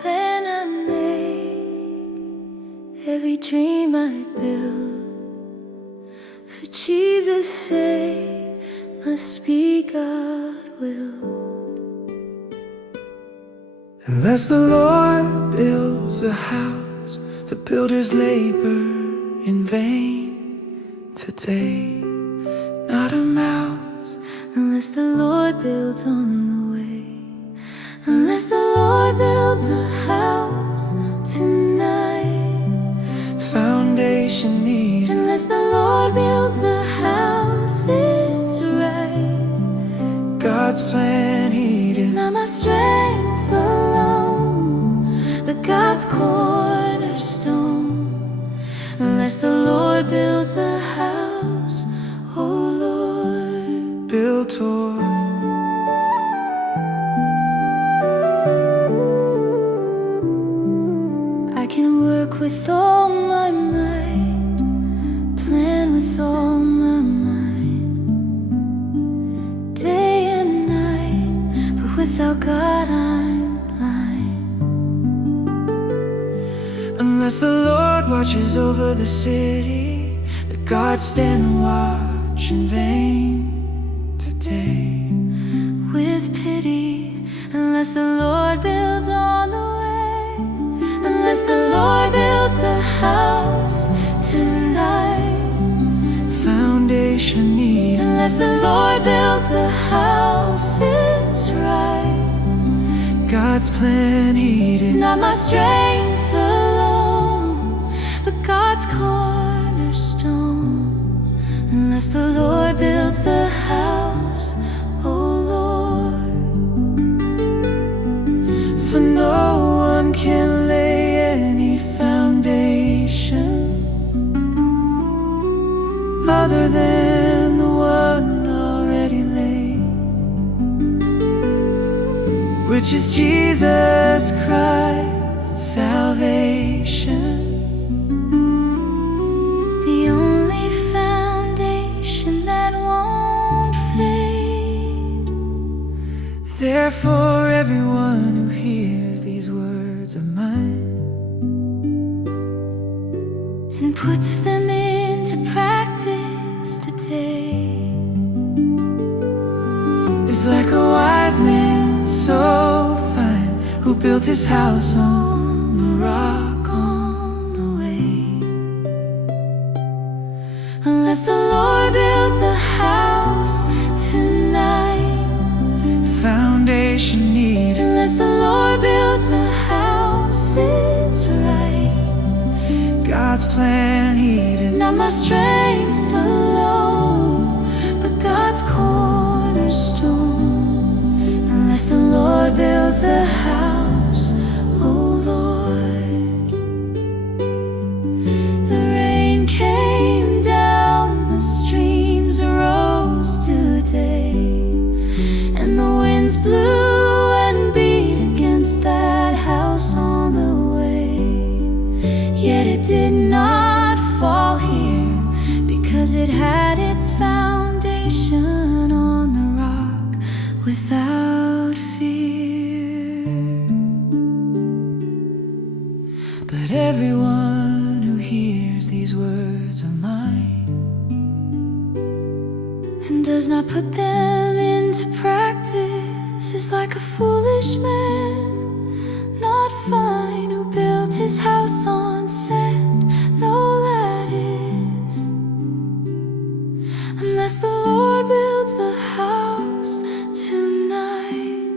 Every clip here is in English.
plan I make, every dream I build, for Jesus' sake, must be God will. Unless the Lord builds a house, the builders labor in vain today. Not a mouse, unless the Lord builds on the way. Unless the Lord builds a house tonight, foundation needed. unless the Lord builds the house, it's right. God's plan heeded. Not my strength alone, but God's cornerstone. Unless the Lord builds the house, oh Lord, build toward. I can work with all my might, plan with all my mind, day and night, but without God I'm blind. Unless the Lord watches over the city, the guards stand watch in vain today. With pity, unless the Lord builds on the way, unless the Lord builds the house tonight, Foundation needed. unless the Lord builds the house, it's right. God's plan heeded. Not my strength alone, but God's cornerstone. Unless the Lord builds the house, oh Lord, For no one can lay any foundation other than the one already laid, which is Jesus Christ, salvation. the only foundation that won't fade. Therefore, everyone who hears these words of mine And puts them into practice today is like a wise man so fine, who built his house on the rock. on the way. Unless the Lord builds the house tonight, Foundation needed. unless the Lord builds the house, it's right. God's plan heeded. Not my strength alone, but God's cornerstone. Unless the Lord builds the house, oh Lord. The rain came down, the streams rose today, and the winds blew and beat against that house on the way. Yet it did not fall here, because it had its foundation on the rock without fear. But everyone who hears these words of mine And does not put them into practice is like a foolish man, not fine, who built his house on sand. No, that is. Unless the Lord builds the house tonight,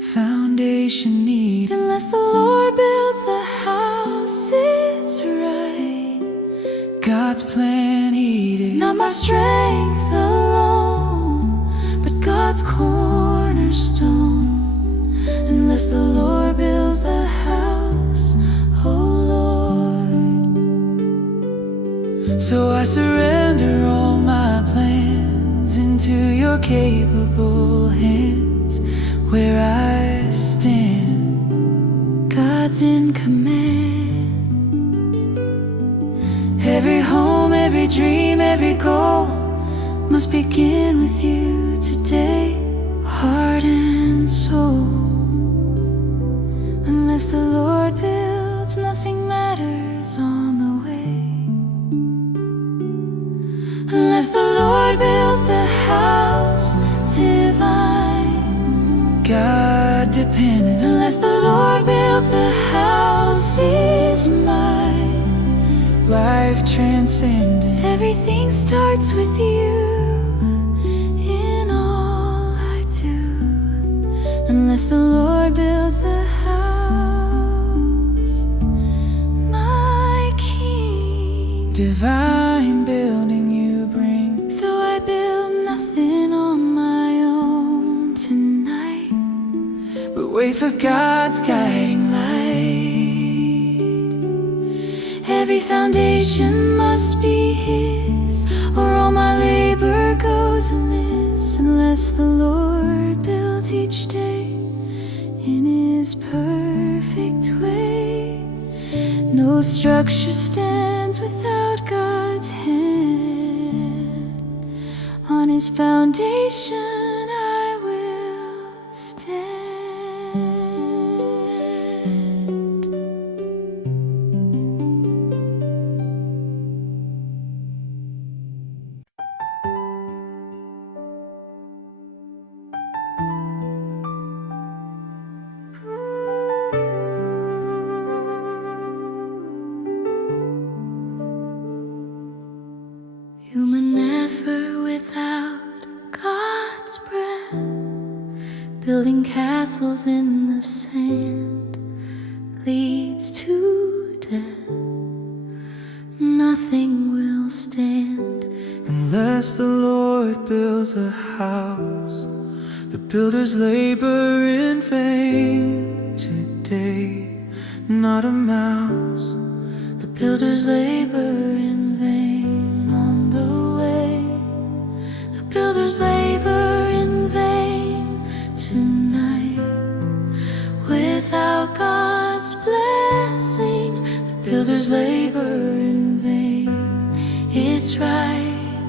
foundation needed. unless the Lord builds the house, it's right. God's plan heeded. Not my strength alone, but God's cornerstone. Unless the Lord builds the house, oh Lord. So I surrender all my plans into your capable hands, where I stand. God's in command. Every home, every dream, every goal must begin with you today, heart and soul. Unless Unless the Lord builds, nothing matters on the way. Unless the Lord builds the house divine, God dependent. unless the Lord builds the house is mine, Life transcendent. everything starts with you in all I do. Unless the Lord builds the house, my King, Divine building you bring. so I build nothing on my own tonight, But wait for God's guiding light. every foundation must be His, or all my labor goes amiss. Unless the Lord builds each day in His perfect way, no structure stands without God's hand. On His foundation I will stand. Human effort without God's breath, building castles in the sand, leads to death. Nothing will stand. Unless the Lord builds a house, the builders labor in vain today. Not a mouse. The builders labor in vain on the way. The builders labor in vain tonight. Without God's blessing, the builders labor in vain. It's right,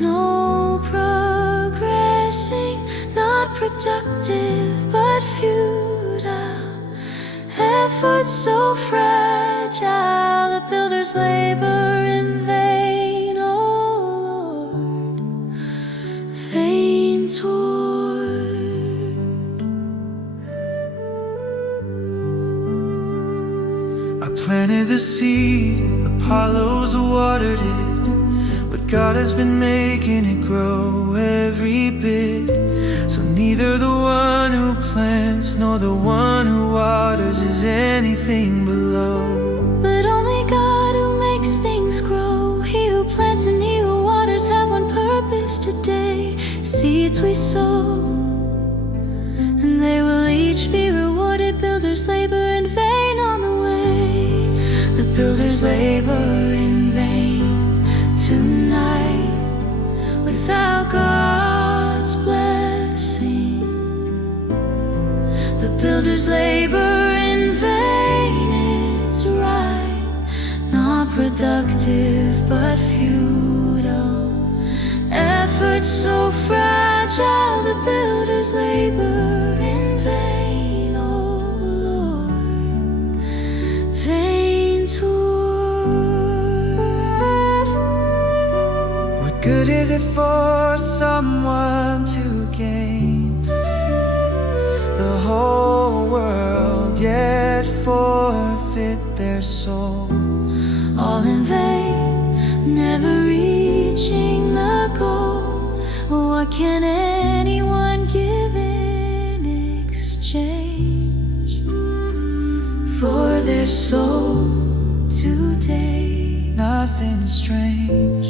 no progressing, not productive but futile. Effort so fragile, the builders labor in vain, oh Lord, vain toward. I planted the seed, Apollo's watered it, but God has been making it grow every bit. So neither the one who plants nor the one who waters is anything below. But only God who makes things grow, He who plants and He who waters have one purpose today. Seeds we sow, and they will each be rewarded. Builders labor in vain on the way. The builders labor in vain tonight. Without God's blessing, the builders labor in vain. It's right, not productive but futile. Effort so fragile, the builders labor in vain, oh Lord, vain toward. What good is it for someone to gain the whole world, yet forfeit their soul? All in vain, never reaching the goal. What can anyone give in exchange for their soul today? Nothing strange.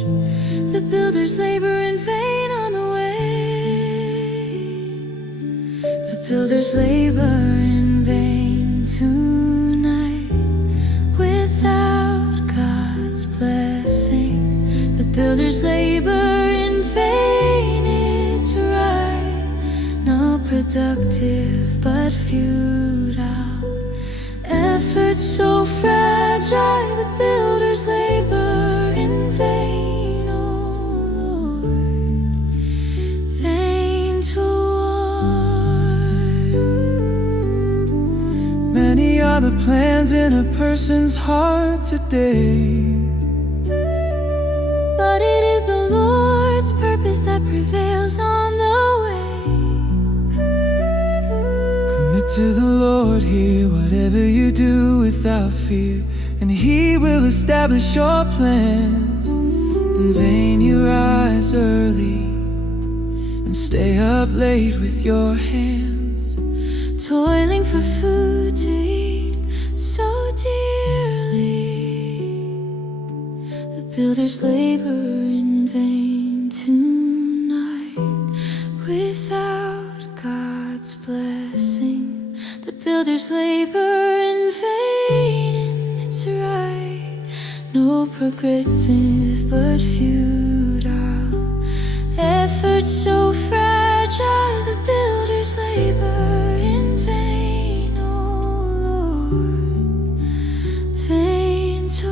The builders labor in vain on the way. The builders labor in vain tonight. Without God's blessing, the builders labor in vain. It's right, not productive but futile. Effort so fragile, the builders labor in vain, oh Lord, vain toward. Many are the plans in a person's heart today. But it is the Lord's purpose that prevails on the way. Commit to the Lord here, whatever you do without fear, and He will establish your plans. In vain you rise early and stay up late with your hands, toiling for food to eat so dearly. The builders labor in vain tonight without God's blessing. The builders labor in vain, and it's right, no progressive but futile effort so fragile. The builders labor in vain, oh Lord, vain toil.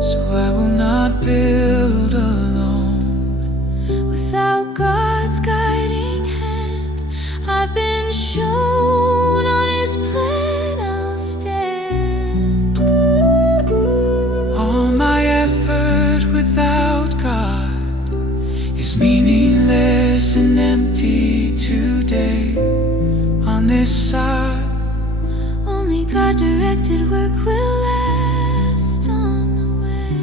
So I will not build alone. Without God's guiding hand, I've been shown on His plan I'll stand. All my effort without God is meaningless and empty today. On this side, Only God-directed work will last on the way.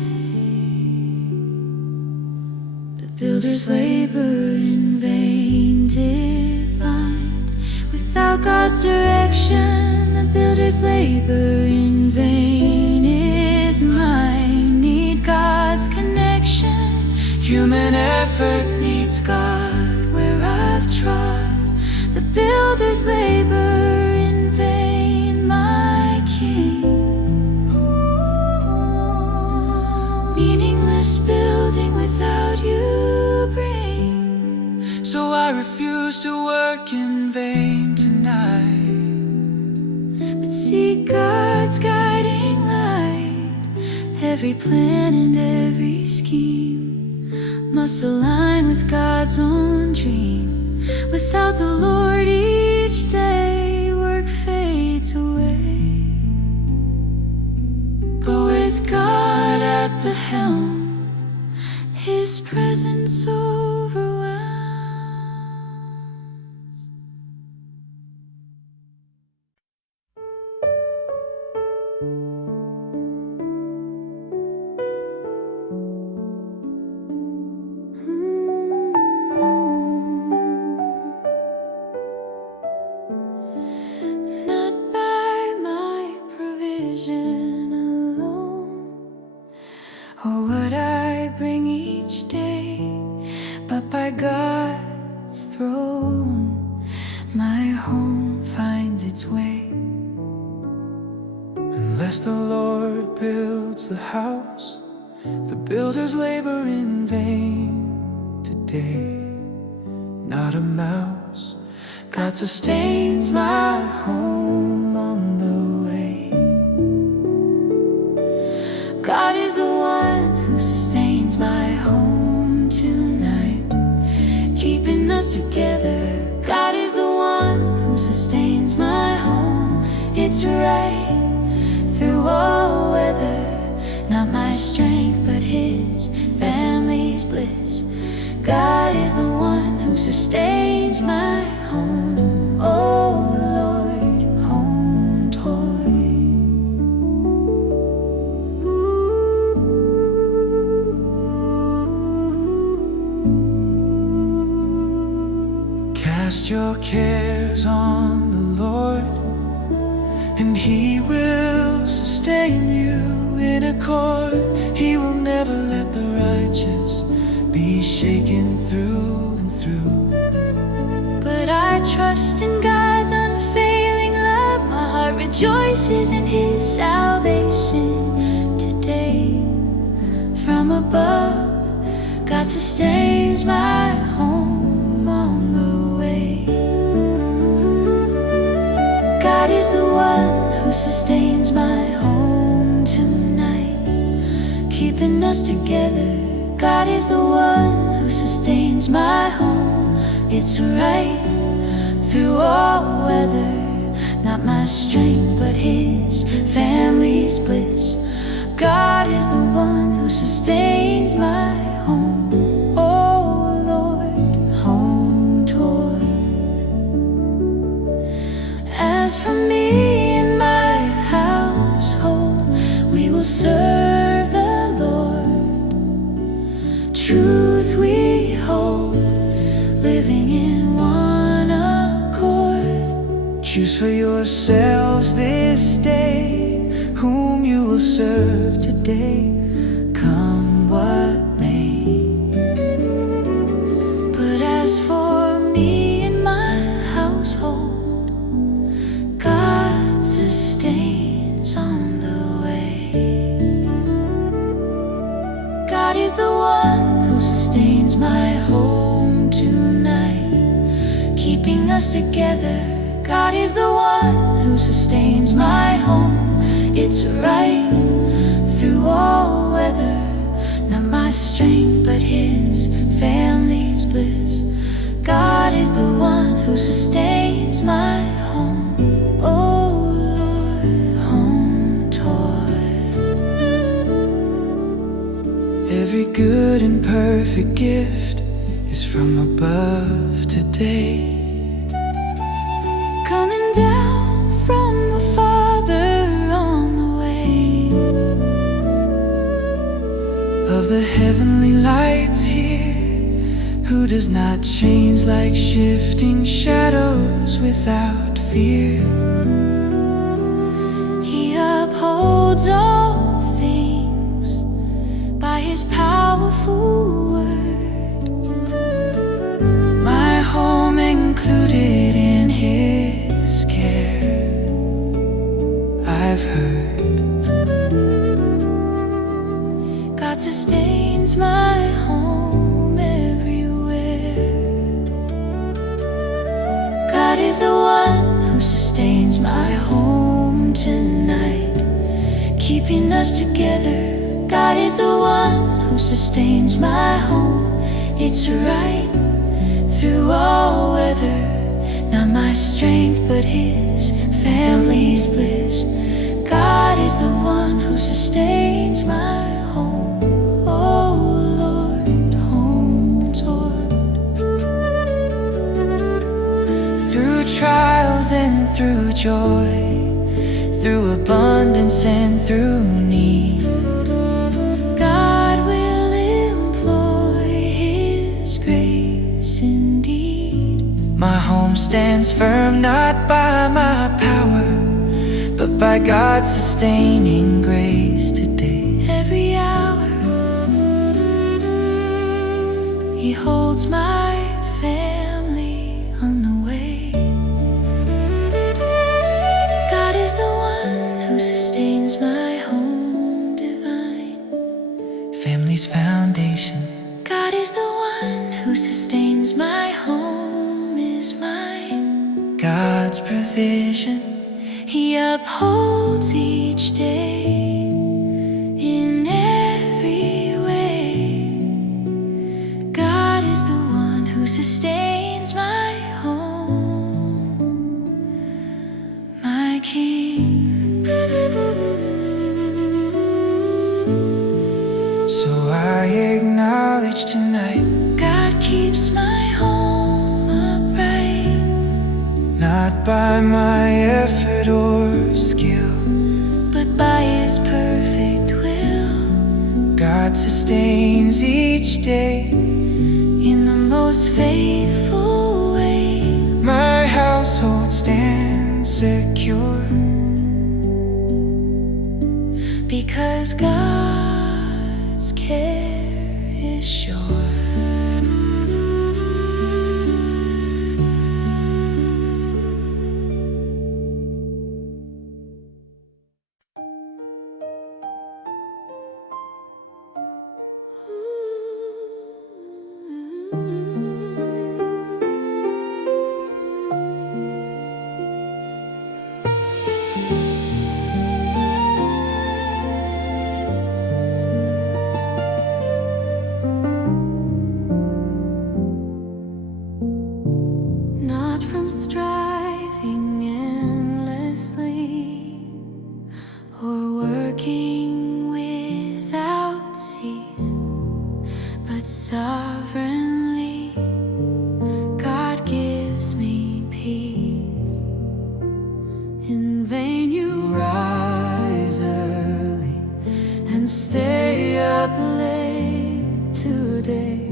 The builders labor in vain, divine. Without God's direction, the builders labor in vain is mine. Need God's connection. human effort Needs God where I've trod. The builders labor in vain, my King. Meaningless building without you bring. So I refuse to work in vain tonight. But see God's guiding light. Every plan and every scheme must align with God's own dream. Without the Lord each day work fades away. But with God at the helm, His presence overwhelms. Not by my provision alone, or what I bring each day, but by God's throne, my home finds its way. Unless the Lord builds the house, the builders labor in vain today. Not a mouse, God sustains my home on the way. God is the one who sustains my home tonight, keeping us together. God is the one who sustains my home. It's right through all weather. Not my strength, but His family's bliss. God is the one who sustains my home. Oh Lord, home toy. Cast your cares on the Lord, and He will sustain you in accord. He will never let the righteous be shaken through and through. But I trust in God's unfailing love. My heart rejoices in His salvation today. From above, God sustains my home on the way. God is the one who sustains my home tonight, keeping us together. God is the one who sustains my home. It's right through all weather. not my strength, but His family's bliss. God is the one who sustains my home. Oh Lord, home toward. As for me and my household, we will serve the Lord. Truth we hold, living in one accord. Choose for yourselves this day whom you will serve today, come what may. But as for me and my household, God sustains on the way. God is the one who sustains my home tonight, keeping us together. God is the one who sustains my home. It's right through all weather, not my strength, but His family's bliss. God is the one who sustains my home. Oh Lord, home toward. Every good and perfect gift is from above today, Coming down from the Father on the way. of the heavenly lights here, who does not change like shifting shadows without fear. He upholds all things by His powerful word. My home included in His care. I've heard God sustains my home everywhere. God is the one who sustains my home tonight, keeping us together. God is the one who sustains my home. It's right through all weather, not my strength, but His family's bliss. God is the one who sustains my home. Oh Lord, home toward. through trials and through joy, through abundance and through need. God will employ His grace indeed. My home stands firm not by my power, but by God's sustaining grace today. Every hour He holds my family on the way. God is the one who sustains my home divine. Family's foundation. God is the one who sustains my home is mine. God's provision. He upholds each day in every way. God is the one who sustains my home, my King. So I acknowledge tonight, God keeps my home upright, not by my effort or skill, but by His perfect will. God sustains each day In the most faithful way, my household stands secure, because God's care is sure. rise early and stay up late today,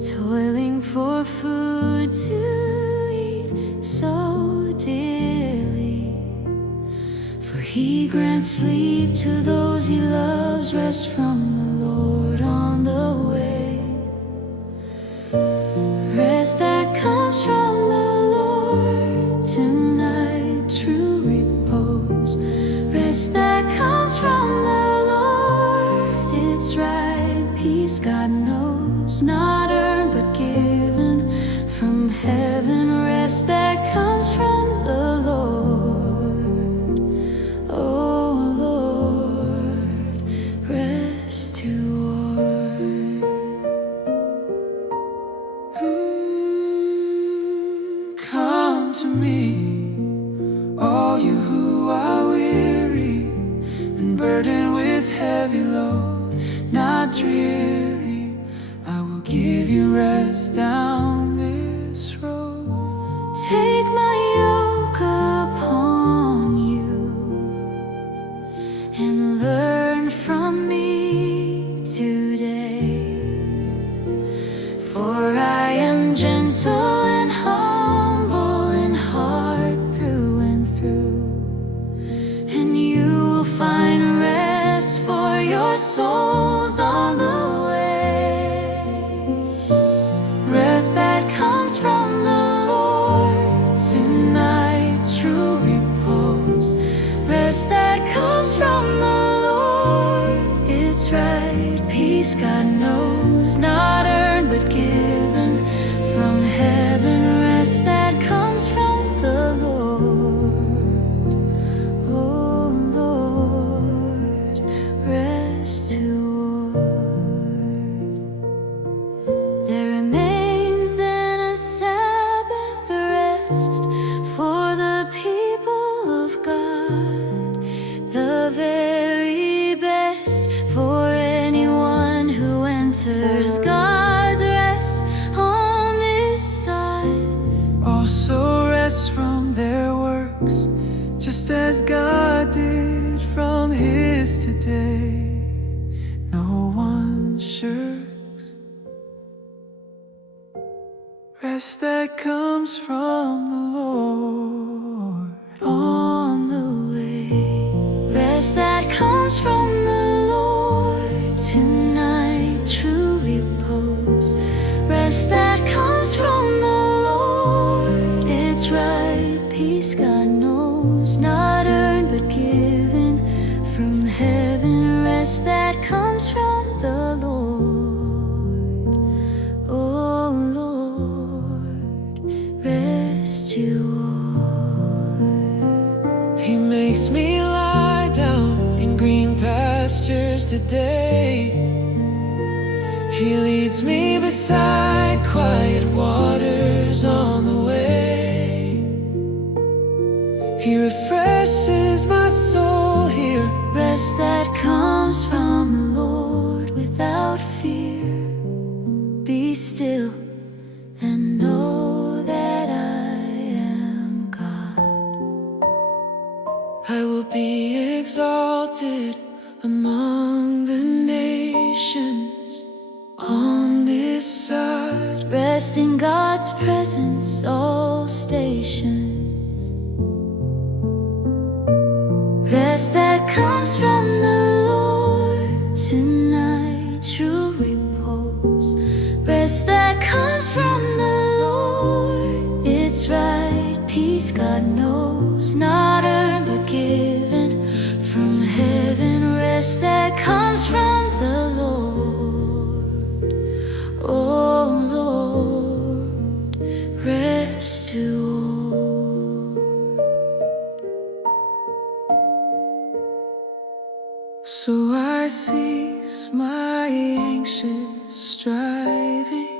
toiling for food to eat so dearly. For he grants sleep to those he loves, rest from the Lord on the way. Rest that comes from the Lord tonight, true repose. Rest that comes from the Lord, it's right, peace God knows, not earned but given from heaven. Rest that comes from the Lord, oh Lord, rest toward. Come to me, all you who are weary and burdened with heavy load, not dreary. I will give you rest down this road. Take my yoke upon you and learn from me today, for I am gentle and humble in heart through and through, and you will find rest for your souls on the way. Rest that comes from the Lord tonight, true repose. Rest that comes from the Lord, it's right, peace God knows, not earned but given from heaven. Rest that comes from the Lord, oh Lord, rest toward. There remains then a Sabbath rest for the people of God, the very best for anyone who enters God's rest on this side. Also rest from their works, just as God did from his today. No one shirks. Rest that comes from the Lord On the way, rest that comes from the Lord tonight, true repose. Rest that comes from the Lord, it's right, peace God knows, not earned but given from heaven. Rest that comes from the Lord, oh Lord, rest you are. He makes me lie down in green pastures today. He leads me beside quiet waters on the way. He refreshes my soul here. Rest that comes from the Lord without fear. Be still and know that I am God. I will be exalted among the nations on this side. Rest in God's presence, all stations. Rest that comes from the Lord tonight, true repose. Rest that comes from the Lord, it's right, peace God knows, not earned but given from heaven. Rest that comes from the Lord, oh Lord, rest to all. So I cease my anxious striving,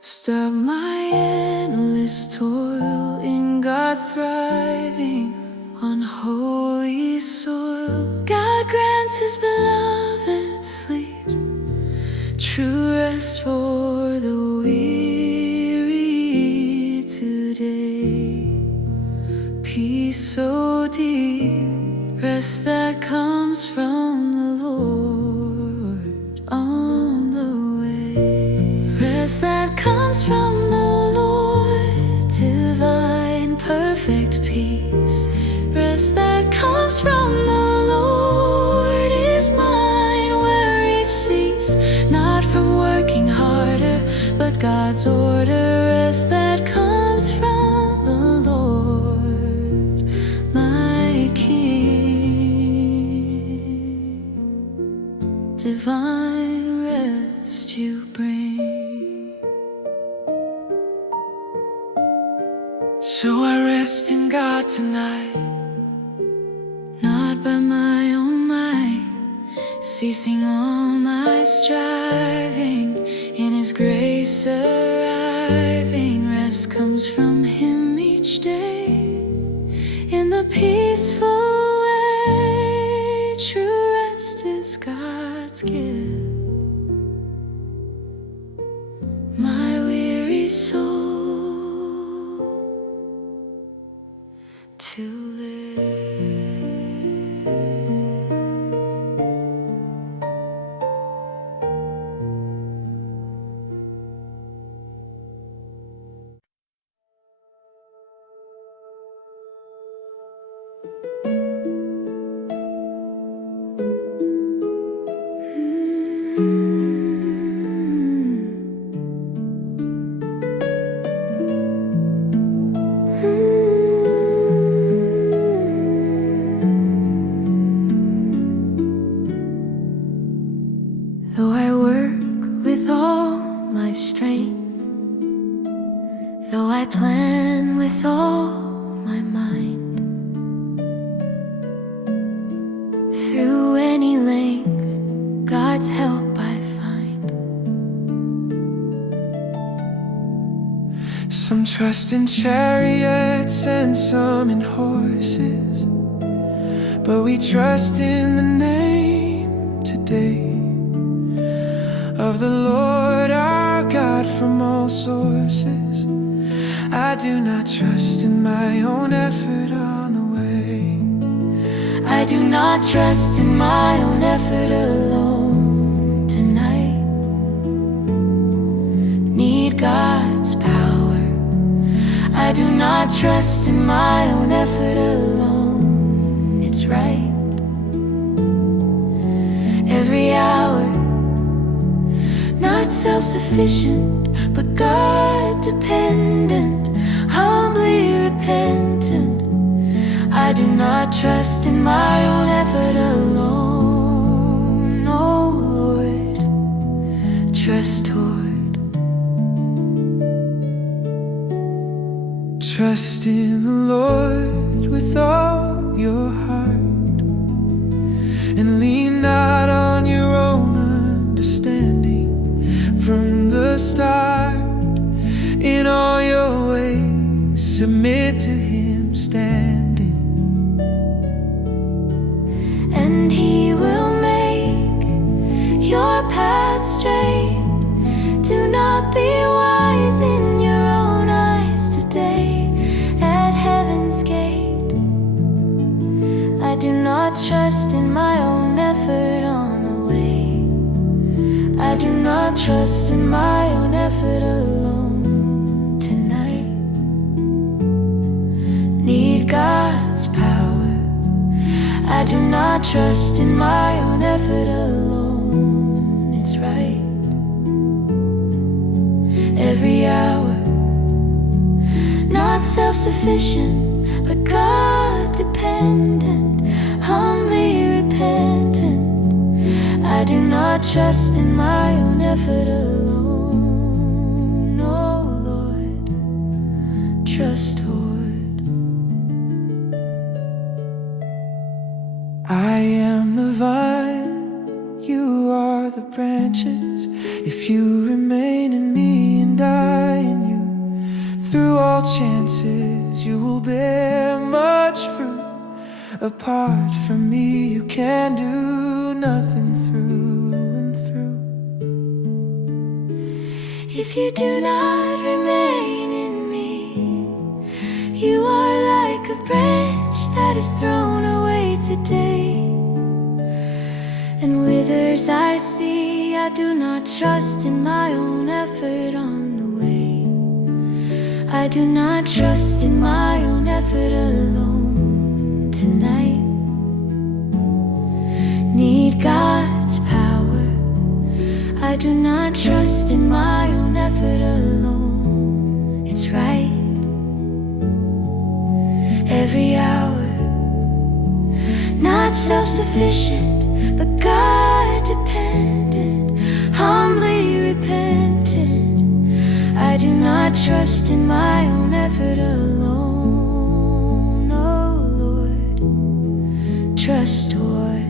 stop my endless toil in God thriving on holy soil. God grants his beloved sleep, true rest for the weary today. Peace peace so deep, rest that comes from the Lord on the way. Rest that comes from the Lord, divine, perfect peace. Rest that comes from the Lord is mine, where He cease, not from working harder, but God's order. Rest that comes from the Lord, my King. Divine rest you bring. So I rest in God tonight, Not by my own might, ceasing all my striving, in His grace arriving. Rest comes from Him each day, in the peaceful way. True rest is God's gift, my weary soul to live. Though I work with all my strength, though I plan with all my mind, through any length, God's help I find. some trust in chariots and some in horses, but we trust in the name today of the Lord our God from all sources. I do not trust in my own effort on the way. I do not trust in my own effort alone tonight. Need God's power. I do not trust in my own effort alone. It's right. Every hour, not self-sufficient, but God-dependent, humbly repentant. I do not trust in my own effort alone. Oh Lord, trust toward. Trust in the Lord with all your heart, and lean not on your own understanding. From the start, in all your ways, submit to Him standing. And He will make your path straight. Do not be wise in your own eyes today. At heaven's gate, I do not trust in my own effort on the way. I do not trust in my own effort alone tonight. Need God's power. I do not trust in my own effort alone. It's right. Every hour, not self-sufficient, but God-dependent, humbly repentant. I do not trust in my own effort alone. Oh Lord, trust toward. I am the vine, you are the branches. If you remain in me and I in you, through all chances you will bear much fruit. Apart from me you can do nothing through and through. If you do not remain in me, you are like a branch that is thrown away today, and withers I see. I do not trust in my own effort on the way. I do not trust in my own effort alone tonight. Need God's power. I do not trust in my own effort alone. It's right every hour. Not self-sufficient, but God-dependent, humbly repentant. I do not trust in my own effort alone. Oh Lord, trustworthy.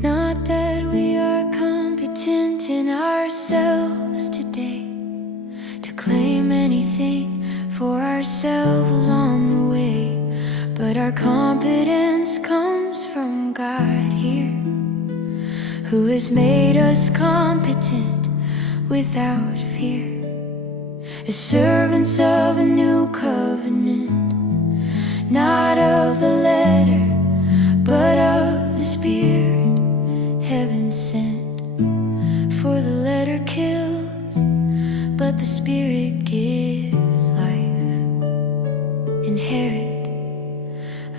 Not that we are competent in ourselves today to claim anything for ourselves on the way, but our competence comes from God here, who has made us competent without fear, as servants of a new covenant, not of the letter, but of the Spirit, heaven sent. For the letter kills, but the Spirit gives life. Inherit.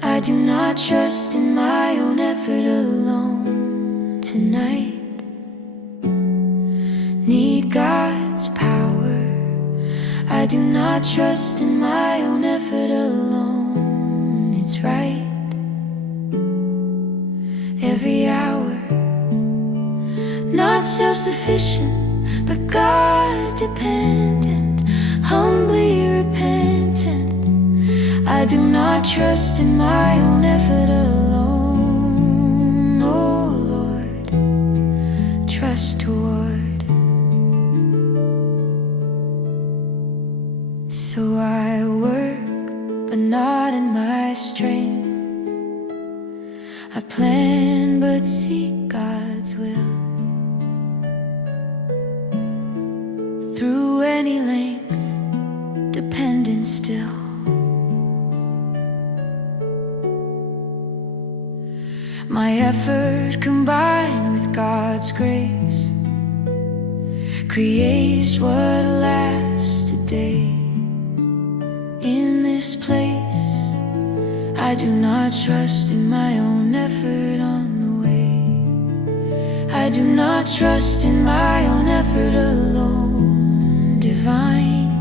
I do not trust in my own effort alone tonight. Need God's power. I do not trust in my own effort alone. It's right every hour. Not self-sufficient, but God-dependent, humbly repentant. I do not trust in my own effort alone. Oh Lord, trust toward. So I work, but not in my strength. I plan, but seek God's will. Through any length, dependent still. My effort combined with God's grace creates what lasts today. In this place, I do not trust in my own effort on the way. I do not trust in my own effort alone. Divine,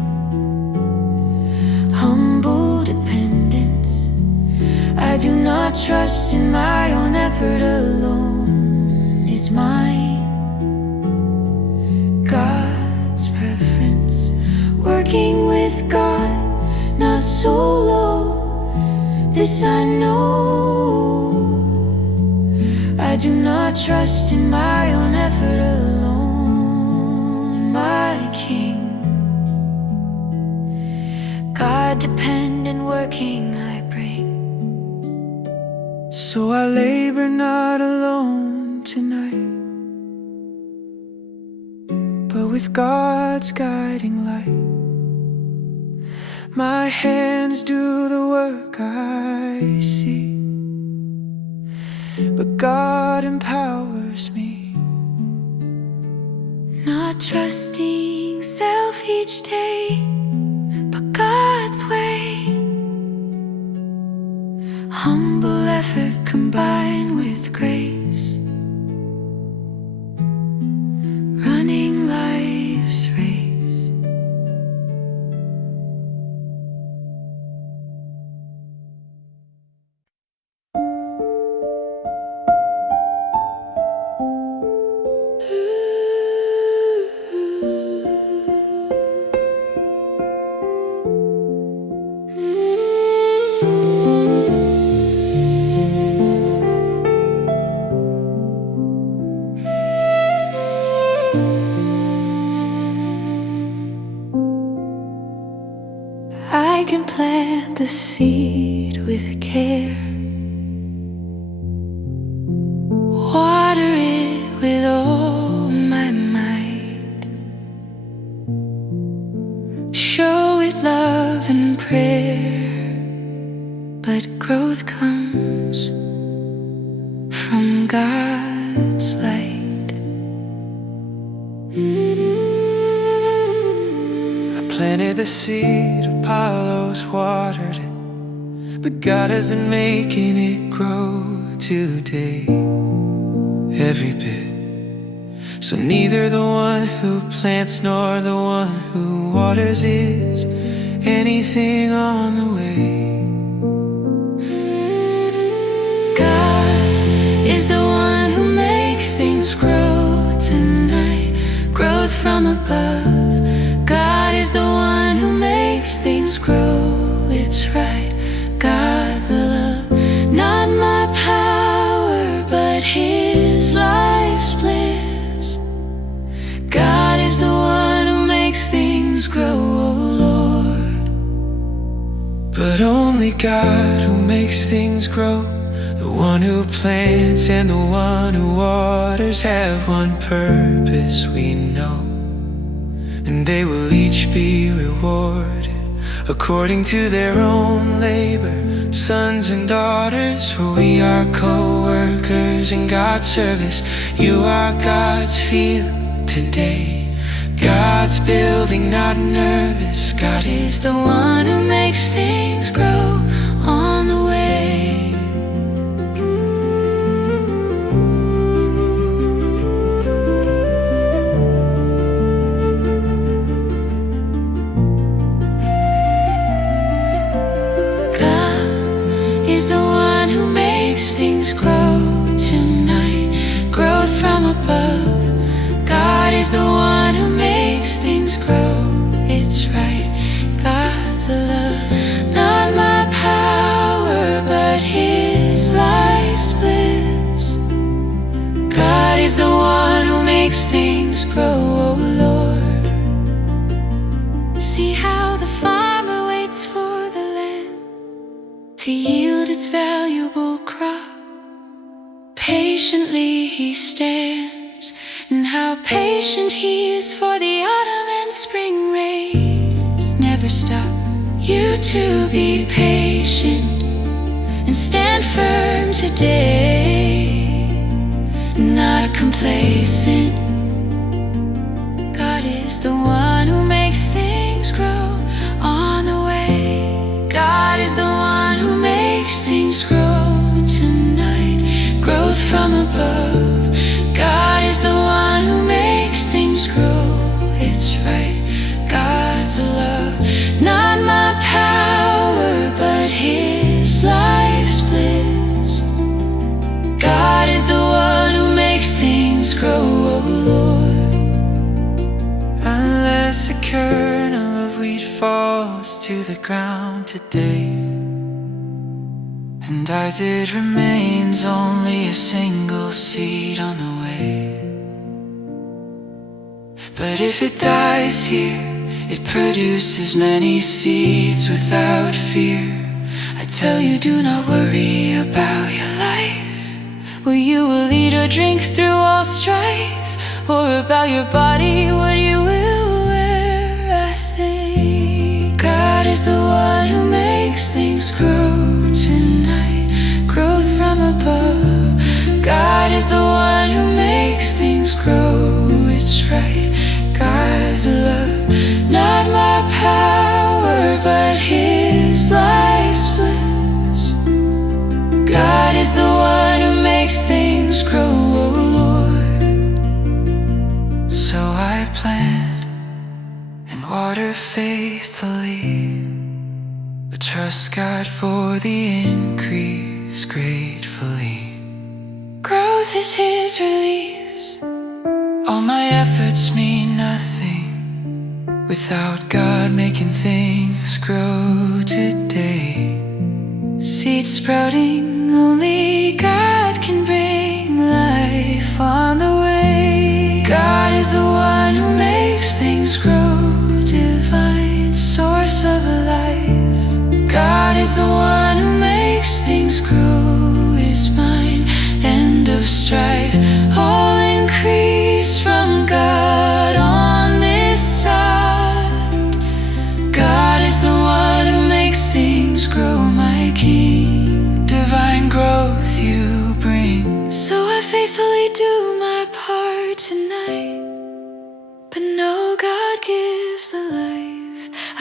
humble dependence. I do not trust in my own effort alone. Is mine God's preference, working with God, not solo. This I know. I do not trust in my own effort alone. My King, God-dependent working I bring. So I labor not alone tonight, but with God's guiding light. My hands do the work I see, but God empowers me. Not trusting self each day, but God's way. Humble effort combined with grace, running life's race. I can plant the seed with care, water it with all my might, show it love and in prayer, but growth comes from God's light. I planted the seed, Apollo's watered it, but God has been making it grow today, every bit. So neither the one who plants nor the one who waters is anything on the way. God is the one who makes things grow tonight, growth from above. God is the one who makes things grow, it's right. God's love, not my power, but His life's bliss. God is the one who makes things grow, oh Lord. But only God who makes things grow, the one who plants and the one who waters, have one purpose we know, and they will each be rewarded according to their own labor, sons and daughters. For we are co-workers in God's service. You are God's field today, God's building, not nervous. God is the one who makes things grow on the way. God is the one who makes things grow tonight, growth from above. God is the one who makes things grow, it's right. God's love, not my power, but His life's bliss. God is the one who makes things grow, oh Lord. See how the farmer waits for the land to yield its valuable crop. Patiently he stands, and how patient He is for the autumn and spring rains. Never stop, you to be patient and stand firm today, not complacent. God is the one who makes things grow on the way. God is the one who makes things grow tonight, growth from above. God is the one who makes things grow, it's right. God's love, not my power, but His life's bliss. God is the one who makes things grow, oh Lord. Unless a kernel of wheat falls to the ground today, and as it remains only a single seed on the way. But if it dies here, it produces many seeds without fear. I tell you, do not worry about your life, Well, you will eat or drink through all strife, or about your body, what you will wear. I think God is the one who makes things grow tonight, growth from above. God is the one who makes things grow, it's right. God's love, not my power, but His life's bliss. God is the one who makes things grow, oh Lord. So I plant and water faithfully, but trust God for the increase gratefully. Growth is His release. All my efforts mean nothing without God making things grow today. Seed sprouting, only God can bring life on the way. God is the one who makes things grow, divine source of life. God is the one who makes things grow, is mine, end of strife. All increase from God on this side. God is the one who makes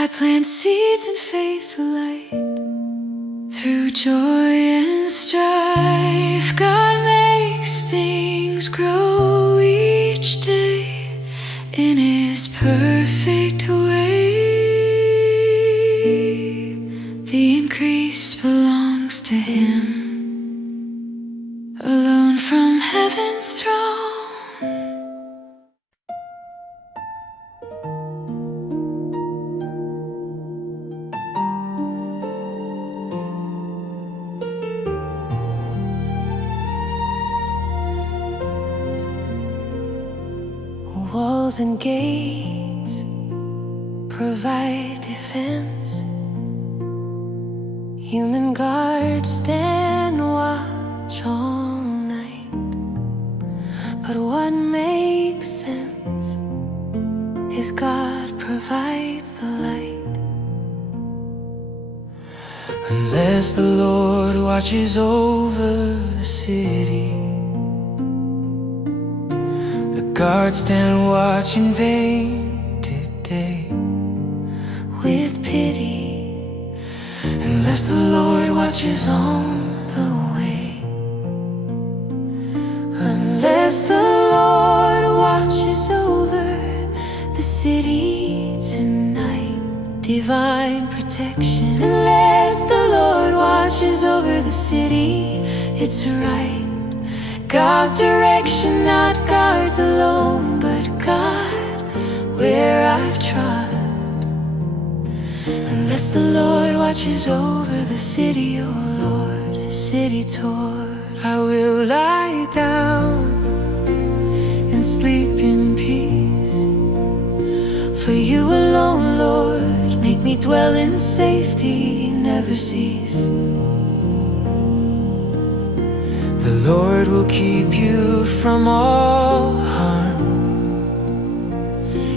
I plant seeds in faith alike. Through joy and strife, God makes things grow each day in His perfect way. The increase belongs to Him, alone from heaven's throne. Walls and gates provide defense. Human guards stand watch all night. But what makes sense is God provides the light. Unless the Lord watches over the city, guards stand watch in vain today. With pity, unless the Lord watches on the way. unless the Lord watches over the city tonight, divine protection. Unless the Lord watches over the city, it's right. God's direction, not guards alone, but God, where I've trod. Unless the Lord watches over the city, oh Lord, a city torn, I will lie down and sleep in peace. for you alone, Lord, make me dwell in safety, never cease. The Lord will keep you from all harm.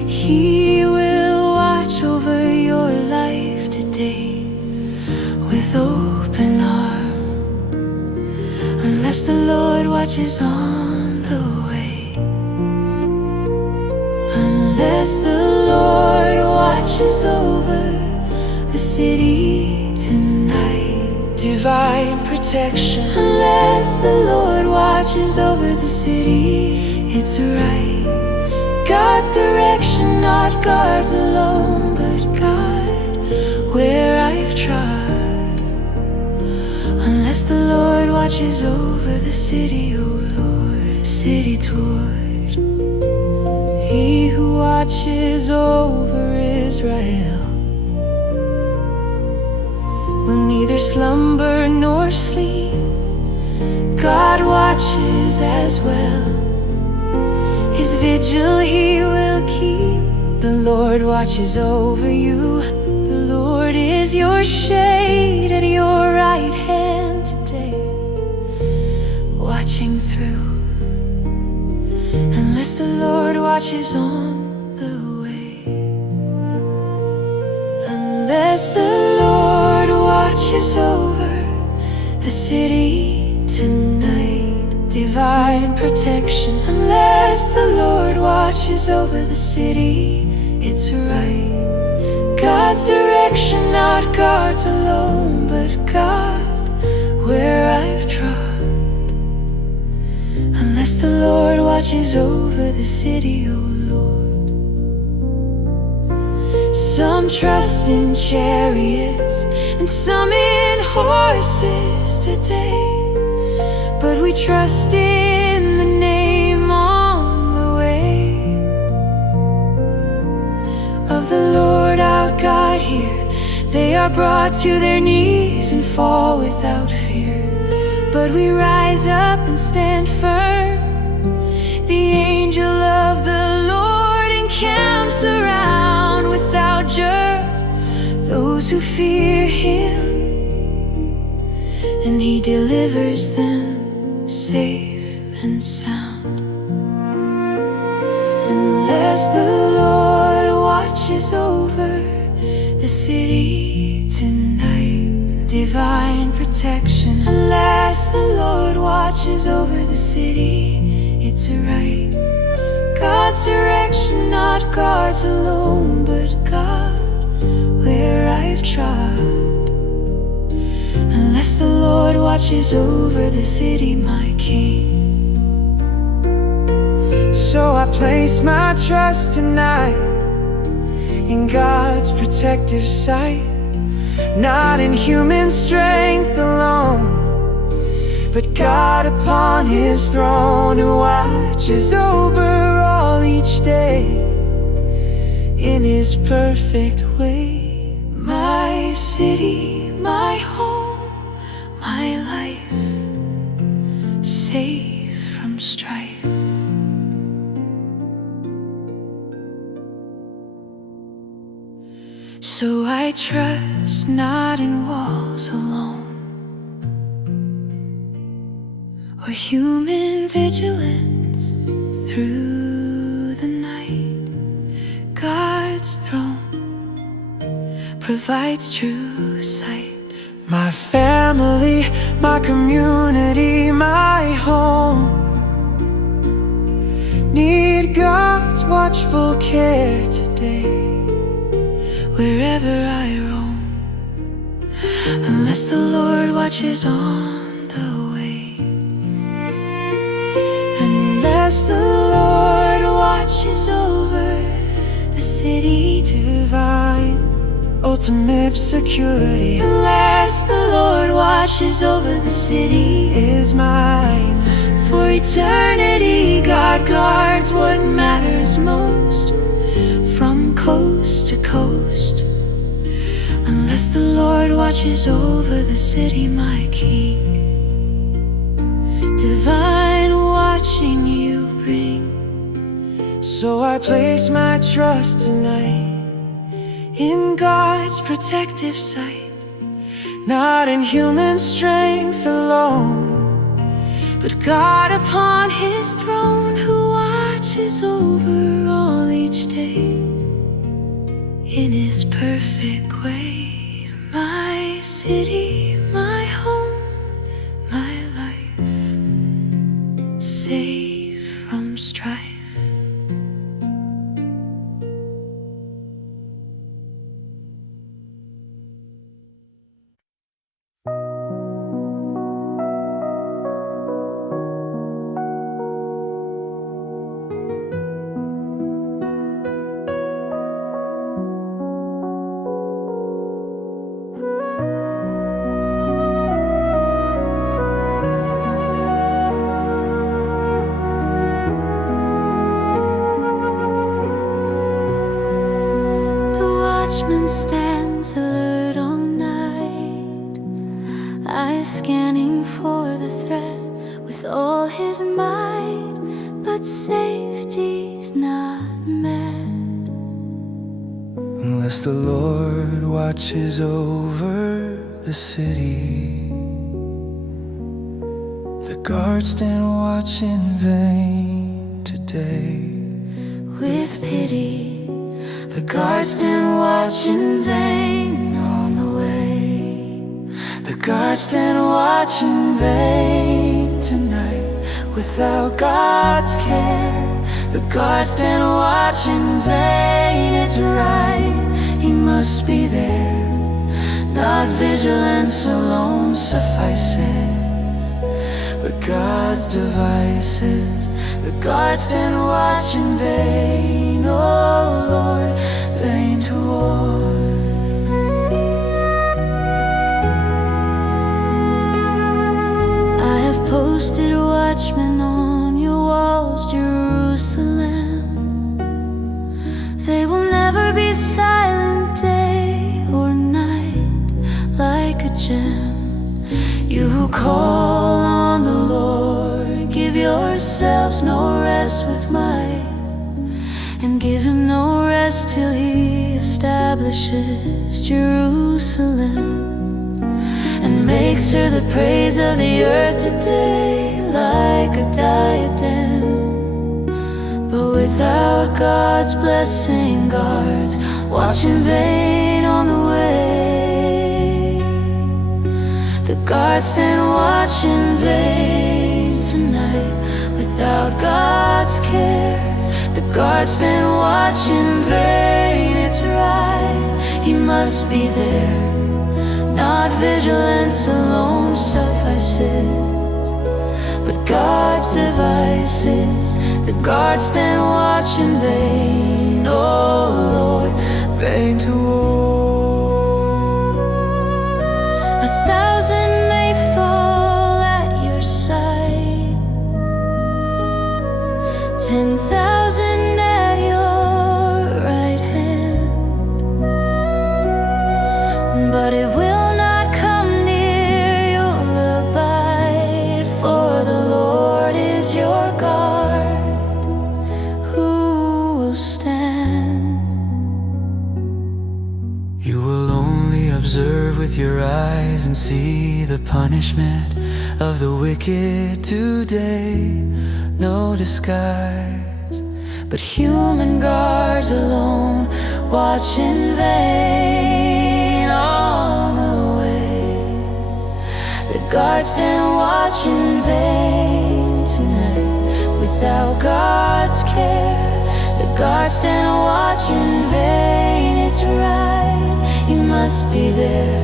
He will watch over your life today with open arm. Unless the Lord watches on the way, unless the Lord watches over the city tonight, Divine protection. unless the Lord watches over the city, it's right. God's direction, not guards alone, but God, where I've trod. Unless the Lord watches over the city, oh Lord, city toward. He who watches over Israel will neither slumber nor sleep. God watches as well. His vigil He will keep. The Lord watches over you. The Lord is your shade at your right hand today, watching through. Unless the Lord watches on the way, unless the Lord watches over the city tonight, divine protection. Unless the Lord watches over the city, it's right. God's direction, not guards alone, but God, where I've trod. Unless the Lord watches over the city, oh Lord. Some trust in chariots and some in horses today, but we trust in the name on the way of the Lord our God here. They are brought to their knees and fall without fear, but we rise up and stand firm. The angel of the Lord encamps around without jar those who fear Him, and He delivers them safe and sound. Unless the Lord watches over the city tonight, divine protection. Unless the Lord watches over the city, it's right. God's direction, not guards alone, but God, where I've trod, unless the Lord watches over the city, my King. So I place my trust tonight in God's protective sight, not in human strength alone, but God upon His throne, who watches over all each day in His perfect way. My city, my home, my life, safe from strife. So I trust not in walls alone, or human vigilance through the night. God's throne provides true sight. My family, my community, my home need God's watchful care today. Wherever I roam, unless the Lord watches on the way. Unless the Lord watches over the city, Divine, ultimate security unless the Lord watches over the city, is mine. for eternity God guards what matters most, from coast to coast. Unless the Lord watches over the city, my King, divine watching you bring. So I place my trust tonight in God's protective sight, not in human strength alone, but God upon His throne, who watches over all each day in His perfect way. My city, my home, my life, safe from strife. Watchman stands alert all night, eyes scanning for the threat with all his might, but safety's not met. Unless the Lord watches over the city, the guards stand watch in vain today. With pity, the guards stand watch in vain on the way. The guards stand watch in vain tonight without God's care. The guards stand watch in vain, it's right, He must be there. Not vigilance alone suffices, but God's devices. The guards stand watch in vain, oh Lord, vain to ward. I have posted watchmen on your walls, Jerusalem. They will never be silent day or night, like a gem. You who call on the Lord, give yourselves no rest with might, and give Him no rest till He establishes Jerusalem, and makes her the praise of the earth today, like a diadem. But without God's blessing, guards watch in vain on the way. The guards stand watch in vain tonight without God's care. The guards stand watch in vain, it's right, He must be there. Not vigilance alone suffices, but God's devices. The guards stand watch in vain, oh Lord, vain to war. 1,000 may fall at your side, 10,000 at your right hand, but it will not come near your abide, for the Lord is your guard. Who will stand? You will only observe with your eyes and see the punishment of the wicked today. No disguise, But human guards alone watch in vain on the way. The guards stand watch in vain tonight without God's care. The guards stand watch in vain, it's right, He must be there.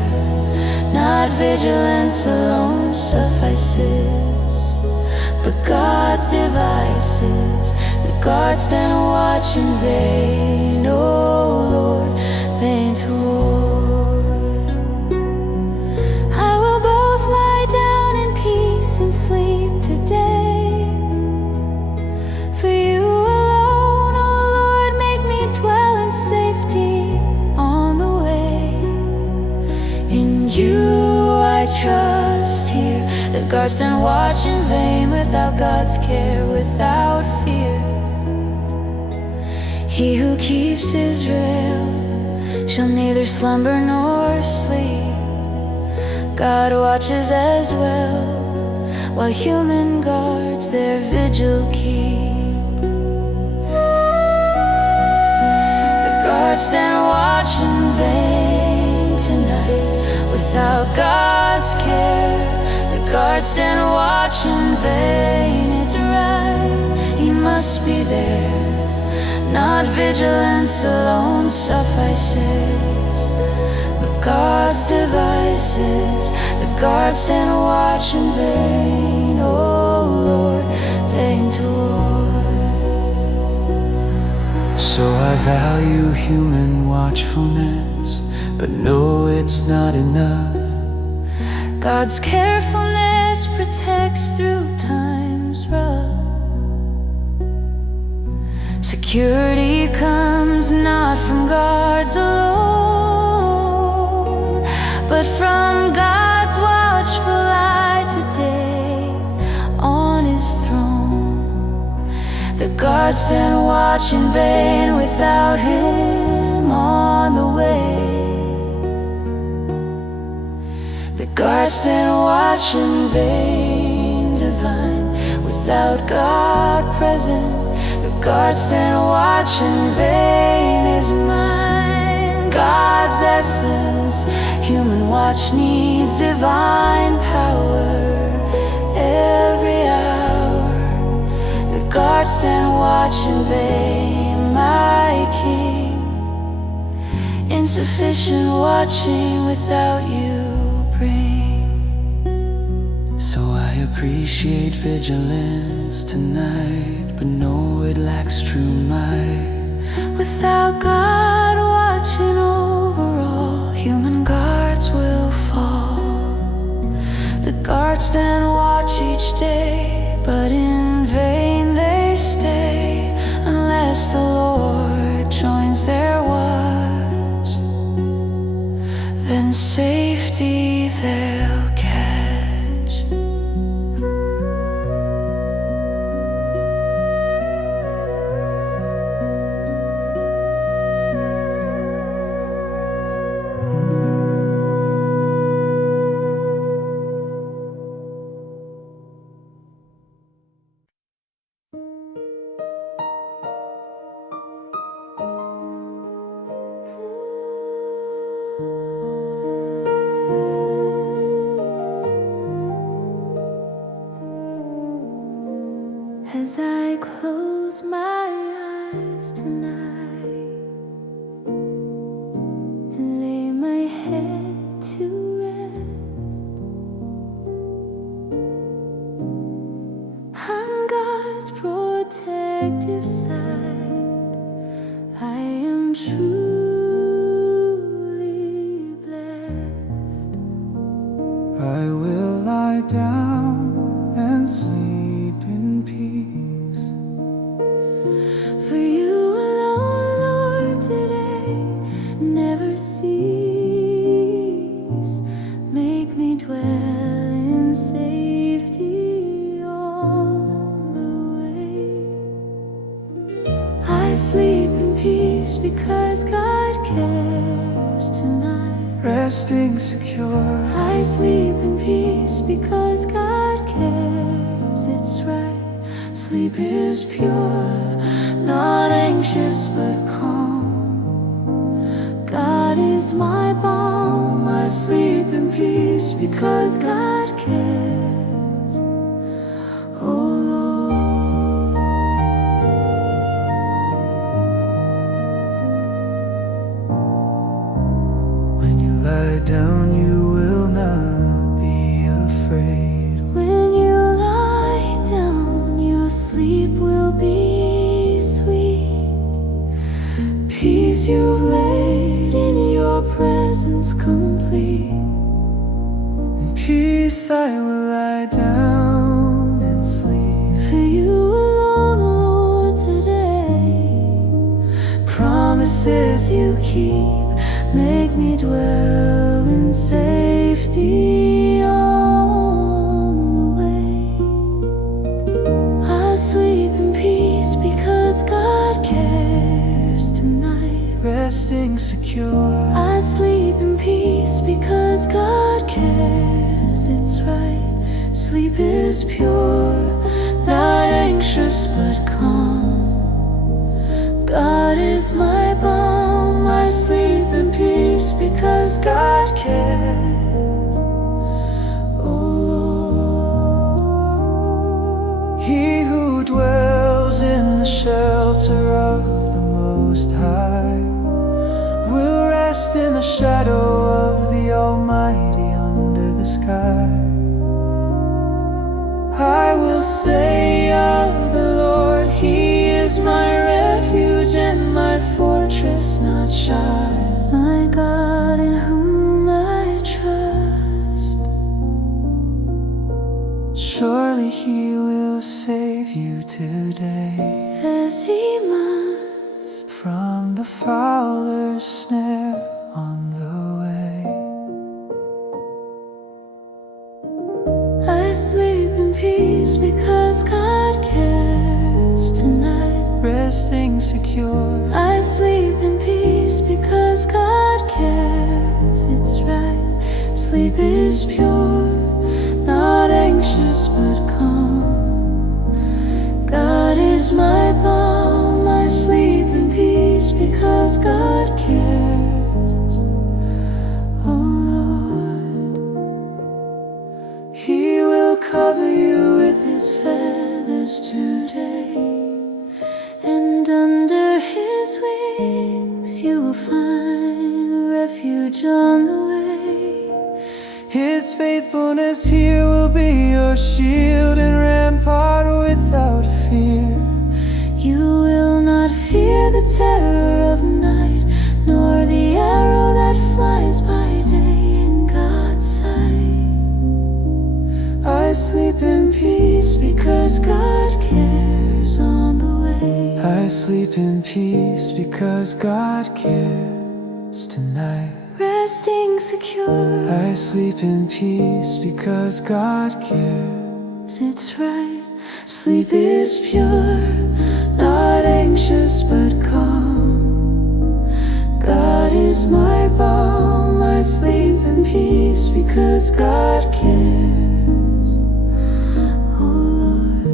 Not vigilance alone suffices, but God's devices. The guards stand watch in vain, oh Lord, vain to war. I will both lie down in peace and sleep today. For you alone, oh Lord, make me dwell in safety on the way. In you I trust here. The guards stand watch in vain without God's care, without fear. He who keeps Israel shall neither slumber nor sleep. God watches as well, while human guards their vigil keep. The guards stand watch in vain tonight without God's care. The guards stand watch in vain, it's right, He must be there. Not vigilance alone suffices, but God's devices. The guards stand watch in vain, oh Lord, vain to war. so I value human watchfulness, but know it's not enough. God's carefulness protects through times rough. Security comes not from guards alone, but from God's watchful eye today on His throne. The guards stand watch in vain without Him on the way. The guards stand watch in vain divine without God present. The guards stand watch in vain is mine. God's essence, human watch needs divine power every hour. The guards stand watch in vain, my King. Insufficient watching without you bring. So I appreciate vigilance tonight, but know it lacks true might. Without God watching over all, human guards will fall. The guards stand watch each day, but in vain they stay, unless the Lord joins their watch. Then safety they'll catch. As I close my eyes tonight and reflective side. I am truly blessed. I will lie down and sleep in peace. For you alone, Lord, today never cease. Make me dwell in safety all the way. I sleep in peace because God cares tonight. Resting secure, I sleep in peace because God cares, it's right. Sleep is pure, not anxious but calm. God is my balm. I sleep in peace because God cares. Oh Lord, when you lie down, you will not be afraid. when you lie down, your sleep will be sweet. Peace you've laid in your presence complete. In peace I will lie down and sleep. For you alone, Lord, today promises you keep. Make me dwell in safety all the way. I sleep in peace because God cares tonight. Resting secure, I sleep in peace because God cares, it's right. Sleep is pure, not anxious but calm. God is my balm. I sleep in peace because God cares. Oh Lord, he who dwells in the shelter of the Most High will rest in the shadow of the Almighty under the sky. I will say of the Lord, He is my refuge and my fortress not shy. my God in whom I trust. Surely He will save you today As He must. from the fowler's snare on the way. I sleep in peace because God cares tonight. Resting secure, I sleep in peace because God cares, it's right. Sleep is pure, not anxious but calm. God is my balm. I sleep in peace because God cares. Oh Lord, He will cover you with His feathers today, and under His wings you will find refuge on the way. His faithfulness here will be your shield and rampart without fear. You will not fear the terror of night, nor the arrow that flies by day. In God's sight, I sleep in peace because God cares on the way. I sleep in peace because God cares tonight. Resting secure, I sleep in peace because God cares. it's right. Sleep is pure, not anxious but calm. God is my balm. I sleep in peace because God cares. Oh Lord,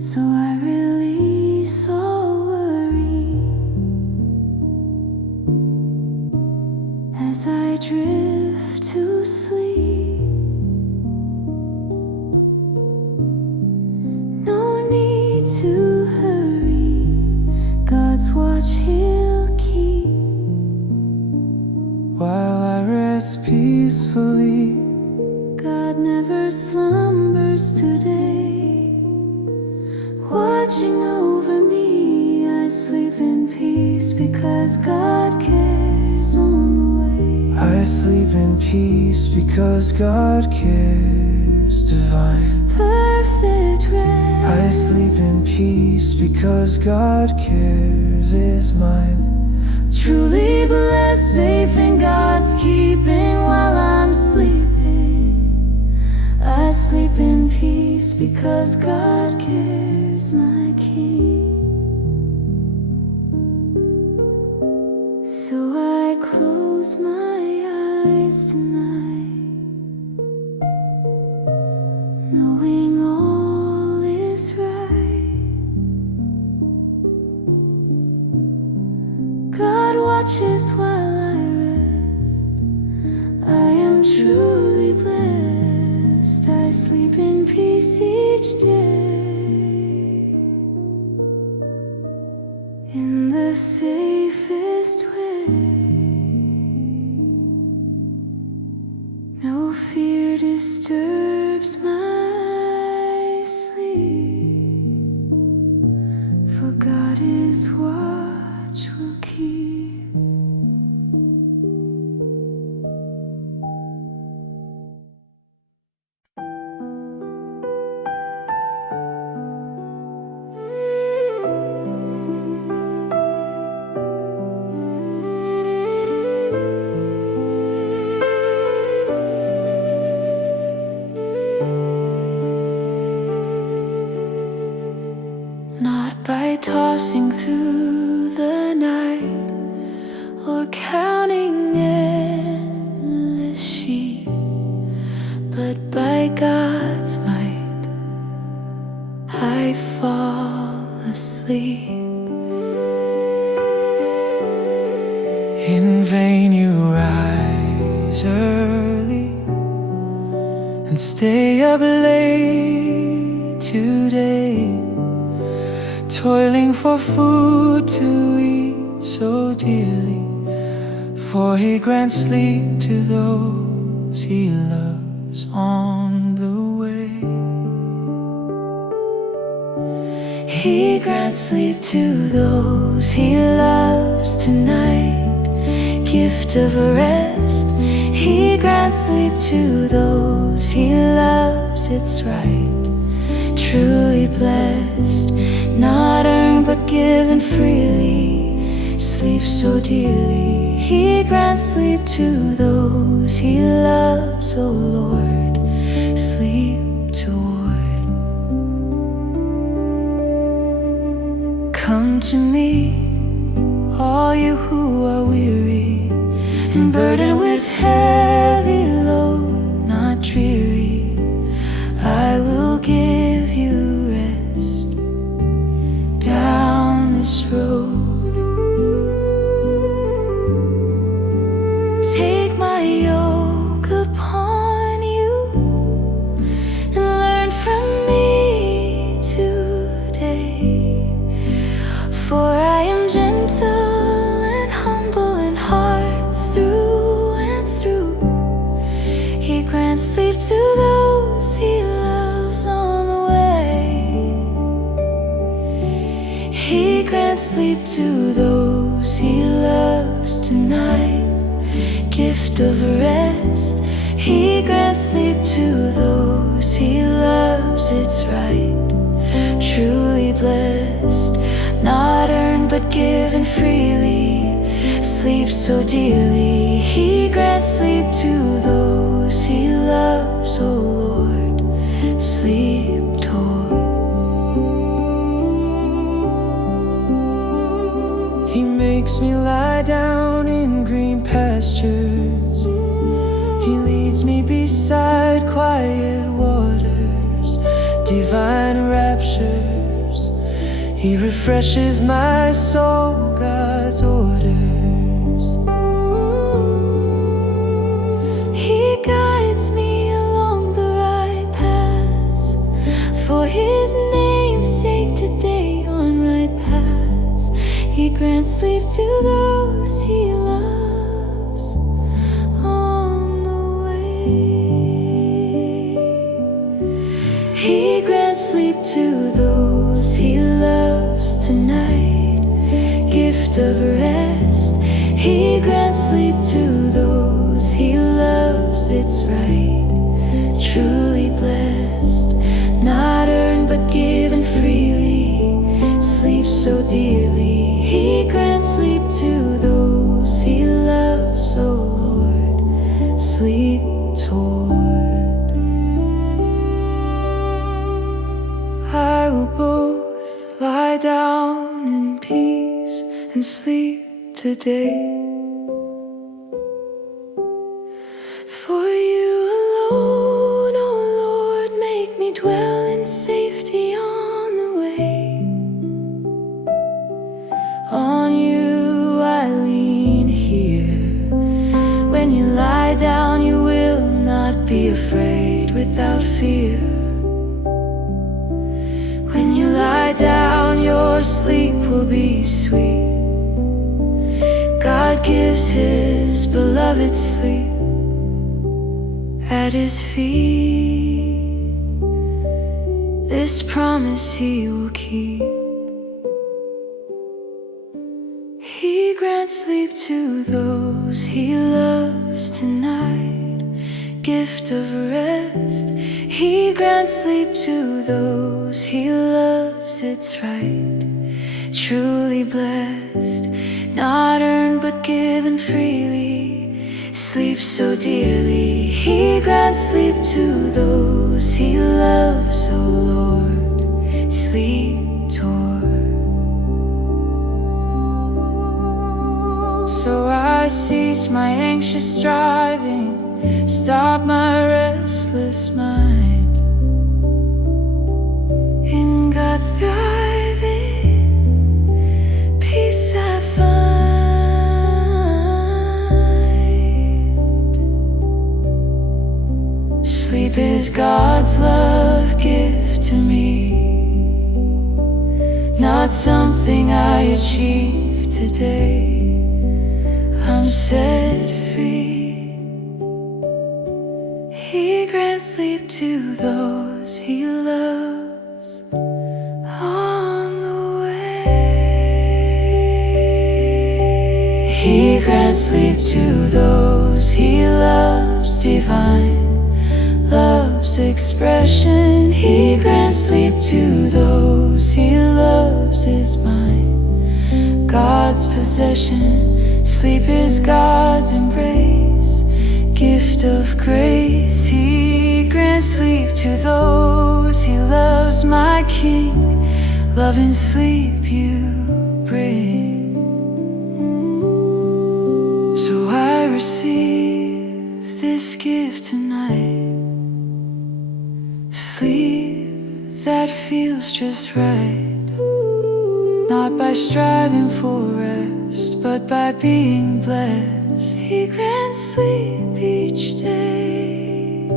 so I release all worry as I drift to sleep. No need to hurry, God's watch He'll keep. While I rest peacefully, God never slumbers today. watching over me. I sleep in peace because God cares on the way. I sleep in peace because God cares, divine. Perfect rest. I sleep in peace because God cares is mine. Truly blessed, safe in God's keeping while I'm sleeping. I sleep in peace because God cares, my King. So I close my eyes tonight, knowing all is right. God watches while I rest. I am truly blessed. I sleep in peace each day, in the safest way. No fear disturbs my sleep, for God is watch will keep. Not by tossing through the night or counting endless sheep, but by God's might I fall asleep. In vain you rise early and stay up late today, toiling for food to eat so dearly, for He grants sleep to those He loves on the way. He grants sleep to those He loves tonight, gift of rest. He grants sleep to those He loves, it's right. Truly blessed, not earned but given freely, sleep so dearly. He grants sleep to those He loves, O Lord, sleep toward. Come to me, all you who are weary and burdened with heavy load, not dreary. I will give you rest down this road. Take my yoke upon you and learn from me today, for I am gentle and humble in heart through and through. He grants sleep to those He loves on the way. He grants sleep to those He loves tonight, gift of rest. He grants sleep to those He loves, it's right. Truly blessed, not earned but given freely, sleep so dearly. He grants sleep to those He loves, O Lord, sleep toward. He makes me lie down in green pastures. He leads me beside quiet waters, divine raptures. He refreshes my soul, God's orders. He guides me along the right paths, for His name's sake today on right paths. He grants sleep to those He loves on the way. He grants sleep to those He loves. gift of rest. He grants sleep to those He loves, it's right. Truly blessed, not earned but given freely. Sleep so dearly. He grants sleep to those He loves, O Lord, sleep toward. I will both lie down in peace and sleep today. For you alone, O Lord, make me dwell in safety on the way. On you I lean here. When you lie down, you will not be afraid without fear. When you lie down, your sleep will be sweet. God gives His beloved sleep at His feet. This promise He will keep. He grants sleep to those He loves tonight. Gift of rest. He grants sleep to those He loves, it's right. Truly blessed, not earned but given freely. Sleep so dearly. He grants sleep to those He loves, O Lord, sleep toward. So I cease my anxious striving, stop my restless mind. In God thriving, peace I find. Sleep is God's love gift to me, not something I achieve today. I'm set free. He grants sleep to those He loves on the way. He grants sleep to those He loves, divine love's expression. He grants sleep to those He loves, is mine, God's possession. Sleep is God's embrace, gift of grace. He grants sleep to those He loves, my King. Love and sleep you bring. So I receive this gift tonight, sleep that feels just right. Not by striving for rest, but by being blessed. He grants sleep each day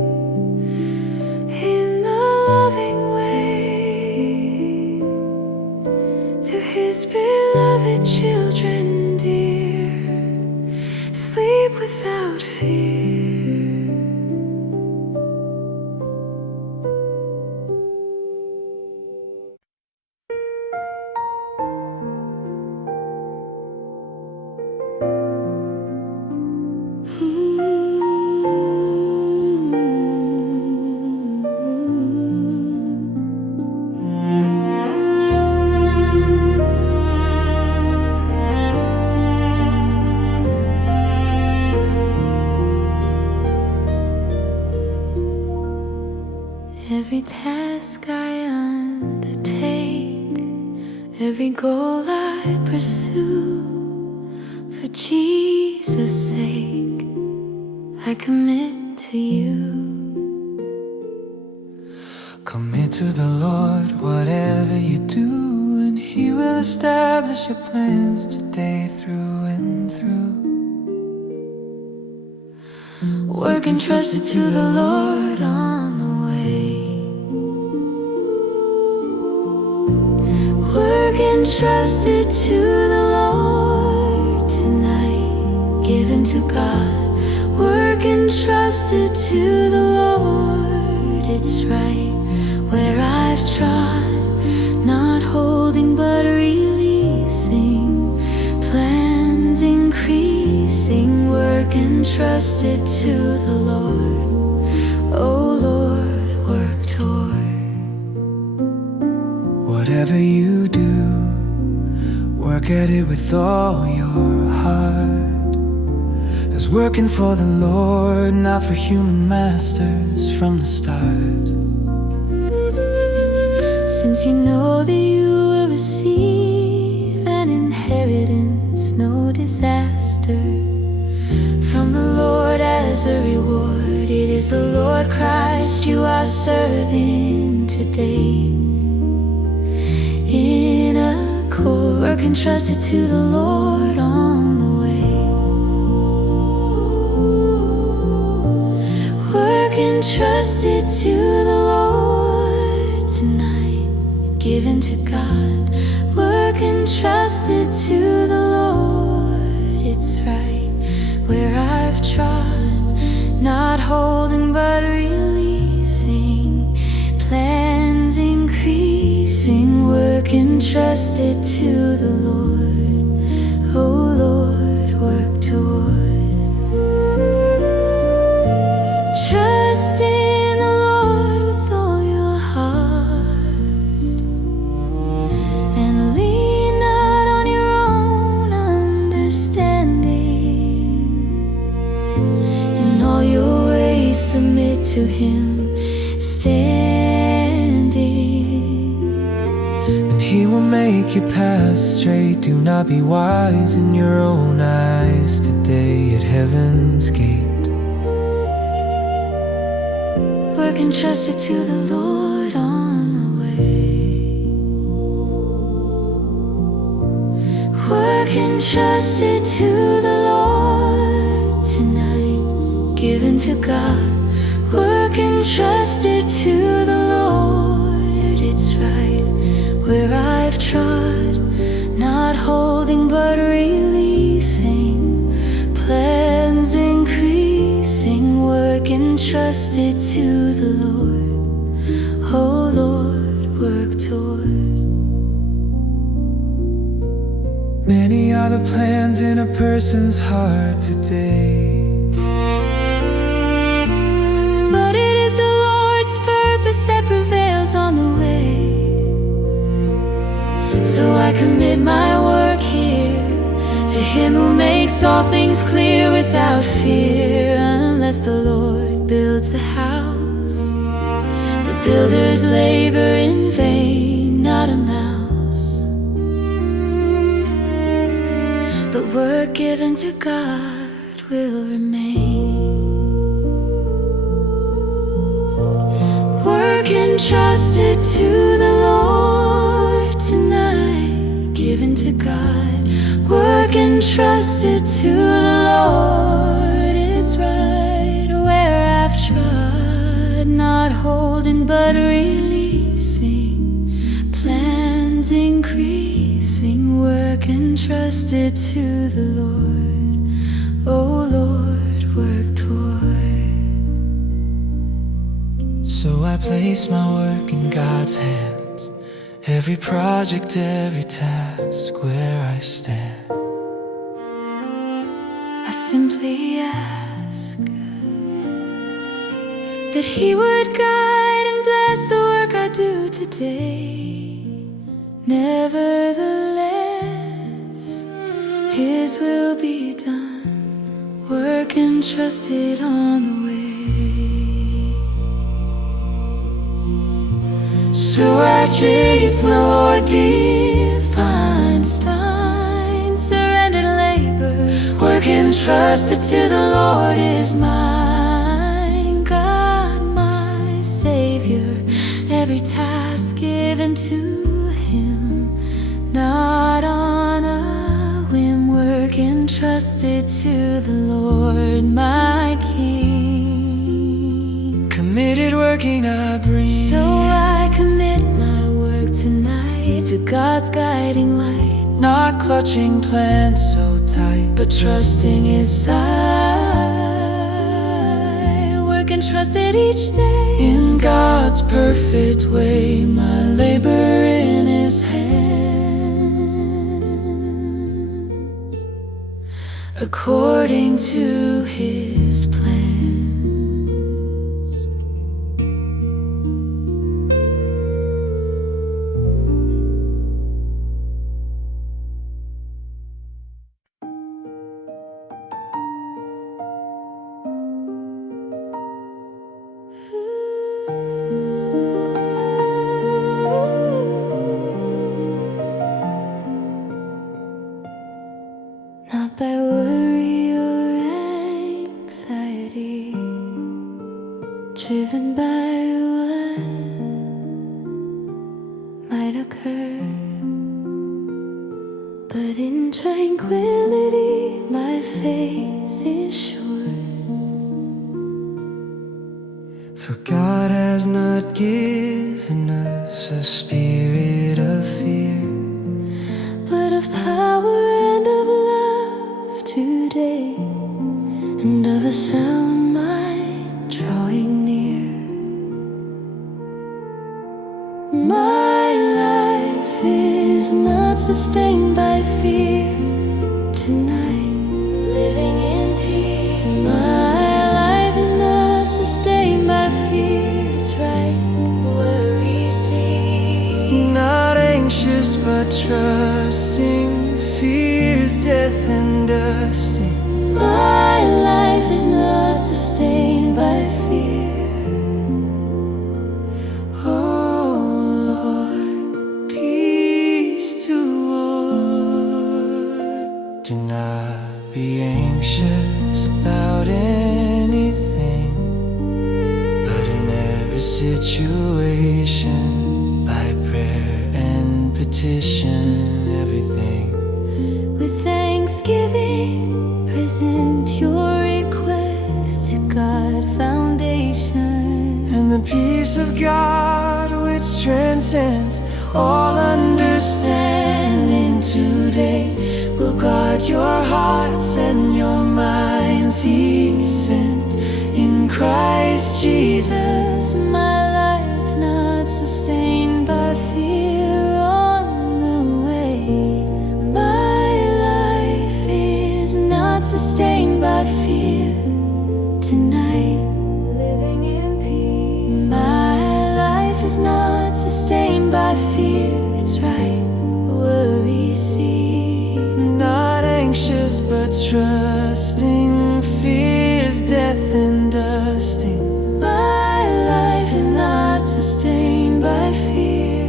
in the loving way to His beloved children dear. Sleep without fear. Every task I undertake, every goal I pursue, for Jesus' sake, I commit to you. Commit to the Lord whatever you do, and He will establish your plans today through and through. Work entrusted to the Lord on the way. Work entrusted to the Lord tonight, given to God. Work entrusted to the Lord, it's right where I've trod, not holding but releasing, increasing work entrusted to the Lord. Oh Lord, work toward. Whatever you do, work at it with all your heart. As working for the Lord, not for human masters from the start. Since you know that you will receive an inheritance, no disaster from the Lord as a reward. It is the Lord Christ you are serving today. In accord, work entrusted to the Lord on the way. Work entrusted to the Lord tonight, given to God. Work entrusted to the Lord, it's right where I've trod, not holding but releasing, plans increasing, work entrusted to the Lord. Oh Lord, work toward. Trust in the Lord with all your heart, and lean not on your own understanding. In all your ways submit to Him, standing. And He will make your path straight. Do not be wise in your own eyes today at heaven's gate. Work entrusted to the Lord on the way. Work entrusted to the Lord tonight, given to God. Work entrusted to the Lord, it's right where I've trod, not holding but releasing, plans increasing, work entrusted to the Lord. Oh Lord, work toward. Many are the plans in a person's heart today, but it is the Lord's purpose that prevails on the way. So I commit my work here to Him who makes all things clear without fear. Unless the Lord builds the house, the builders labor in vain, not a mouse. But work given to God will remain. Work entrusted to the Lord tonight, given to God. Work entrusted to the Lord is right where I've trod, not holding but releasing, plans increasing, work entrusted to the Lord. Oh Lord, work toward. so I place my work in God's hands. Every project, every task where I stand, I simply ask that He would guide and bless the work I do today. Nevertheless, His will be done, work entrusted on the way. So I praise my Lord divine, surrendered labor, work entrusted to the Lord is mine. God, my Savior, every task given to Him, not on a whim, work entrusted to the Lord, my King. committed working I bring. So I commit my work tonight to God's guiding light, Not clutching plans so tight, but trusting His side. Work entrusted each day in God's perfect way, my labor in His hands. A according to His plan. Not by worry or anxiety, driven by what might occur, but in tranquility my faith is sure. For God has not given us a spirit of fear, but of power and of love today, and of a sound mind drawing near. My life is not sustained by fear tonight, living in peace. My life is not sustained by fear, it's right, worry, see. not anxious but trusting, fears death and dusting. My life is not sustained by fear. Oh Lord, peace to all. Do not be anxious about anything, but in every situation, by prayer and petition, everything With thanksgiving, present your request to God, foundation. and the peace of God which transcends all understanding today will guard your hearts and your minds. He sent in Christ Jesus. My life not sustained by fear on the way. My life is not sustained by fear tonight, living in peace. My life is not sustained by fear, it's right, worry, see. Not anxious but trusting, fears death and dusting. My life is not sustained by fear.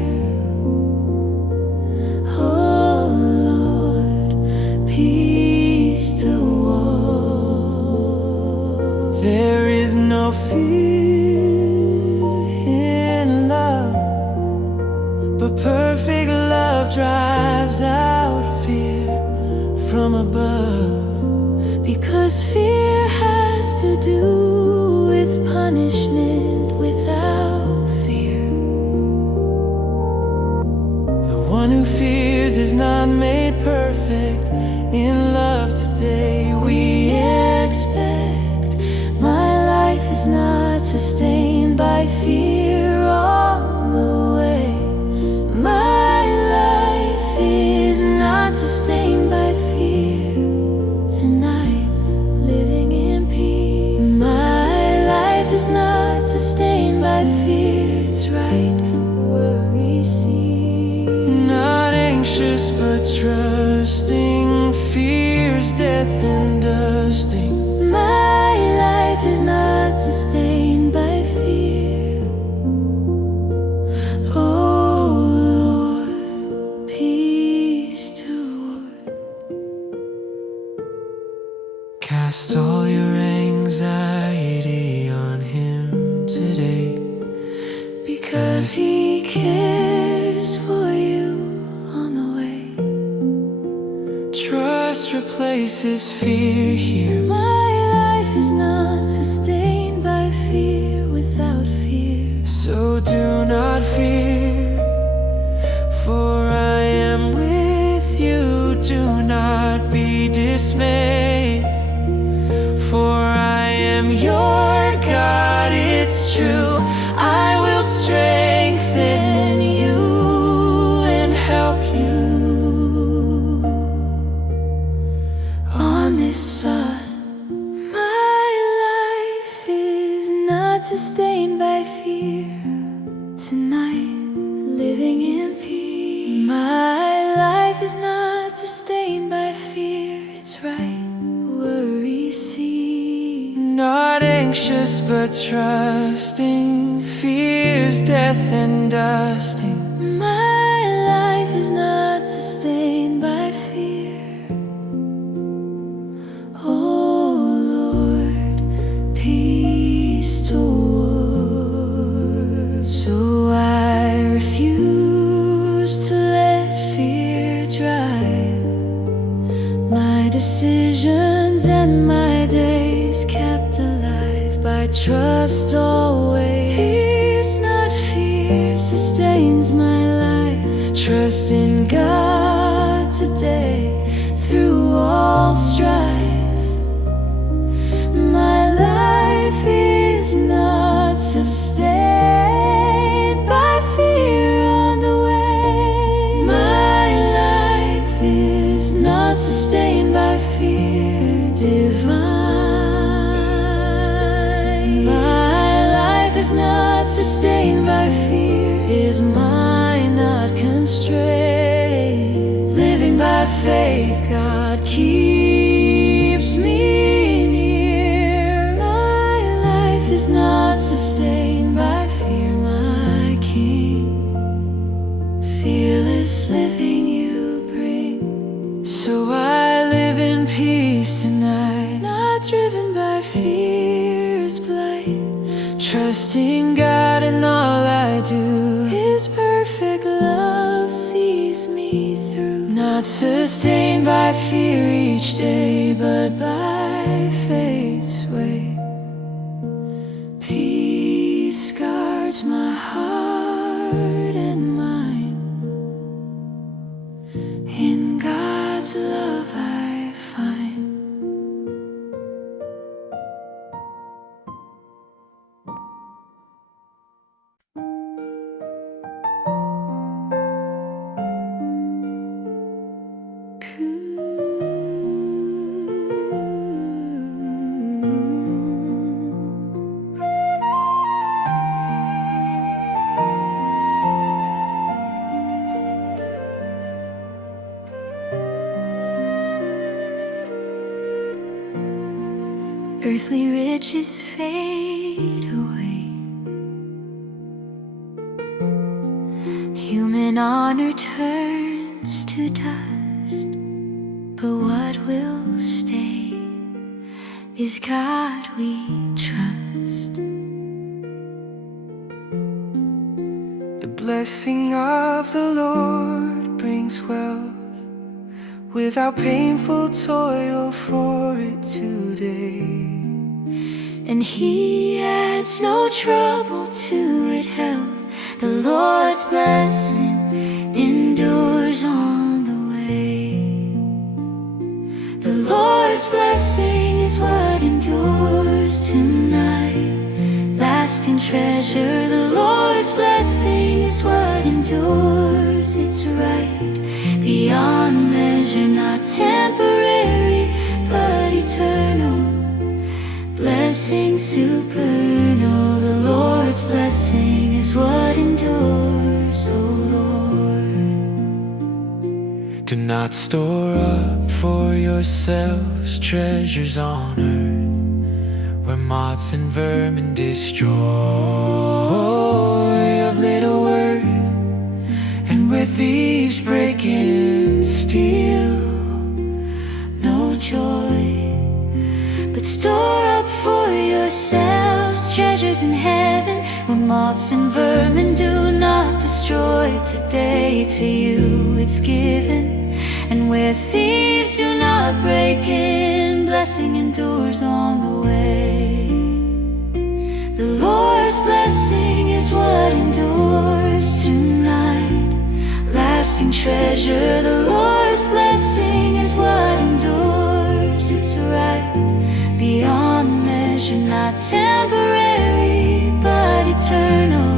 Oh Lord, peace to all. There is no fear in love, but perfect love drives out fear from above. Because fear has to do with punishment without fear. The one who fears is not made perfect in love today. We Expect my life is not sustained by fear on the way. My life is not sustained by fear tonight, living in peace. My life is not sustained by fear, it's right, worry, see. not anxious but trusting, fears death and dusting. My life is not sustained by fear. Oh Lord, peace to all. Cast all your anxiety on Him today, Because He cares for you on the way. trust replaces fear here. My life is not sustained by fear without fear. So do not fear, for I am with you. Do not be dismayed, for I am your God. It's true, I will strengthen you and help you on this not sustained by fear. Tonight, living in peace. My life is not sustained by fear. It's right, worry cease. Not anxious but trusting, fears death and dusting. My life is not sustained by fear. Oh Lord, peace towards. So I refuse to let fear drive my decisions and my days, kept alive by trust always. Peace, not fear, sustains my life. Trust in God today through all strife. My life is not sustained by fear on the way. My life is not sustained by fear divine. My life is not sustained by fear, is mine not constrained. Living by faith, God keeps me near. My life is not sustained by fear, my King. Fearless living you bring. So I live in peace tonight, not driven by fear's blight. Trusting God in all I do, His perfect love sees me through. Not sustained by fear each day, but by faith's way. Peace guards my heart and mind. In God's love I find. Earthly riches fade away. Human honor turns to dust. But what will stay is God we trust. The blessing of the Lord brings wealth without painful toil for it today. And He adds no trouble to it, health. The Lord's blessing endures on the way. The Lord's blessing is what endures tonight. Lasting treasure, the Lord's blessing is what endures. It's right, beyond measure, not temporary, but eternal. Blessing supernal, the Lord's blessing is what endures, oh Lord. Do not store up for yourselves treasures on earth, where moths and vermin destroy, of little worth, and where thieves break in and steal. No joy, but store up for yourselves treasures in heaven, where moths and vermin do not destroy. Today to you it's given, and where thieves do not break in, blessing endures on the way. The Lord's blessing is what endures tonight. Lasting treasure, the Lord's blessing is what endures. It's right, beyond measure, not temporary, but eternal.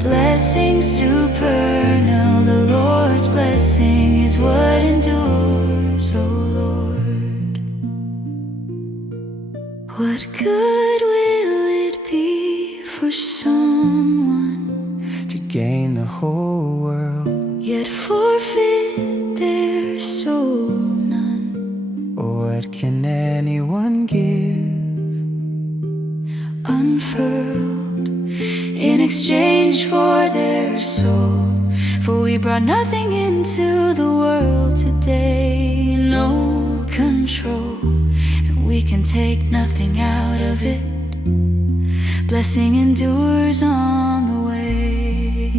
Blessing supernal, the Lord's blessing is what endures, oh Lord. What good will it be for someone to gain the whole world, yet forfeit their soul none. what can anyone give Unfurled in exchange for their soul? For we brought nothing into the world today, no control, and we can take nothing out of it. Blessing endures on the way.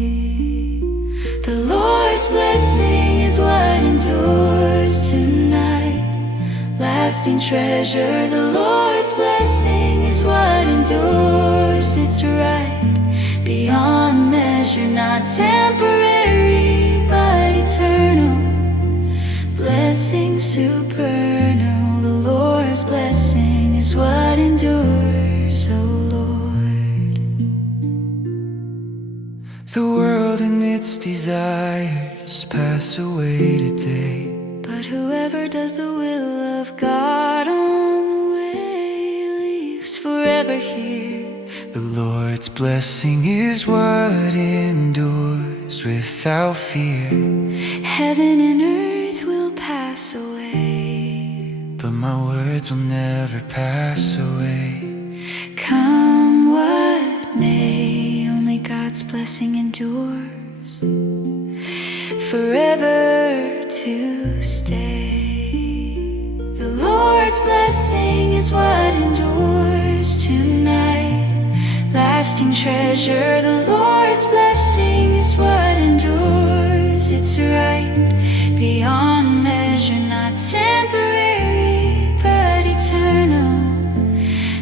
The Lord's blessing is what endures tonight, lasting treasure. The Lord's blessing is what endures. It's right beyond measure, not temporary but eternal. Blessing supernal. The Lord's blessing is what endures, oh Lord. The world and its desires pass away today, But whoever does the will of God on the way lives forever here. the Lord's blessing is what endures without fear. Heaven and earth will pass away, But my words will never pass away. come what may, only God's blessing endures forever to stay. The Lord's blessing is what endures tonight, lasting treasure. The Lord's blessing is what endures. It's right beyond measure, not temporary but eternal.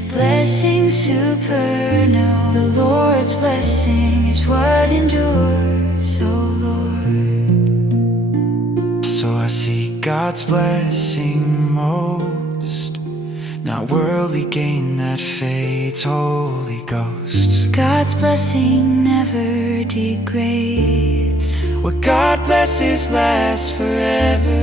Blessing supernal. The Lord's blessing is what endures, oh Lord. So I seek God's blessing most, not worldly gain that fades. Holy Ghost, God's blessing never degrades. what God blesses lasts forever.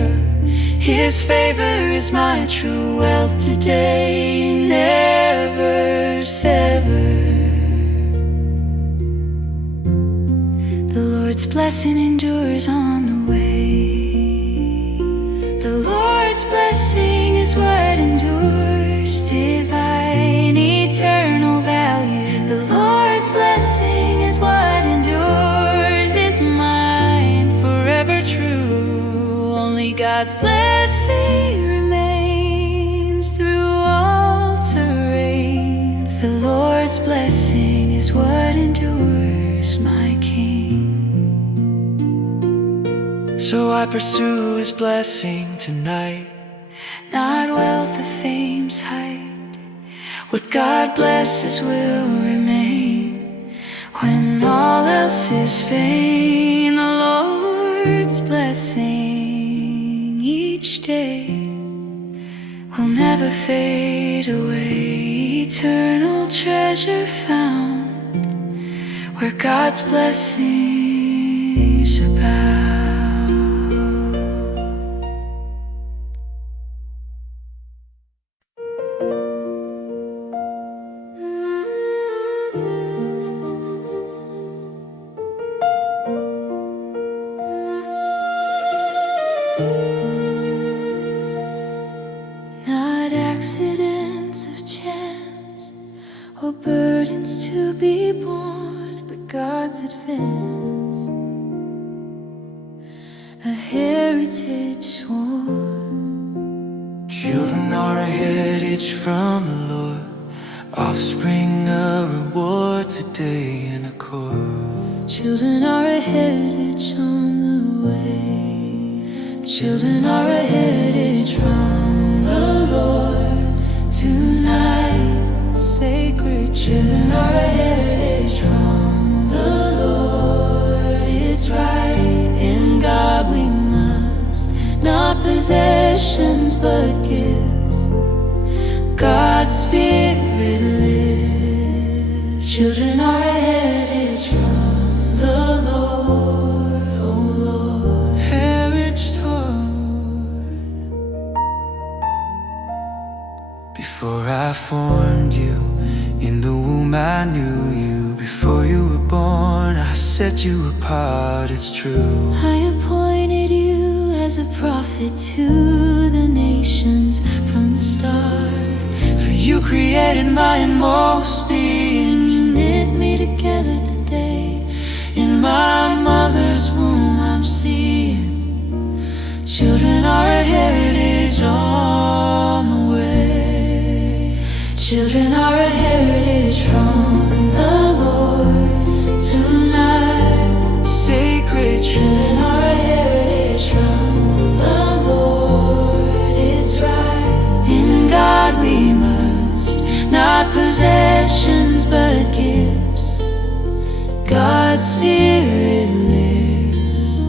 His favor is my true wealth today, never sever. The Lord's blessing endures on the way. The Lord's blessing is what endures, divine, eternal value. The Lord's blessing is what endures. It's mine, forever true. Only God's blessing remains through all terrains. The Lord's blessing is what endures, my King. So I pursue His blessing tonight, Not wealth or fame's height. What God blesses will remain when all else is vain. The Lord's blessing each day will never fade away. Eternal treasure found where God's blessings abound. Not accidents of chance or burdens to be borne, but God's advance, a heritage sworn. children are a heritage from the Lord, offspring a reward today in accord. Children are a heritage on the way. Children are a heritage from the Lord tonight. Sacred children are a heritage from the Lord. It's right in God we must, not possessions but gifts. God's Spirit lives. Children are a heritage from the Lord, oh Lord. Heritage toward. Before I formed you in the womb, I knew you. Before you were born, I set you apart, it's true. I appointed you as a prophet to the nations from the start. For you created my inmost being. You knit me together today. In my mother's womb I'm seeing children are a heritage on the way. Children are a heritage from the Lord tonight. Sacred Children are a heritage from the Lord, it's right. in God we must, not possessions but gifts. God's Spirit lives.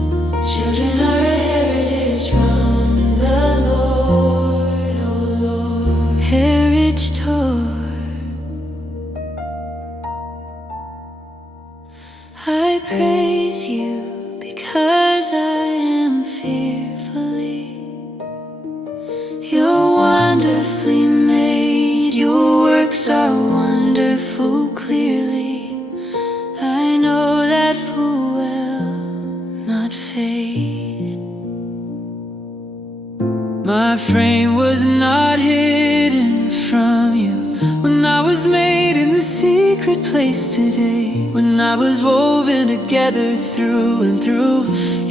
Children are a heritage from the Lord, oh Lord. Heritage taught. I praise you because I am fearfully. You're wonderfully made. Your works are wonderful clearly. I know that full well, not fade. My frame was not hidden from you when I was made in the secret place today. When I was woven together through and through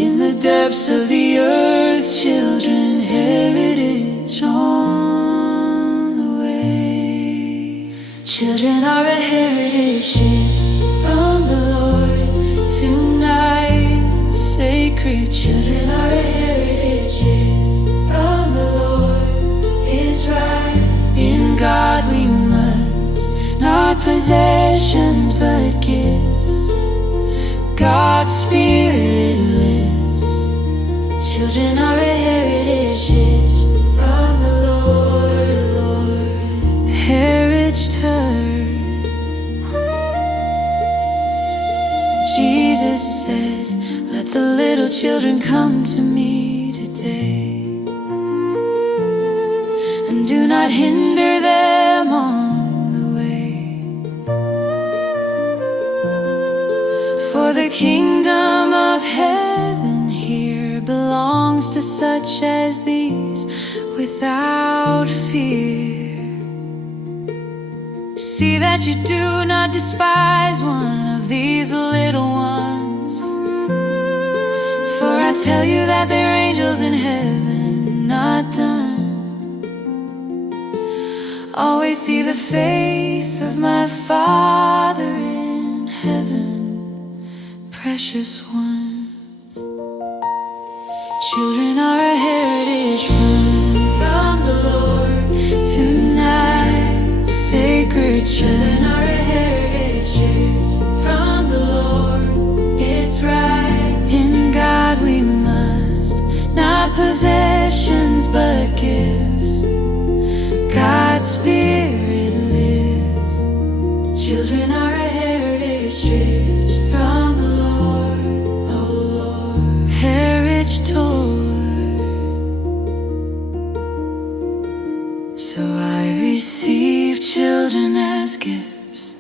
in the depths of the earth, children, heritage on the way. Children are a heritage from the Lord Tonight, sacred Children are a heritage from the Lord, it's right. in God we must, not possessions but gifts. God's Spirit lives. Children are a heritage from the Lord. Heritage turn. Jesus said, let the little children come to me today, and do not hinder them on the way. For the kingdom of heaven here belongs to such as these, without fear. See that you do not despise one of these little ones, for I tell you that they're angels in heaven, not done. Always see the face of my Father in heaven, precious ones. Children are a heritage from the Lord tonight. Sacred children are a heritage from the Lord, it's right. In God we must, not possessions but gifts. God's Spirit lives. Children are a heritage from the Lord, oh Lord. Heritage taught. So I receive children as gifts,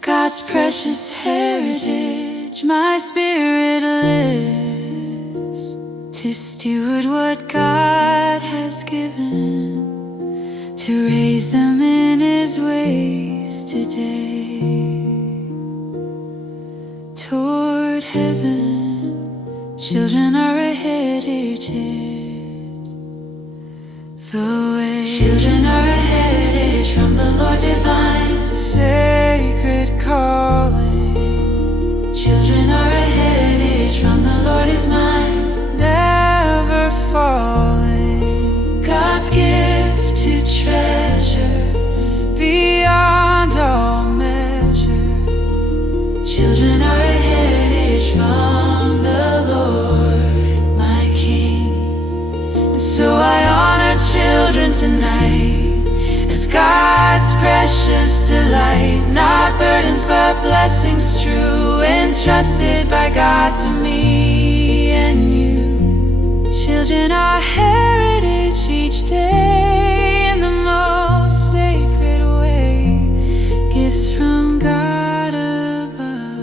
God's precious heritage. My spirit lives to steward what God has given, to raise them in His ways today. Toward heaven, children are a heritage. The way children are a heritage from the Lord divine, sacred calling. Children are a heritage from the Lord is mine, never falling. God's gift to treasure beyond all measure. Children are a heritage from the Lord, my King. And so I honor children tonight as God's precious delight. Not burdens but blessings true, entrusted by God to me and you. Children are heritage each day in the most sacred way, gifts from God above.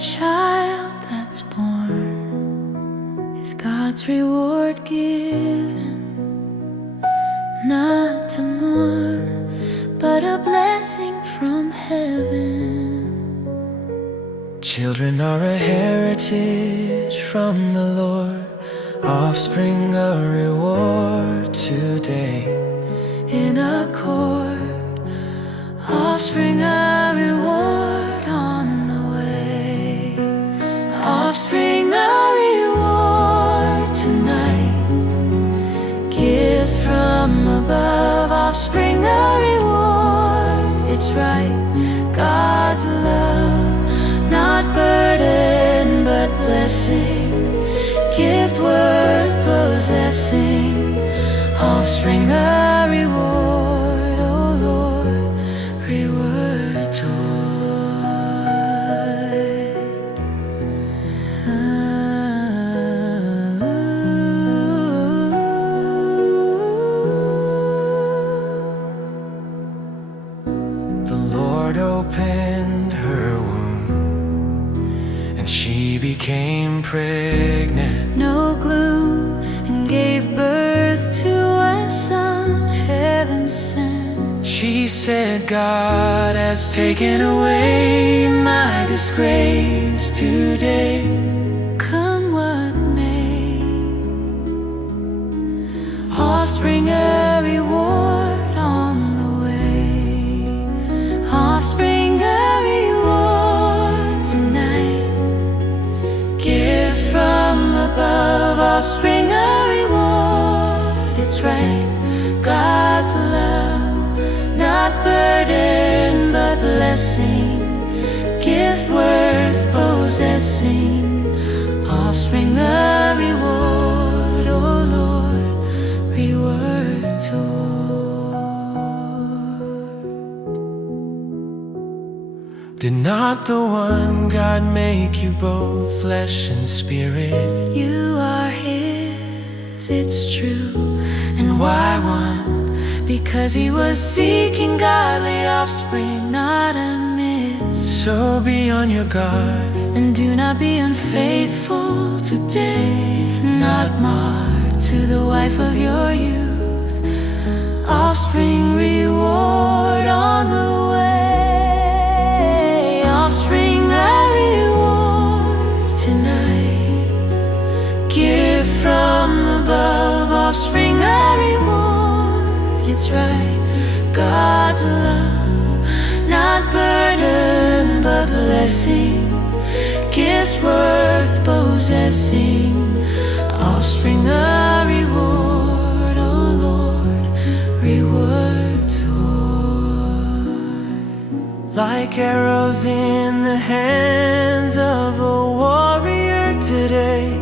child that's born is God's reward given, not to mourn, but a blessing from heaven. Children are a heritage from the Lord, offspring a reward today. In accord, offspring a reward on the way. Offspring a reward tonight, gift from above. Offspring a reward, it's right, God's love, not burden but blessing, gift worth possessing. Offspring a reward, oh Lord, reward toy. The Lord opened her womb, and she became pregnant. No gloom, and gave birth to a son, heaven sent. She said, God has taken away my disgrace today. Come what may, offspring a reward on the way. Offspring a reward tonight, gift from above. Offspring a reward, it's right, God's love, not burden but blessing, gift worth possessing. Offspring a reward, oh Lord, reward toward. Did not the one God make you both flesh and spirit? You are His, it's true. And why one? Because He was seeking godly offspring, not amiss. So be on your guard, and do not be unfaithful today, not marred to the wife of your youth. Offspring reward on the way. Offspring a reward tonight, gift from above. Offspring a reward, it's right, God's love, not burden but blessing, gift worth possessing. Offspring a reward, oh Lord, reward toward. like arrows in the hands of a warrior today.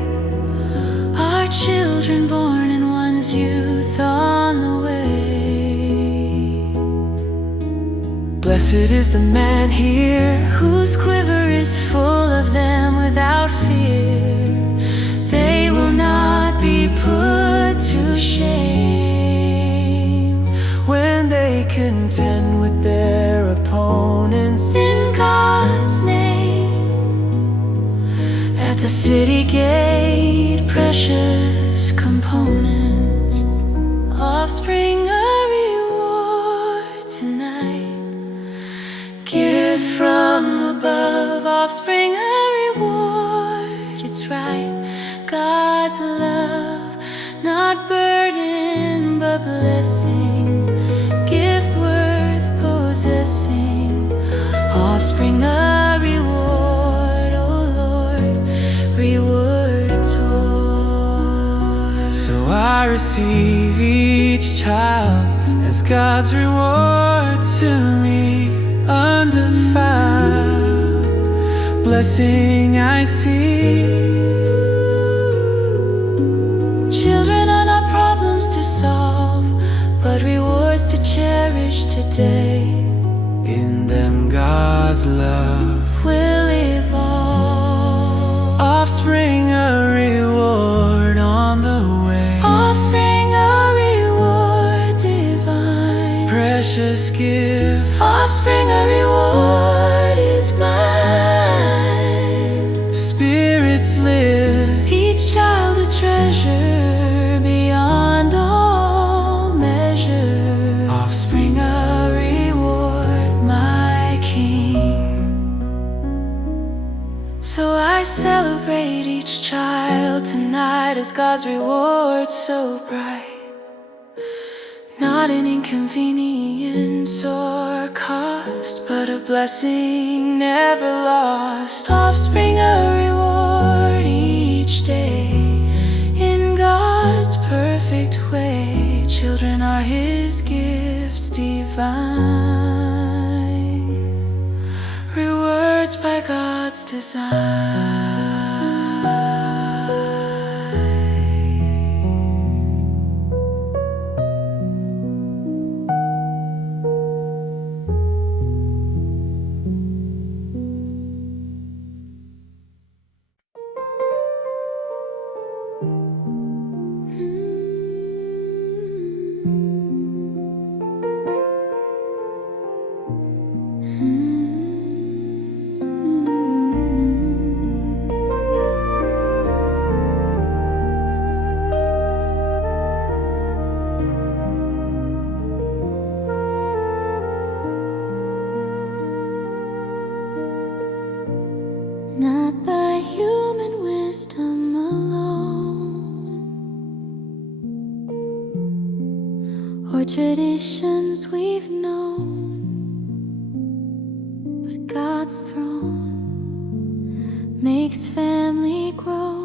Our children born in one's youth on the way. Blessed is the man here whose quiver is full of them without fear. They will not be put to shame when they contend with their opponents in God's name. At the city gate, precious components, offspring a reward tonight, gift from above. Offspring a reward, it's right, God's love, not burden but blessing, gift worth possessing. Offspring a reward, oh Lord, reward toward. So I receive each child as God's reward to me, undefiled blessing I see. Children are not problems to solve, but rewards to cherish today. In them God's love Will evolve. Offspring a reward on the way. Offspring a reward divine. Precious gift. Offspring a reward is mine. celebrate each child tonight as God's reward so bright. Not an inconvenience or cost, but a blessing never lost. Offspring a reward each day in God's perfect way. Children are His gifts divine, rewards by God's design. Not by human wisdom alone, or traditions we've known, but God's throne makes family grow.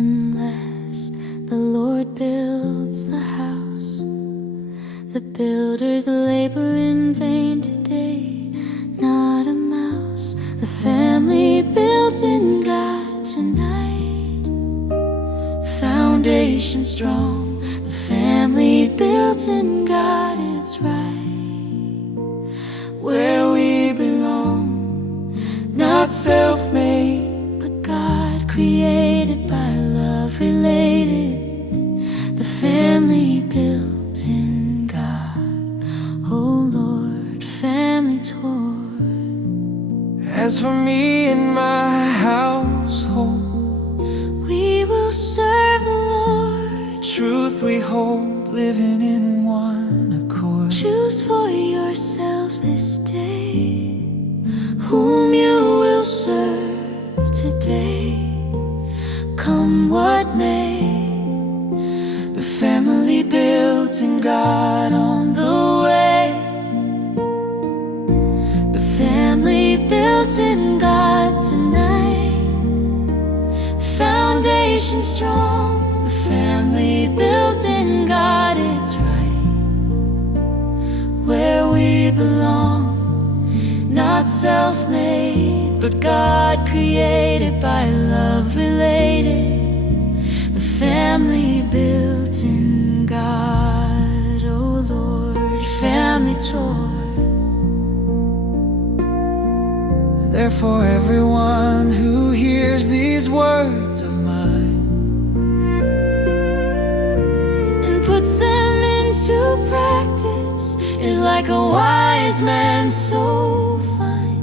Unless the Lord builds the house, the builders labor in vain today. Not a mouse, the family built in God tonight. Foundation strong, the family built in God, it's right where we belong. Not self-made, but God created, by love related. The family built in God, oh Lord, family toward. As for me and my household, we will serve the Lord. truth we hold, living in one accord. Choose for yourselves this day whom you will serve today. Come what may, the family built in God on the way. The family built in God tonight. Foundation strong, the family built in God, it's right where we belong. Not self-made, but God created, by love related. The family built in God, oh Lord, family toward. Therefore everyone who hears these words of mine and puts them into practice is like a wise man so fine,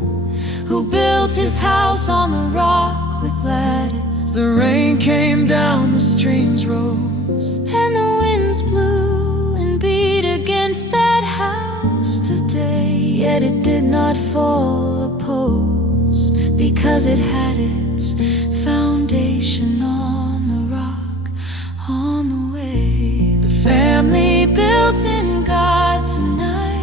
who built his house on the rock with lattice. The rain came down, the streams rose, and the winds blew and beat against that house today. Yet it did not fall opposed, because it had its foundation on the rock, on the way. The family built in God tonight.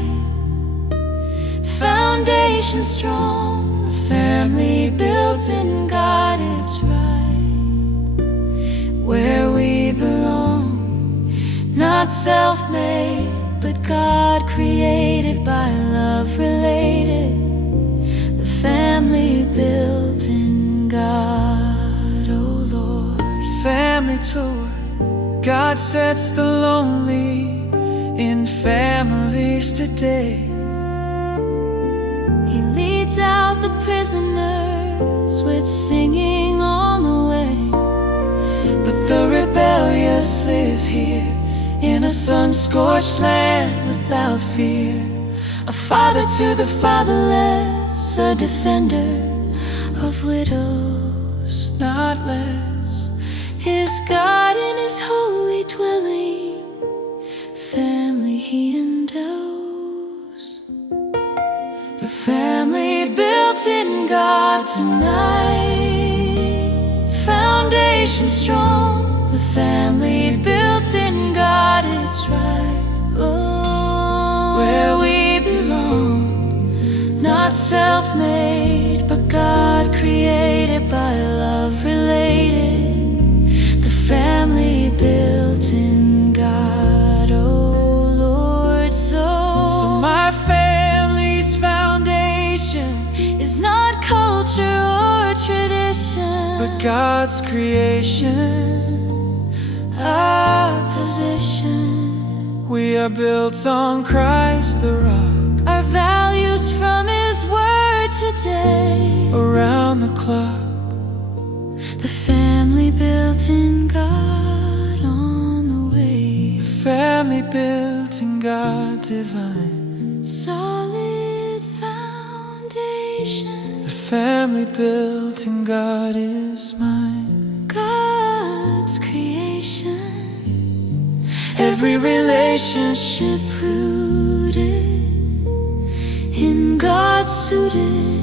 Foundation strong, the family built in God, it's right where we belong. Not self-made, but God created, by love related. The family built in God, oh Lord, family toward. God sets the lonely in families today. He leads out the prisoners with singing on the way. But the rebellious live here in a sun-scorched land without fear. A father to the fatherless, a defender of widows, not less. Is God in His holy dwelling, family He endows. The family built in God tonight. foundation strong, the family built in God, it's right. Oh, where we belong, not self-made, but God created, by love related, the family built in God, oh Lord. So my family's foundation is not culture or tradition, but God's creation, our position. We are built on Christ the rock, our values from His word today, around the clock, the family built in God on the way, the family built in God divine, solid foundation, the family built in God is mine. God's creation, every relationship rooted in God suited,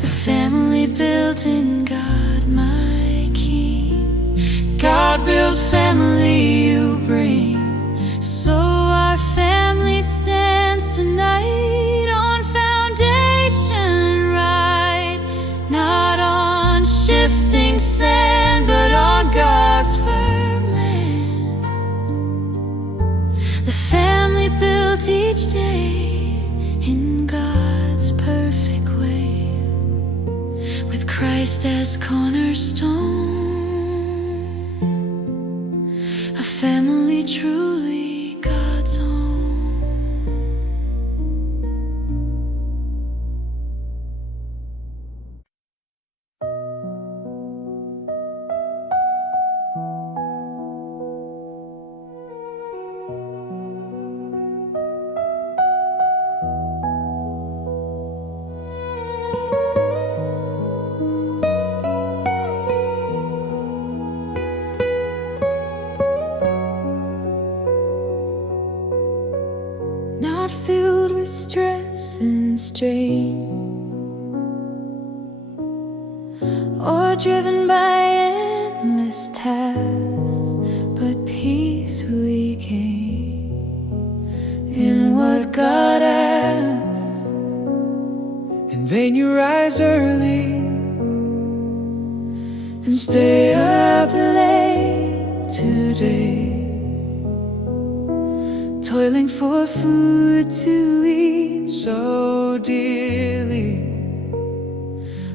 the family built in God, my King. God built family you bring, so our family stands tonight on foundation right, not on shifting sand, but on God's firm land. The family built each day in God's perfect way, with Christ as cornerstone, a family truly God's own. Not filled with stress and strain, or driven by endless tasks, but peace we gain in what God asks. And then you rise early and stay up late today, toiling for food to eat so dearly,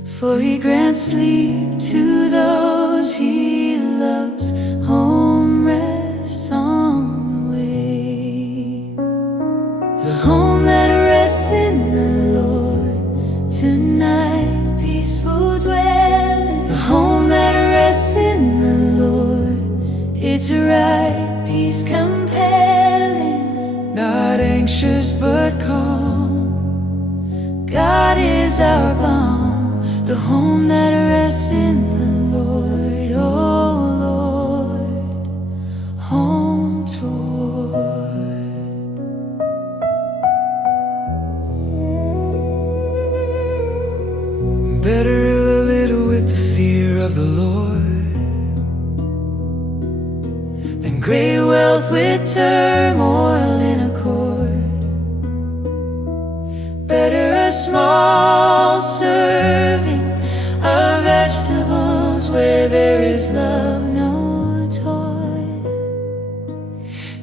for He grants sleep to those He loves, home rests on the way, the home that rests in the Lord tonight, peaceful dwelling, the home that rests in the Lord, it's right, peace compelling, not anxious but calm. God is our balm, the home that rests in the Lord, oh Lord, home toward. Better a little with the fear of the Lord than Great wealth with turmoil in accord. Better a small serving of vegetables where there is love, no toil,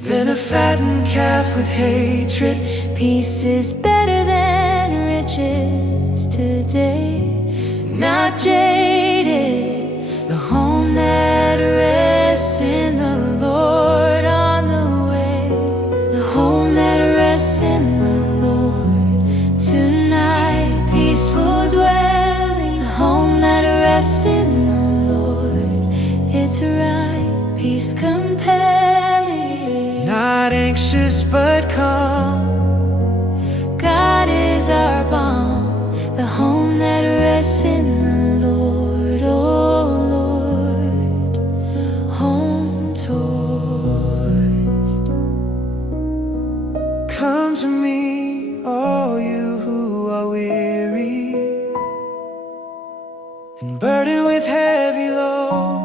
than a fattened calf with hatred. Peace is better than riches today, not jaded, the home that rests in the Lord on the way, the home that rests in the Lord tonight, peaceful dwelling, the home that rests in the Lord, it's right, peace compelling, Not anxious but calm. God is our balm, the home that rests in the Lord, oh Lord, home toward. Come to me, all you who are weary and burdened with heavy load.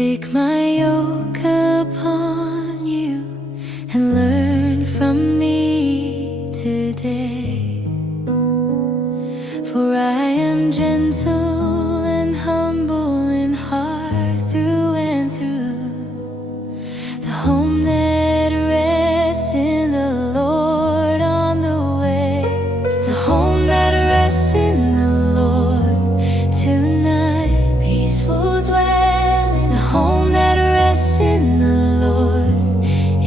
Take my yoke upon you and learn from me today. For I am gentle and humble in heart through and through. The home that rests in the Lord on the way. The home that rests in the Lord tonight. Peaceful dwelling. The home that rests in the Lord.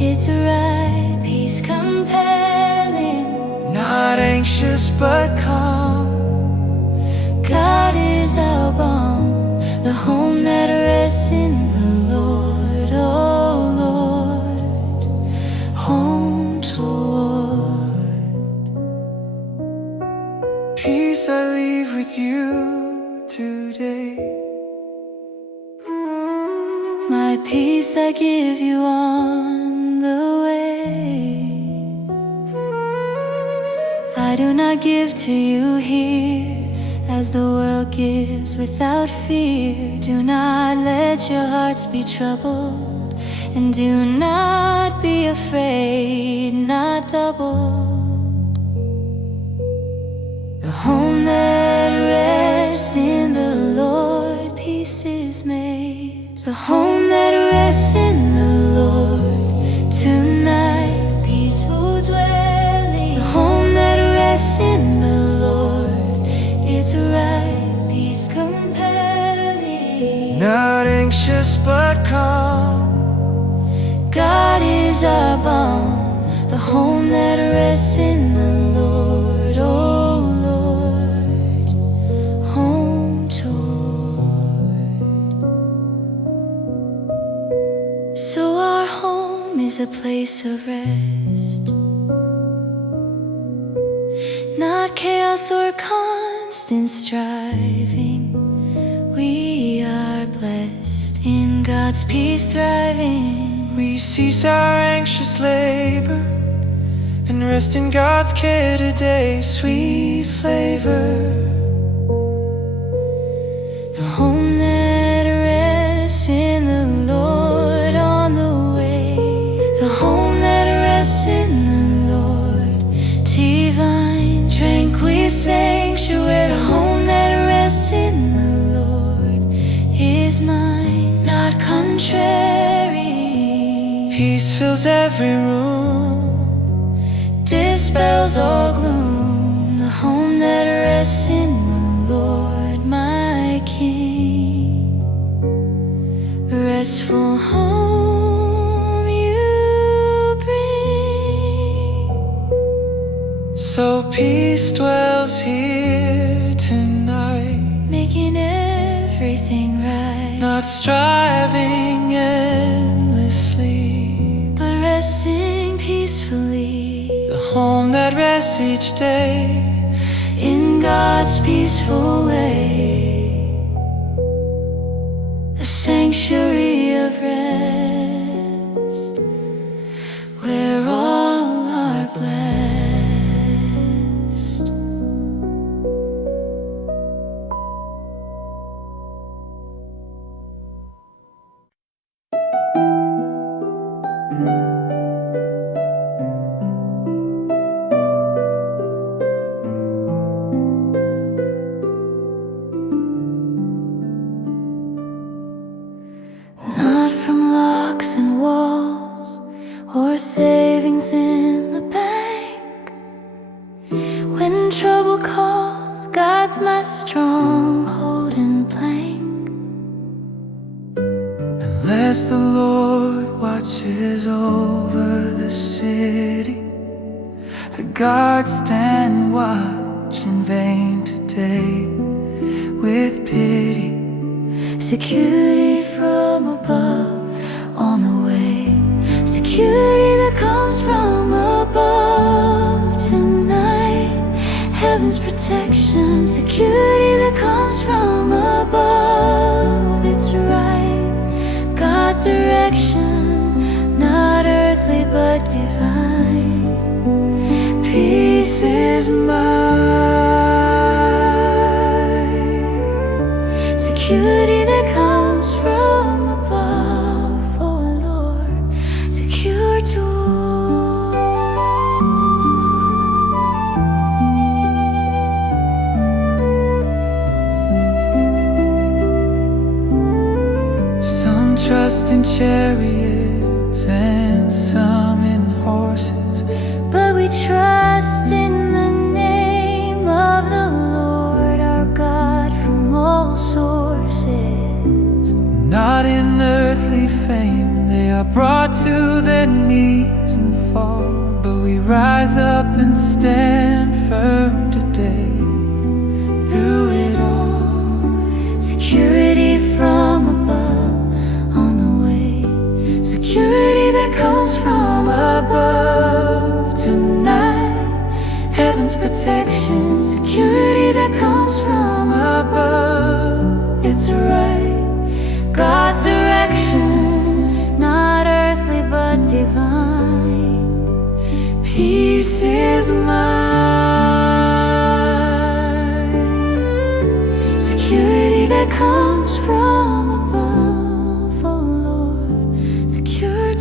It's right, peace compelling. Not anxious but calm. God is our balm, the home that rests in the Lord, oh Lord, home toward. Peace I leave with you today. My peace I give you on the way. I do not give to you here as the world gives without fear. Do not let your hearts be troubled, and do not be afraid, not doubled. The home that rests in the Lord, peace is made. The home that rests in the Lord tonight, peaceful dwelling. The home that rests in the Lord, it's right, peace compelling. Not anxious but calm. God is our balm, the home that rests in the Lord, oh Lord, home toward. So our home is a place of rest, not chaos or constant striving. We are blessed in God's peace thriving. We cease our anxious labor and rest in God's care today. Sweet flavor. The home that rests in the Lord on the way. The home that rests in the Lord, divine, tranquil sanctuary. The home that rests in the Lord is mine, not contrary. Peace fills every room, Dispels all gloom. The home that rests in the Lord, my King. Restful home you bring. so peace dwells here tonight. Making everything right. Not striving endlessly, But resting peacefully the home that rests each day. in God's peaceful way. A sanctuary of rest where all are blessed. Not from locks and walls or savings in the bank. When trouble calls, God's my stronghold and plank. Unless the Lord watches over the city, the guards stand watch in vain today. With pity, Security from above on the way. Security that comes from above tonight. Heaven's protection. Security that comes from above. It's right, God's direction, not earthly but divine. Peace is mine. Security that comes from above. trust in chariots and some in horses, but we trust in the name of the Lord our God from all sources. not in earthly fame. They are brought to their knees and fall, but we rise up and stand firm today. Through it all, security from above on the way, security that comes from above tonight. Heaven's protection, security that comes from above. It's right, God's direction, not earthly but divine. Peace is mine, security that comes from above, oh Lord, secure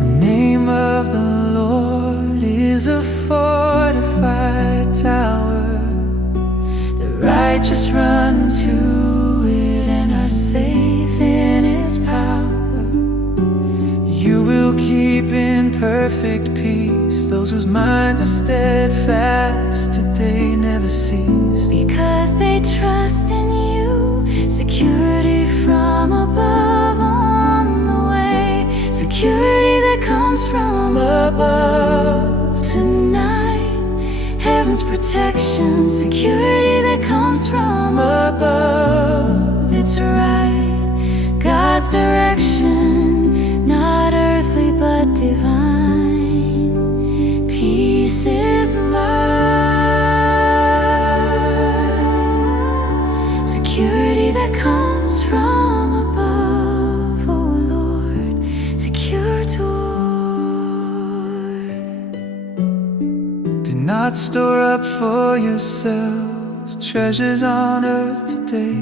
The name of the Lord is a fortified tower. The righteous run to it and are safe in His power. You will keep in perfect peace those whose minds are steadfast today, never cease. because they trust in you, security from above on the way, security that comes from above tonight. Heaven's protection, security that comes from above. It's right, God's direction, not earthly but divine. Peace is mine, security that comes from above, oh Lord, secure toward. Do not store up for yourselves treasures on earth today,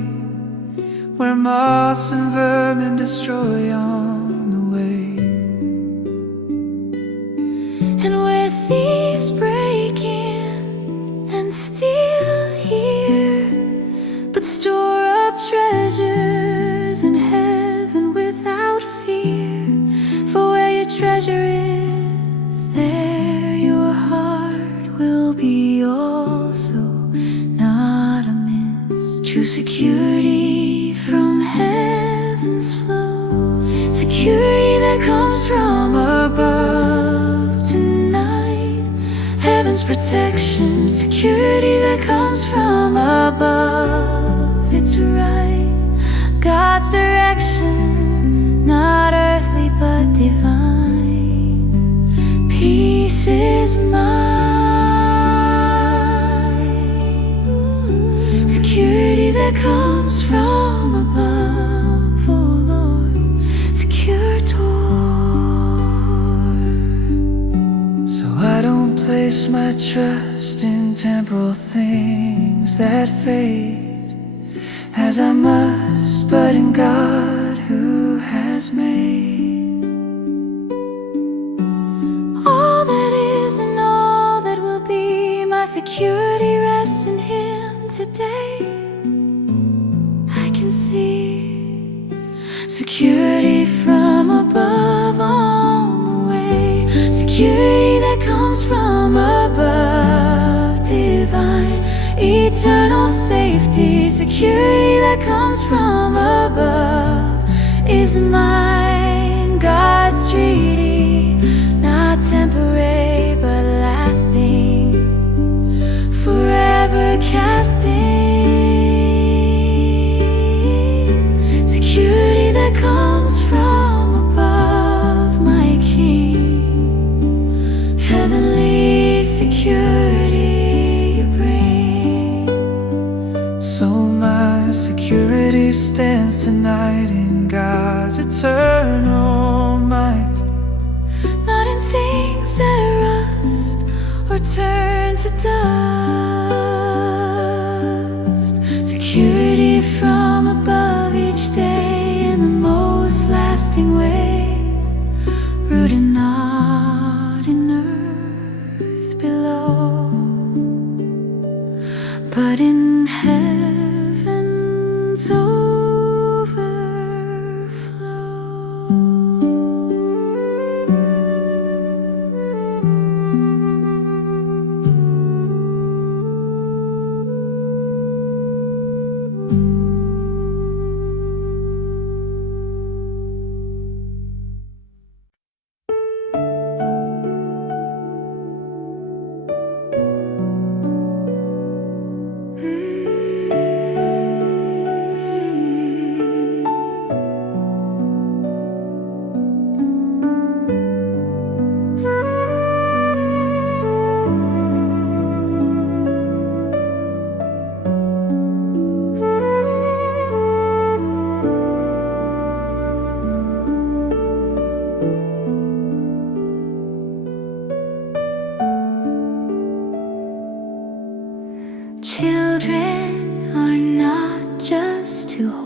where moss and vermin destroy on the way, And where thieves break in and steal here, but store up treasures in heaven without fear. For where your treasure is, there your heart will be also, not amiss. True security from heaven's flow, security that comes from above tonight. Heaven's protection, security that comes from above. It's right, God's direction, not earthly but divine. Peace is mine, security that comes from above, oh Lord, secure toward. so I don't place my trust in temporal things that fade, as I must, but in God who has made All that is and all that will be, my security rests in Him today. I can see security from above on the way, security that comes from above, divine, eternal safety. Security that comes from above is mine, God's treaty, not temporary but lasting, forever casting. Security that comes from above, my King, heavenly security you bring. So my security stands tonight in God's eternal might, Not in things that rust or turn to dust. Security from above each day in the most lasting way, rooted not in earth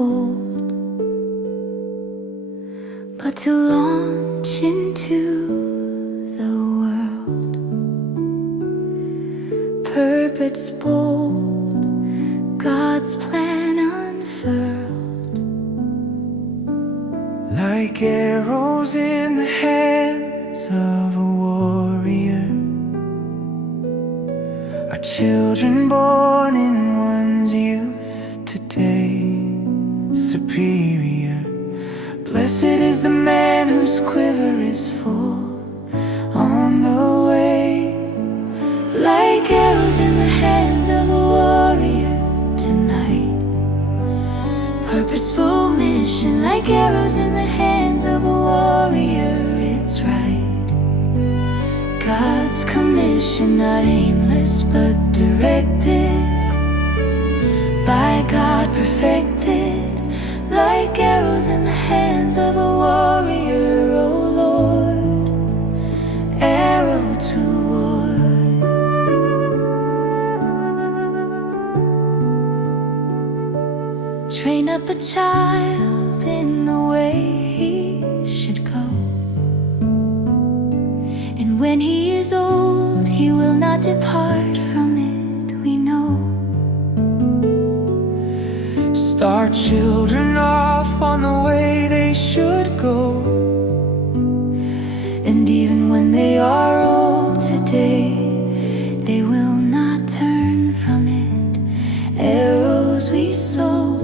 hold, but to launch into the world. Purpose bold, God's plan unfurled. Like arrows in the hands of a warrior, our children born in one's youth today, superior. Blessed is the man whose quiver is full on the way. Like arrows in the hands of a warrior tonight. Purposeful mission, like arrows in the hands of a warrior, it's right. God's commission, not aimless but directed, by God perfected. Like arrows in the hands of a warrior, oh Lord, arrow toward. Train up a child in the way he should go, and when he is old, he will not depart from it, we know. Start children off on the way they should go, and even when they are old today, they will not turn from it. Arrows we sow,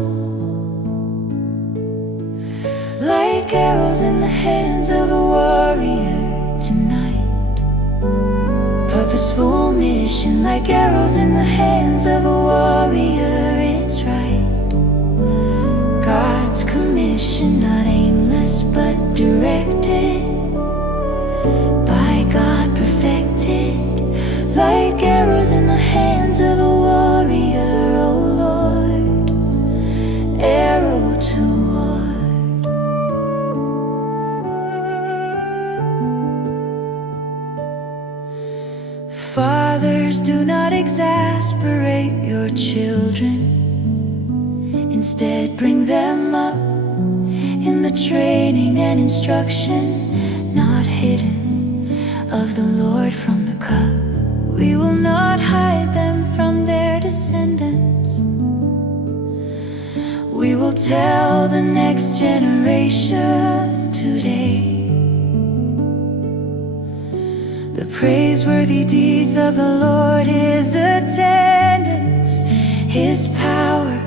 like arrows in the hands of a warrior tonight. Purposeful mission, like arrows in the hands of a warrior, it's right. God's commission, not aimless but directed, by God perfected. Like arrows in the hands of a warrior, oh Lord, arrow toward. Fathers, do not exasperate your children. Instead, bring them up in the training and instruction, not hidden, of the Lord from the cup. We will not hide them from their descendants. We will tell the next generation today the praiseworthy deeds of the Lord, His attendance, His power,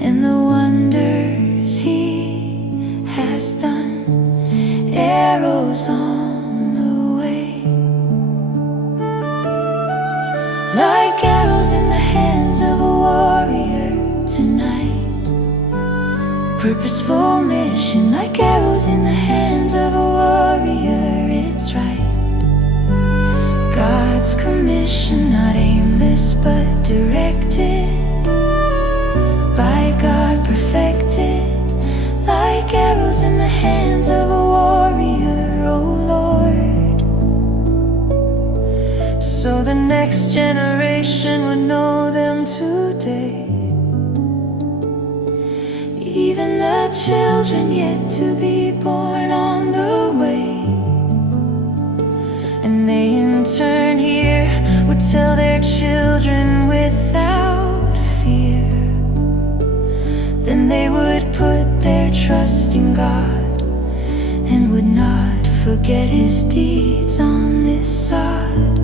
and the wonders He has done. Arrows on the way, like arrows in the hands of a warrior tonight. Purposeful mission, like arrows in the hands of a warrior, it's right. God's commission, not aimless but directed, by God perfected. Like arrows in the hands of a warrior, oh Lord, so the next generation would know them today. Even the children yet to be born on the way, and they in turn here would tell their children without fear. then they would put their trust in God, and would not forget His deeds on this sod,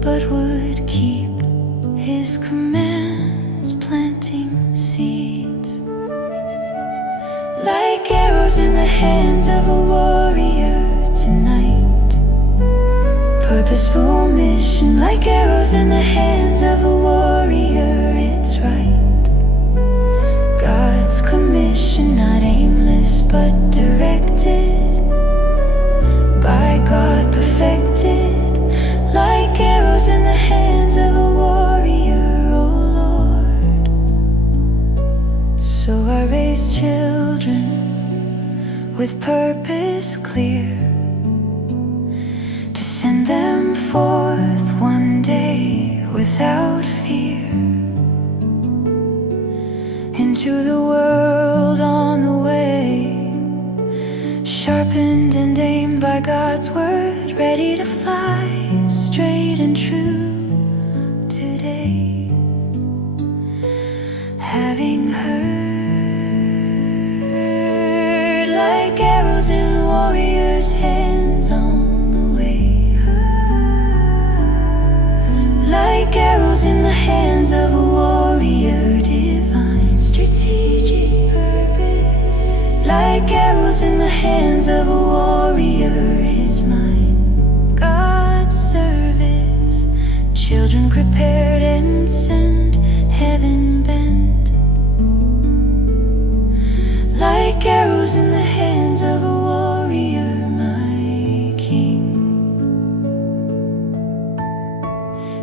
but would keep His commands, planting seeds. Like arrows in the hands of a warrior tonight. Purposeful mission, like arrows in the hands of a warrior, it's right. God's commission, not aimless but directed, by God perfected. Like arrows in the hands of a warrior, oh Lord. So I raise children with purpose clear, to send them forth one day without fear. to the world on the way, sharpened and aimed by God's word, ready to fly straight and true today. Having heard like arrows in warriors' hands on the way, like arrows in the hands of a warrior, divine strategic purpose. Like arrows in the hands of a warrior is mine, God's service. Children prepared and sent, heaven bent. Like arrows in the hands of a warrior, my king.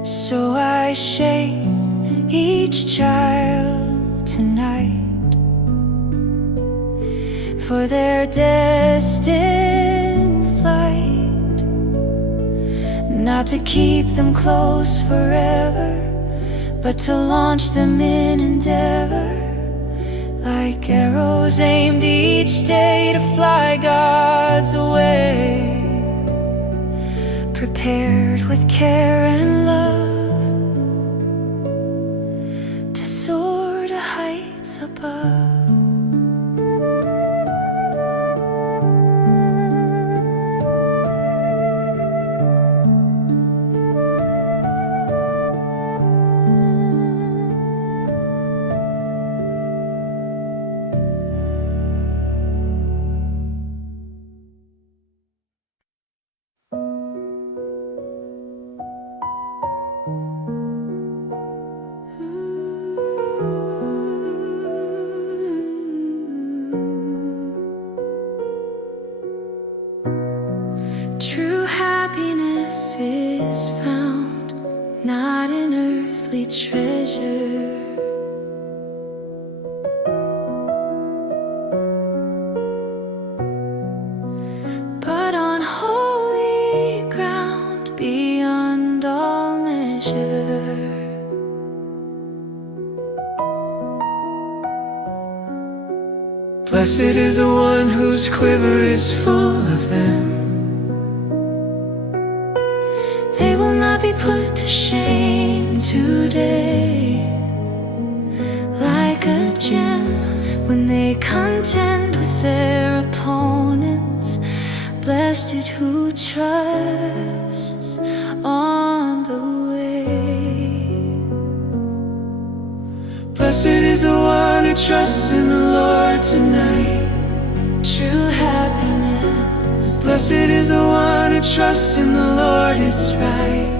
So I shape each child tonight for their destined flight, not to keep them close forever, but to launch them in endeavor. Like arrows aimed each day to fly God's way, prepared with care and love to soar to heights above. True happiness is found not in earthly treasure, but on holy ground beyond all measure. Blessed is the one whose quiver is full of them. They will not be put to shame today. Like a gem when they contend with their opponents, blessed it who trusts on the way. Blessed is the one who trusts in the Lord tonight. True happiness. Blessed is the one who trusts in the Lord, it's right.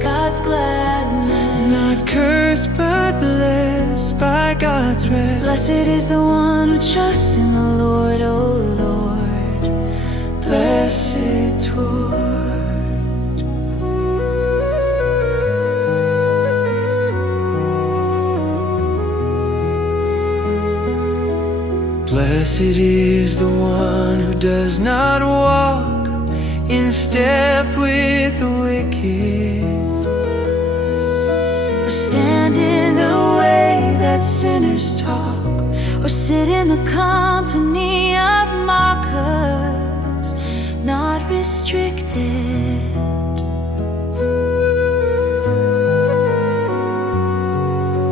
God's gladness. Not cursed but blessed by God's rest. Blessed is the one who trusts in the Lord, oh Lord. Blessed toward. Blessed is the one who does not walk in step with the wicked, Or stand in the way that sinners talk, or sit in the company of mockers, not restricted.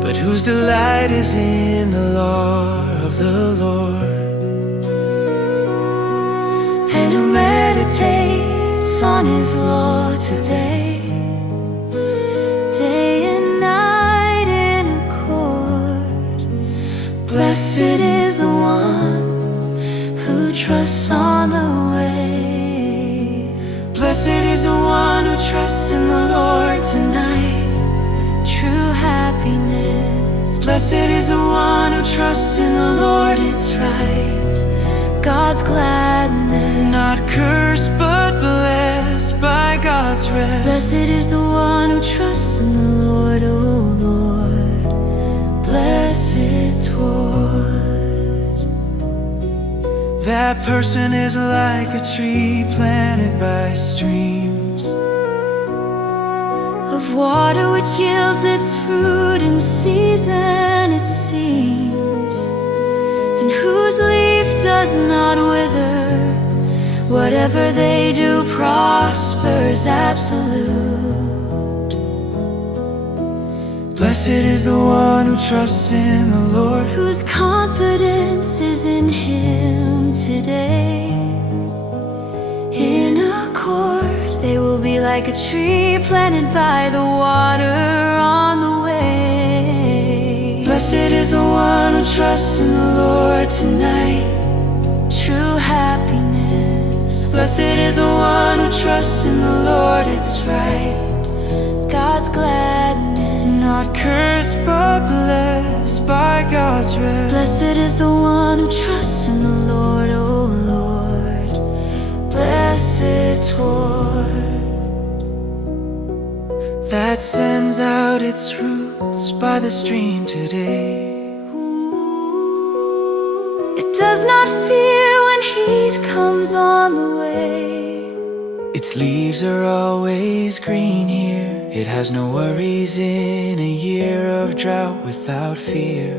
but whose delight is in the law of the Lord, And who meditates on his law today, day and night in accord. Blessed is the one who trusts on the way. blessed is the one who trusts in the Lord tonight. True happiness. Blessed is the one who trusts in the Lord, it's right. God's gladness. Not cursed but blessed by God's rest. Blessed is the one who trusts in the Lord, oh Lord. Blessed toward. That person is like a tree planted by streams Of water which yields its fruit in season, it seems. years, and whose leaf does not wither. Whatever they do prospers absolute. Blessed is the one who trusts in the Lord, whose confidence is in Him today. In accord, they will be like a tree planted by the water on the way. Blessed is the one who trusts in the Lord tonight. True happiness. Blessed is the one who trusts in the Lord, it's right. God's gladness. Not cursed but blessed by God's rest. Blessed is the one who trusts in the Lord, oh Lord. Blessed toward that sends out its roots by the stream today. It does not fear when heat comes on the way. Its leaves are always green here. It has no worries in a year of drought without fear,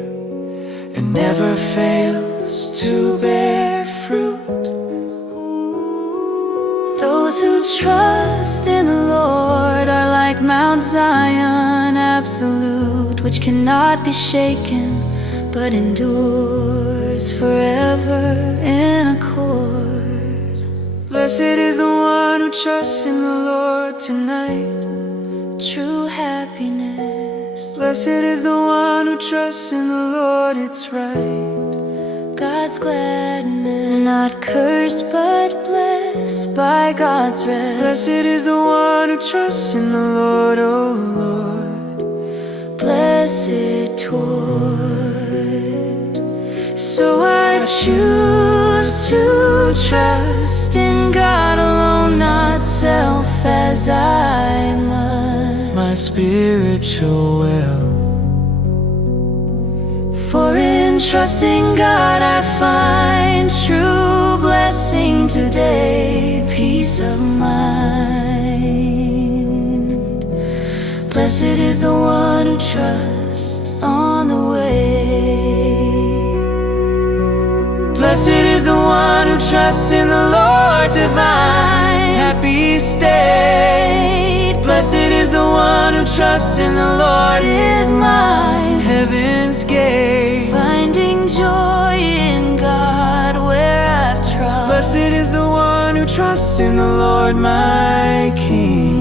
and never fails to bear fruit. Those who trust in the Lord are like Mount Zion absolute, which cannot be shaken but endures forever in accord. Blessed is the one who trusts in the Lord tonight. True happiness. Blessed is the one who trusts in the Lord, it's right. God's gladness. Not cursed but blessed by God's rest. Blessed is the one who trusts in the Lord, oh Lord. Blessed toward. So I choose to trust in God alone, not self as I must. My spiritual wealth. For in trusting God I find true blessing today, peace of mind. Blessed is the one who trusts on the way. Blessed is the one who trusts in the Lord divine, happy state. Blessed is the one who trusts in the Lord is mine, heaven's gate. Finding joy in God where I've tried. Blessed is the one who trusts in the Lord, my King.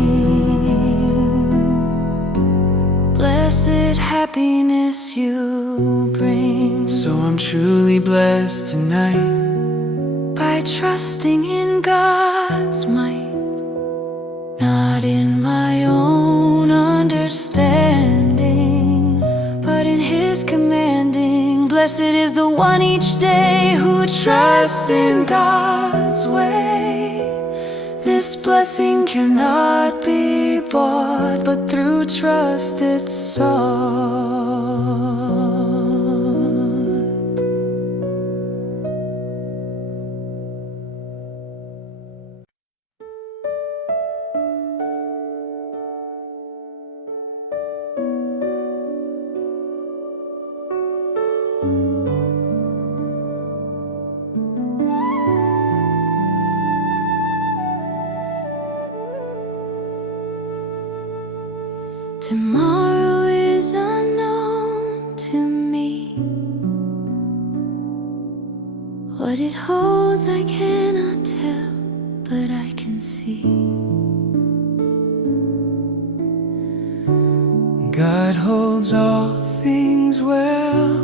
Blessed happiness you bring. So I'm truly blessed tonight by trusting in God's might, not in my own understanding, but in His commanding. Blessed is the one each day who trusts in God's way. This blessing cannot be bought, but through trust it's sought. Tomorrow is unknown to me. What it holds I cannot tell, but I can see. God holds all things well,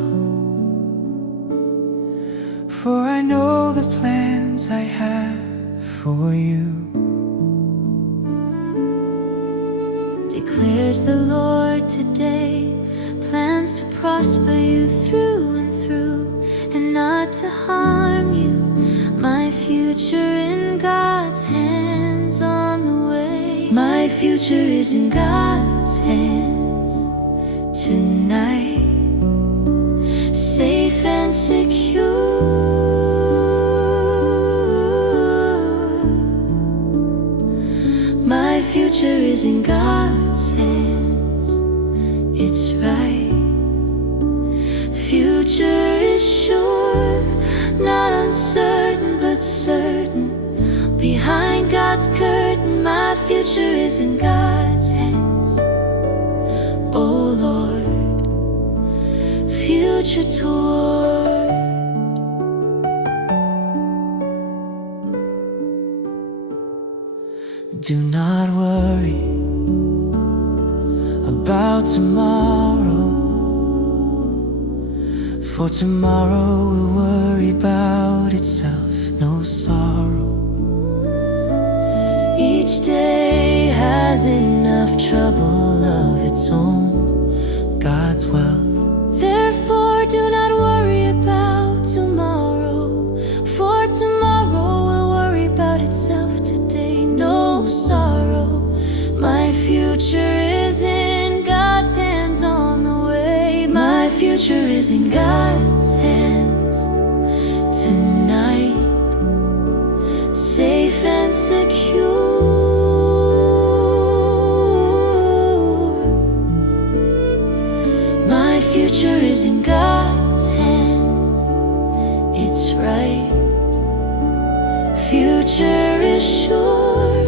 for I know the plans I have for you, declares the Lord today, plans to prosper you through and through, and not to harm you. My future in God's hands on the way. My future is in God's hands tonight, safe and secure. My future is in God's hands, it's right. Future future is in God's hands. Oh Lord, future toward. Do not worry about tomorrow, for tomorrow will worry about itself, no sorrow. Each day has enough trouble of its own, God's wealth. Therefore do not worry about tomorrow, for tomorrow will worry about itself. Today no sorrow. My future is in God's hands on the way. My future is in God's hands tonight, safe and secure. My future is in God's hands, it's right. Future is sure,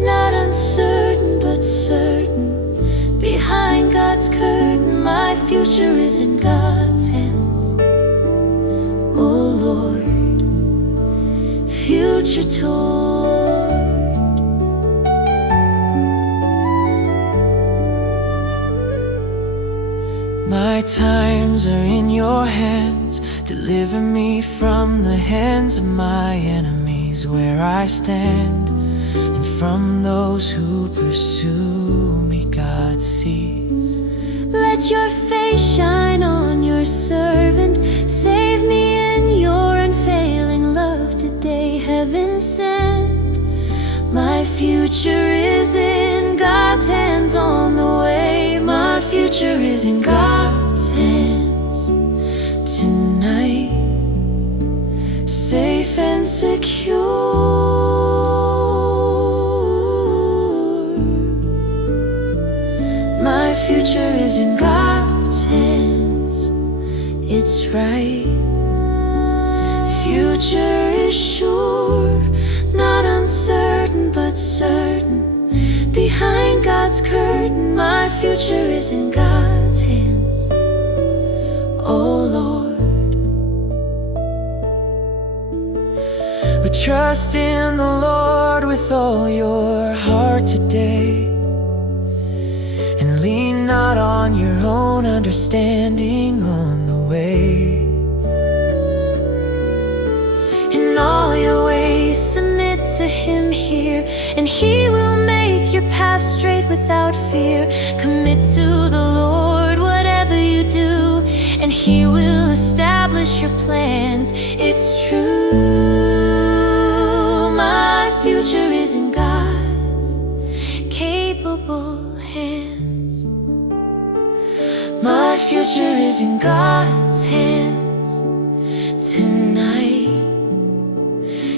not uncertain but certain. Behind God's curtain, my future is in God's hands. Oh Lord, future toward. My times are in your hands. Deliver me from the hands of my enemies where I stand, and from those who pursue me, God sees. Let your face shine on your servant. Save me in your unfailing love today, heaven sent. My future is in God's hands on the way. My future is in God's hands tonight, safe and secure. My future is in God's hands, it's right. Future is sure, not uncertain but certain. Behind God's curtain, my future is in God's hands. Oh Lord, but trust in the Lord with all your heart today, and lean not on your own understanding on the way. in all your ways submit to Him here, and He will make your path straight without fear. Commit to the Lord whatever you do, and He will establish your plans. It's true, my future is in God's capable hands. My future is in God's hands tonight,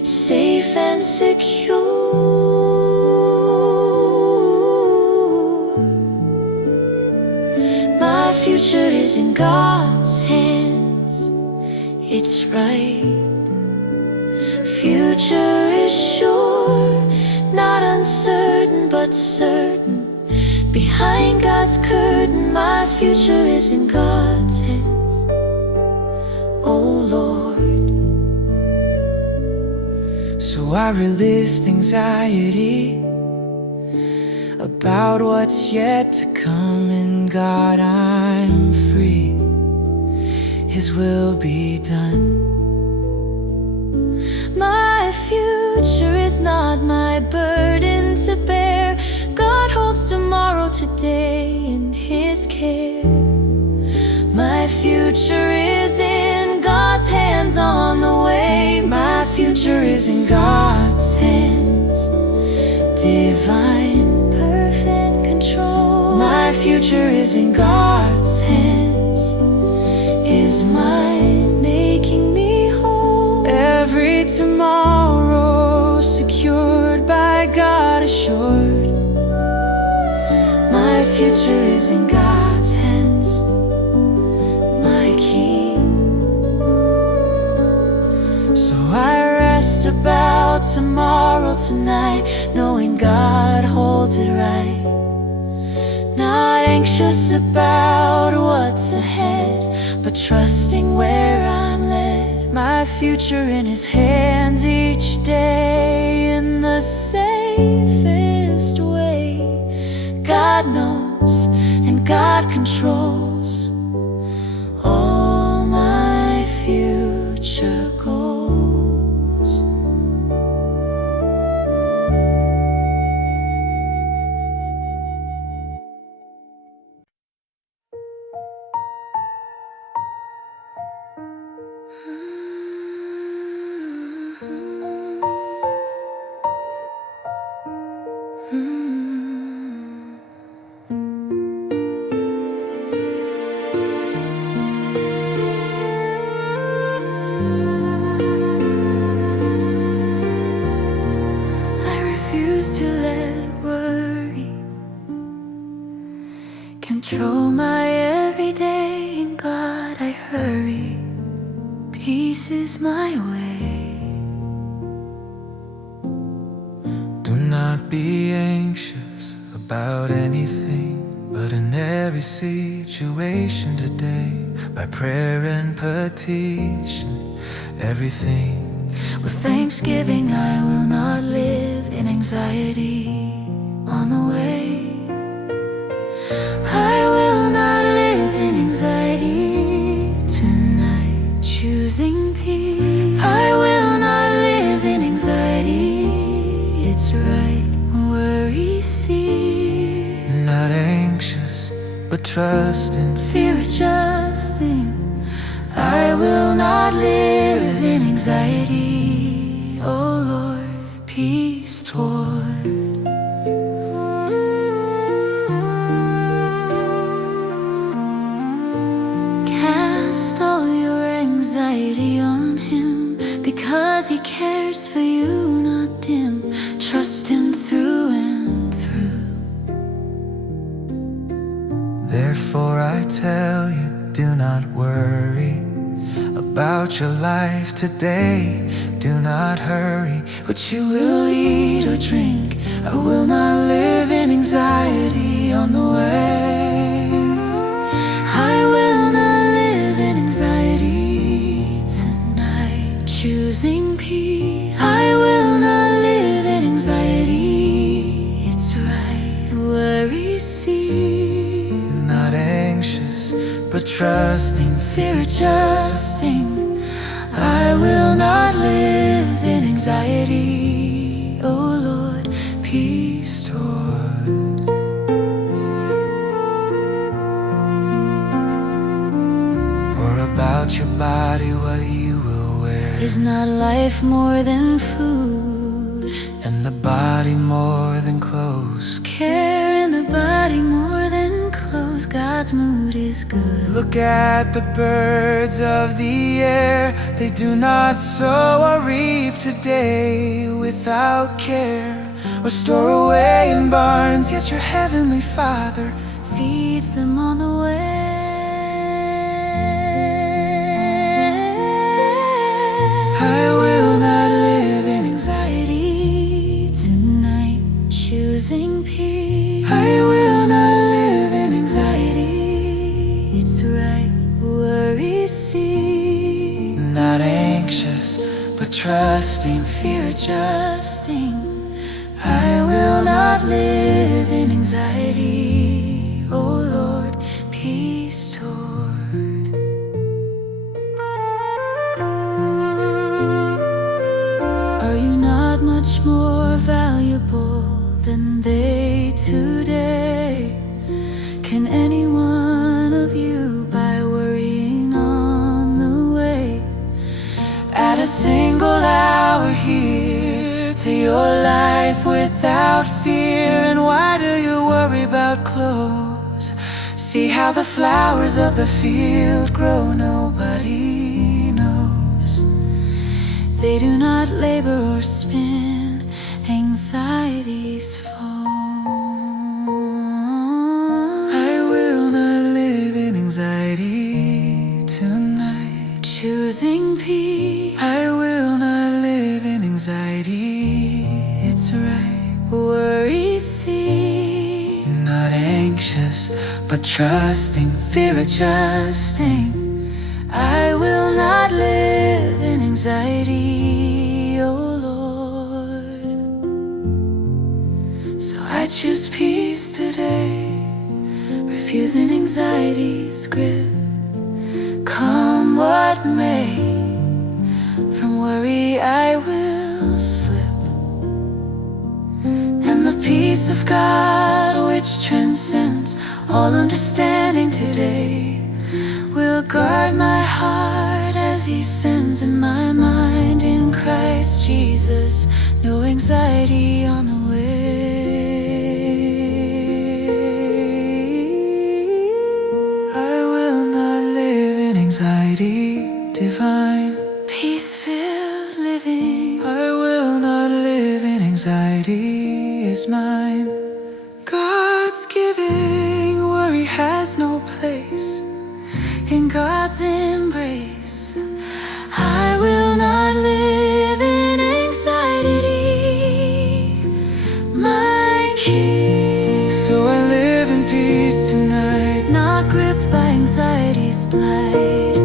safe and secure. My future is in God's hands, it's right. Future is sure, not uncertain but certain. Behind God's curtain, my future is in God's hands. Oh Lord, So I resist anxiety about what's yet to come. In God I'm free, His will be done. my future is not my burden to bear. God holds tomorrow today in His care. My future is in God's hands on the way. My future is in God's hands, divine, perfect control. My future is in God's hands, is mine, making me whole. Every tomorrow secured by God, assured. My future is in God's hands, my King. So I rest about tomorrow tonight, knowing God holds it right. Not anxious about what's ahead, but trusting where I'm led. My future in His hands each day, in the safest way. God knows and God controls all my future goals. I refuse to let worry control my everyday. In God I hurry, peace is my way. Do not be anxious about anything, but in every situation today, by prayer and petition, everything With thanksgiving I will not live in anxiety on the way. I will not live in anxiety tonight, choosing peace. I will not live in anxiety, it's right, worry cease. not anxious, but trusting, Fear adjusting, I will not live in anxiety. Oh Lord, peace toward. Cast all your anxiety on Him, because He cares for you, not dim. Trust Him through and through. Therefore I tell you, do not worry about your life today. Do not hurry What you will eat or drink, I will not live in anxiety on the way. I will not live in anxiety tonight, choosing peace. I will not live in anxiety, it's right, worry cease. not anxious, but trusting, Fear adjusting, I will not live in anxiety. Oh Lord, peace toward. or about your body what you will wear, Is not life more than food? and the body more than clothes. Care in the body more than clothes. God's mood is good. Look at the birds of the air, they do not sow or reap today without care, or store away in barns, yet your heavenly Father Feeds them on the way. I will not live in anxiety tonight, choosing peace. I will not live in anxiety, it's right, worry cease. not anxious, but trusting, Fear adjusting, I will not live in anxiety. Oh Lord, peace toward. Are you not much more valuable than they today? Can any one of you, by worrying on the way, add a single hour here to your life without fear? And why do you worry about clothes? See how the flowers of the field grow, nobody knows. They do not labor or spin, anxiety's phone. I will not live in anxiety tonight, Choosing peace, I will not live in anxiety first, but trusting, fear adjusting. I will not live in anxiety, oh Lord. So I choose peace today, refusing anxiety's grip. Come what may, from worry I will slip. And the peace of God, which transcends all understanding today, will guard my heart as He sends in my mind. In Christ Jesus, no anxiety on the way. I will not live in anxiety divine, peace-filled living. I will not live in anxiety is mine. God's giving, worry has no place in God's embrace. I will not live in anxiety, my King. So I live in peace tonight, not gripped by anxiety's blight,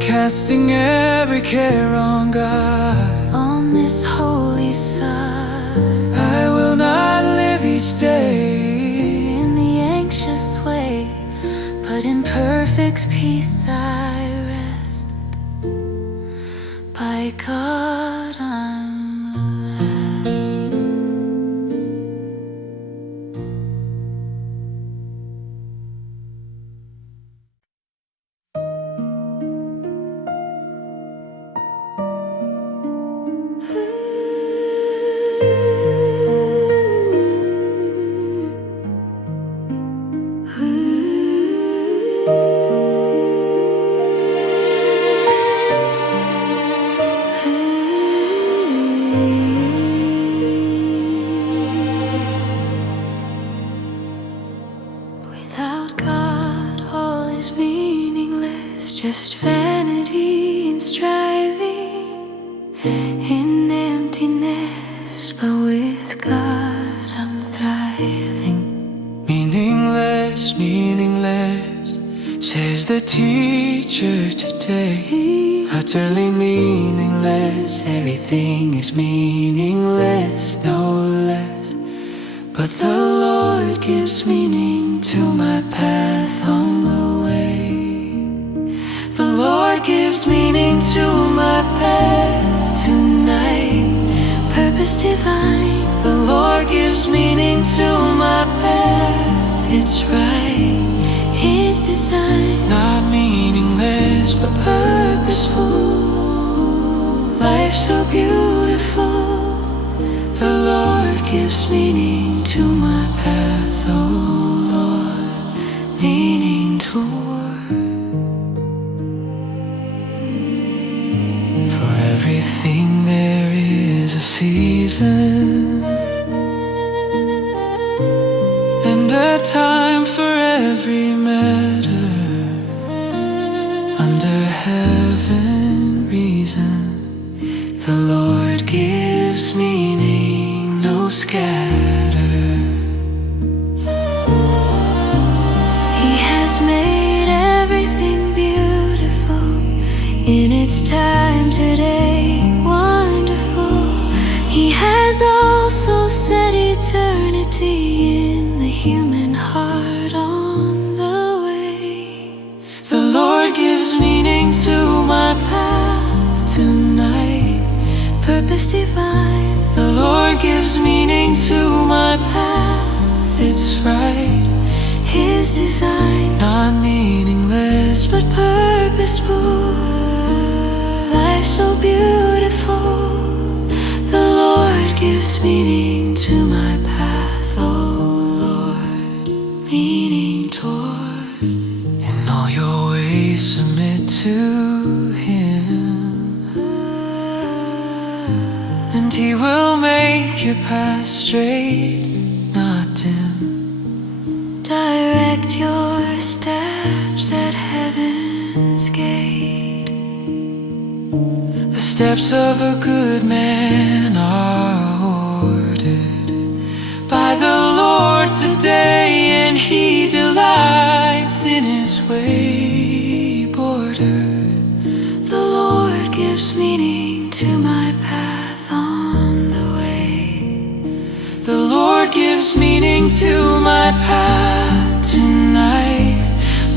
casting every care on God, on this holy side. I will not live each day in the anxious way, but in perfect peace I rest. By God I'm blessed. Without God, all is meaningless, just vanity and striving in emptiness. But with God, I'm thriving. Meaningless, meaningless, says the teacher today. Utterly meaningless, everything is meaningless, no less. But the Lord gives meaning to my path on the way. The Lord gives meaning to my path tonight, purpose divine. The Lord gives meaning to my path, it's right, His design. Not meaningless, but purposeful, life so beautiful. The Lord gives meaning to my path, oh Lord, meaning toward. For everything there is a season, and a time for every matter. Under heaven reason, the Lord gives meaning, no scatter. He has made everything beautiful in its time today, wonderful. He has also set eternity in the human heart on the way. The Lord gives meaning to my path tonight, purpose divine. The Lord gives meaning to my path, it's right, His design. Not meaningless, but purposeful, life so beautiful. The Lord gives meaning to my path, oh Lord, meaning toward. In all your ways submit to Him, and He will make your path straight, not dim. Direct your steps at heaven's gate. The steps of a good man are ordered by the Lord today, and He delights way bordered. The Lord gives meaning to my path on the way. The Lord gives meaning to my path tonight.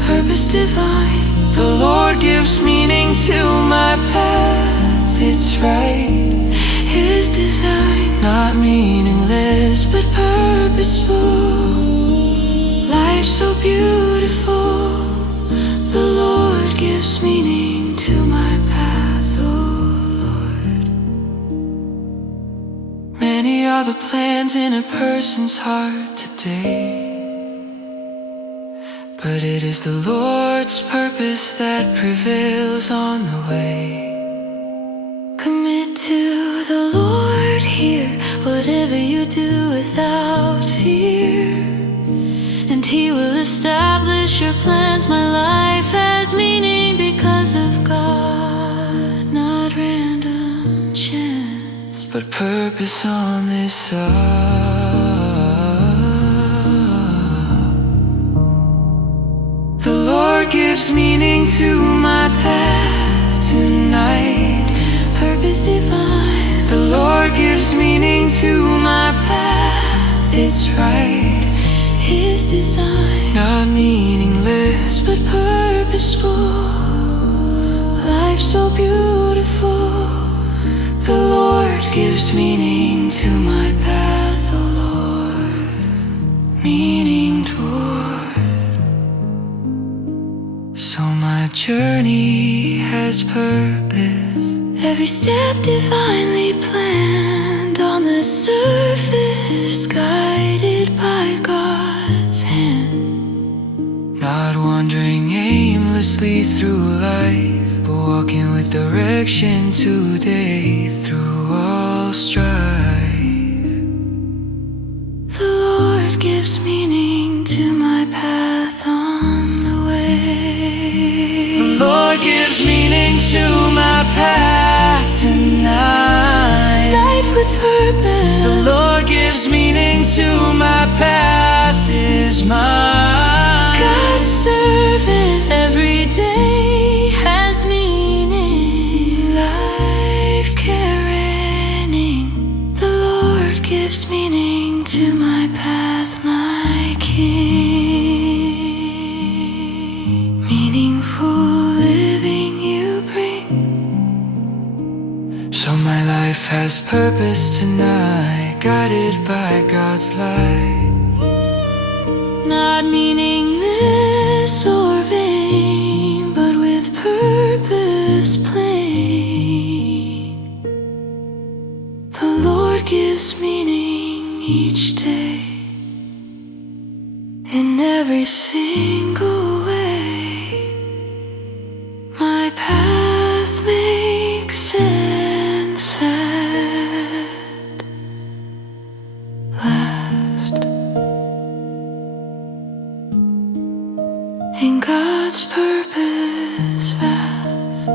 Purpose divine. The Lord gives meaning to my path. It's right. His design, Not meaningless, but purposeful. Life so beautiful. The Lord gives meaning to my path, oh Lord. Many are the plans in a person's heart today, but it is the Lord's purpose that prevails on the way. Commit to the Lord here, whatever you do without fear, and He will establish your plans. My life has meaning because of God, not random chance, But purpose on this earth. The Lord gives meaning to my path tonight. purpose divine. The Lord gives meaning to my path. It's right. His design, Not meaningless, but purposeful. Life so beautiful. the Lord gives meaning to my path, oh Lord. Meaning toward. So my journey has purpose. Every step divinely planned on the surface, guided by God's hand. Not wandering aimlessly through life, but walking with direction today through all strife. The Lord gives meaning to my path on the way. The Lord gives meaning to my path tonight. Life with purpose. The Lord gives meaning to my path is mine. God's service every day has meaning. Life caring. The Lord gives meaning to my path, my King. Meaningful living you bring. So my life has purpose tonight, guided by God's light. Not meaningless or vain, but with purpose plain. The Lord gives meaning each day, in every single way. My path makes sense at last. In God's purpose vast.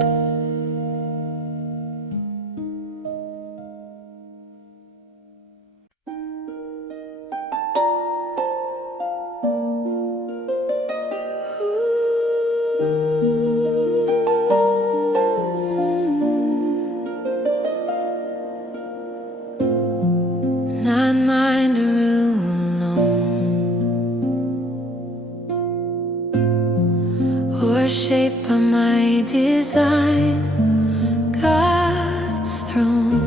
Not mine to rule alone, or shaped by my design. God's throne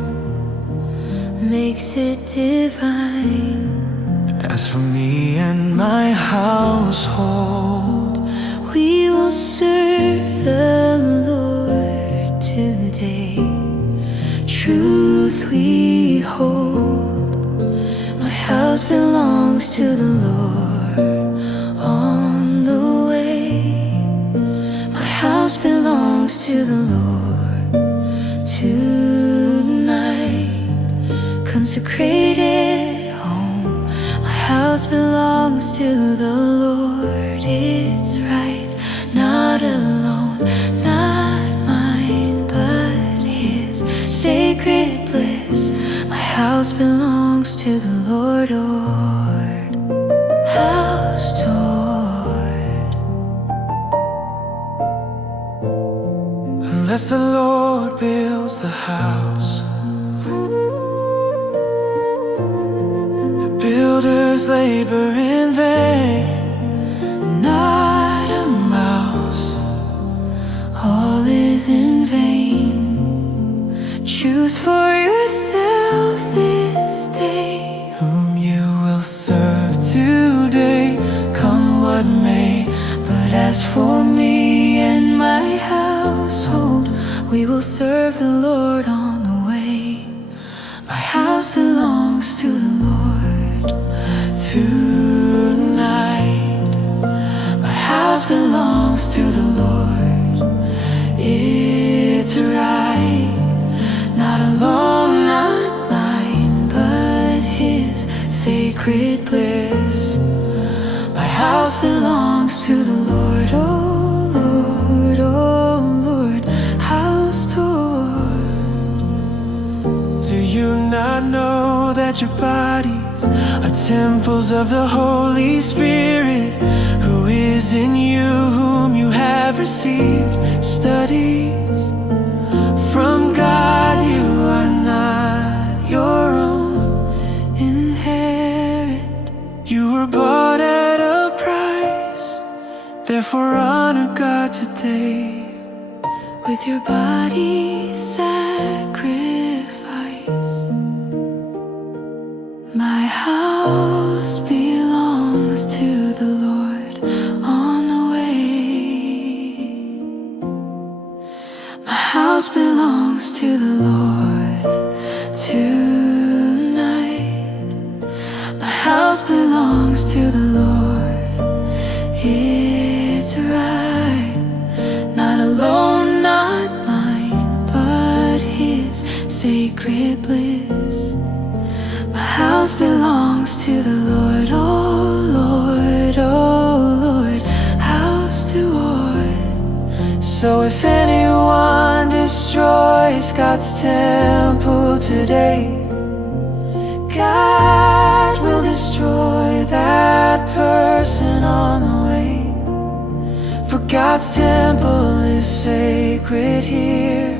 makes it divine. As for me and my household, We will serve the Lord today. Truth we hold. My house belongs to the Lord. On the way, my house belongs to the Lord. Tonight, consecrated home. My house belongs to the Lord. It's right, not alone, not mine, but His sacred bliss. My house belongs to the Lord, Lord. House toward builders labor in vain. Not a mouse, all is in vain. Choose for yourselves this day Whom you will serve today, come what may. But as for me and my household, we will serve the Lord on the way. My house belongs to the Lord Tonight, My house belongs to the Lord. It's right, not alone, not mine, but His sacred bliss. My house belongs to the Lord, oh Lord, oh Lord, house toward. do you not know that your bodies are temples of the Holy Spirit, who is in you, whom you have received? Studies from God, you are not your own. Inherit. You were bought at a price, therefore honor God today. With your body sacrifice. My house belongs to the Lord on the way. My house belongs to the Lord tonight. My house belongs to the Lord. It's right, not alone, not mine, but His sacred bliss. My house belongs to the Lord, oh Lord, oh Lord, house toward. So if anyone destroys God's temple today, God will destroy that person on the way. For God's temple is sacred here,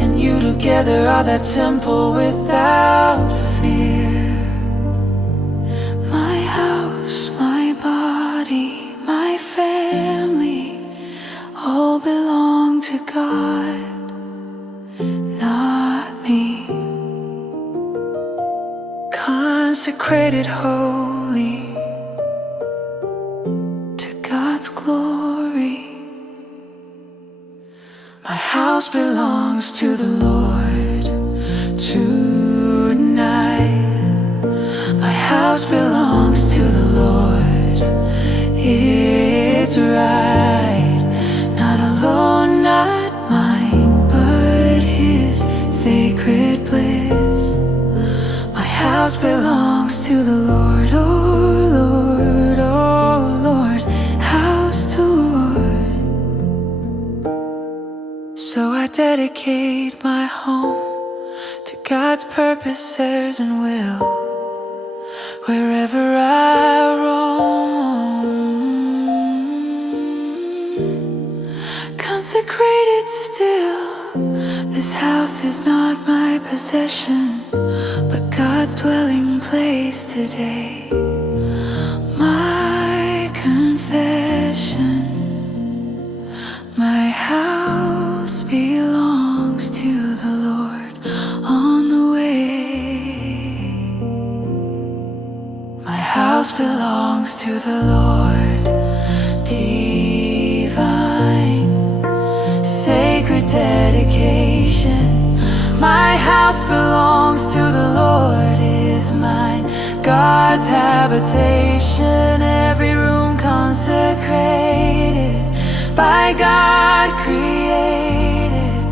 and you together are that temple without fear. My house, my body, my family, all belong to God, not me. Consecrated holy To God's glory. My house belongs to the Lord tonight. My house belongs to the Lord. It's right, not alone, not mine, but His sacred bliss. My house belongs to the Lord, oh Lord, oh Lord, house toward. So I dedicate my home to God's purposes and will. Wherever I roam, Consecrated still. This house is not my possession, but God's dwelling place today. My confession. My house belongs to the Lord on the way. My house belongs to the Lord, divine, sacred dedication. My house belongs to the Lord, is mine, God's habitation. Every room consecrated, by God created.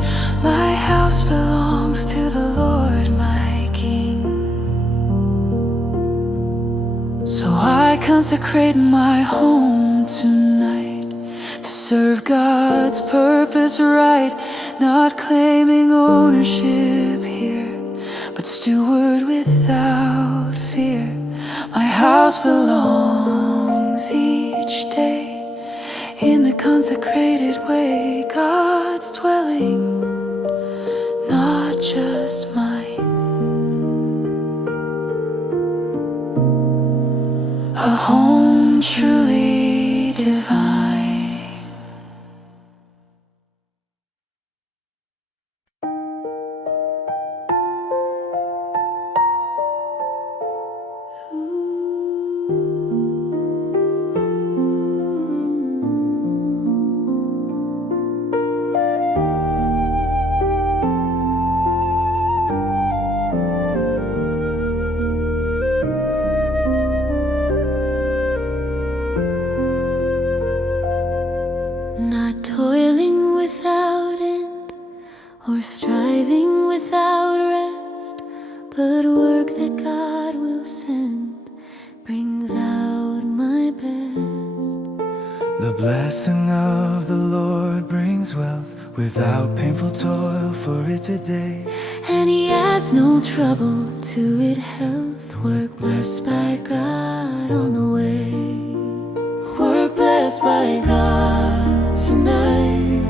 My house belongs to the Lord, my King. So I consecrate my home tonight to serve God's purpose right, not claiming ownership here, but steward without fear. My house belongs each day in the consecrated way, God's dwelling, not just mine. a home truly divine. Not toiling without end or striving without rest, but work that God will send brings out my best. The blessing of the Lord brings wealth without painful toil for it today. And He adds no trouble to it, health, work blessed by God on the way. Work blessed by God tonight,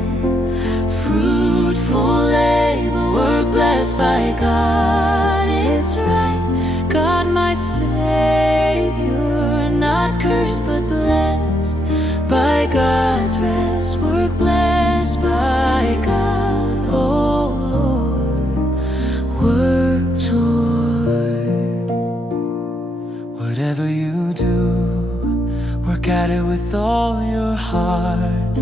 fruitful labor, work blessed by God, it's right. God my Savior, not cursed but blessed by God's rest, work blessed by God, oh Lord, work toward. Whatever you do, work at it with all your heart.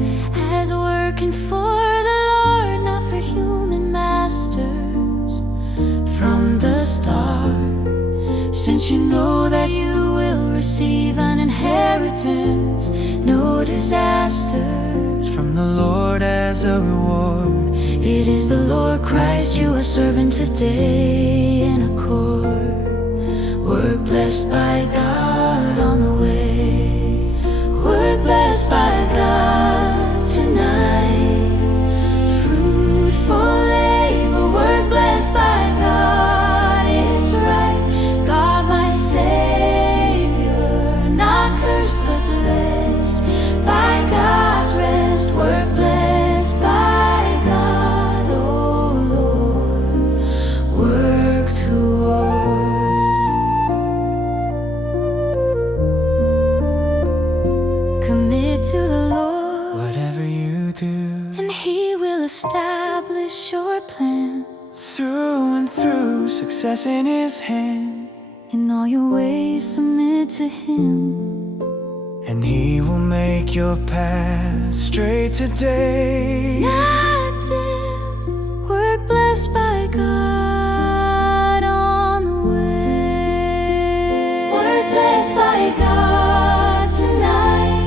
As working for the Lord, not for human masters. From the start, since you know that you will receive an inheritance, no disasters From the Lord as a reward. It is the Lord Christ you are serving today in accord. Work blessed by God on the way. Work blessed by God tonight. Fruitful labor, work blessed by God, it's right. God my Savior, not cursed but blessed by God's rest, work blessed by God, oh Lord, work toward. Commit to the Lord, Whatever you do, and He will establish your plans. through and through, success in His hand. In all your ways submit to Him, And He will make your path straight today. not dim. Work blessed by God on the way. Work blessed by God tonight.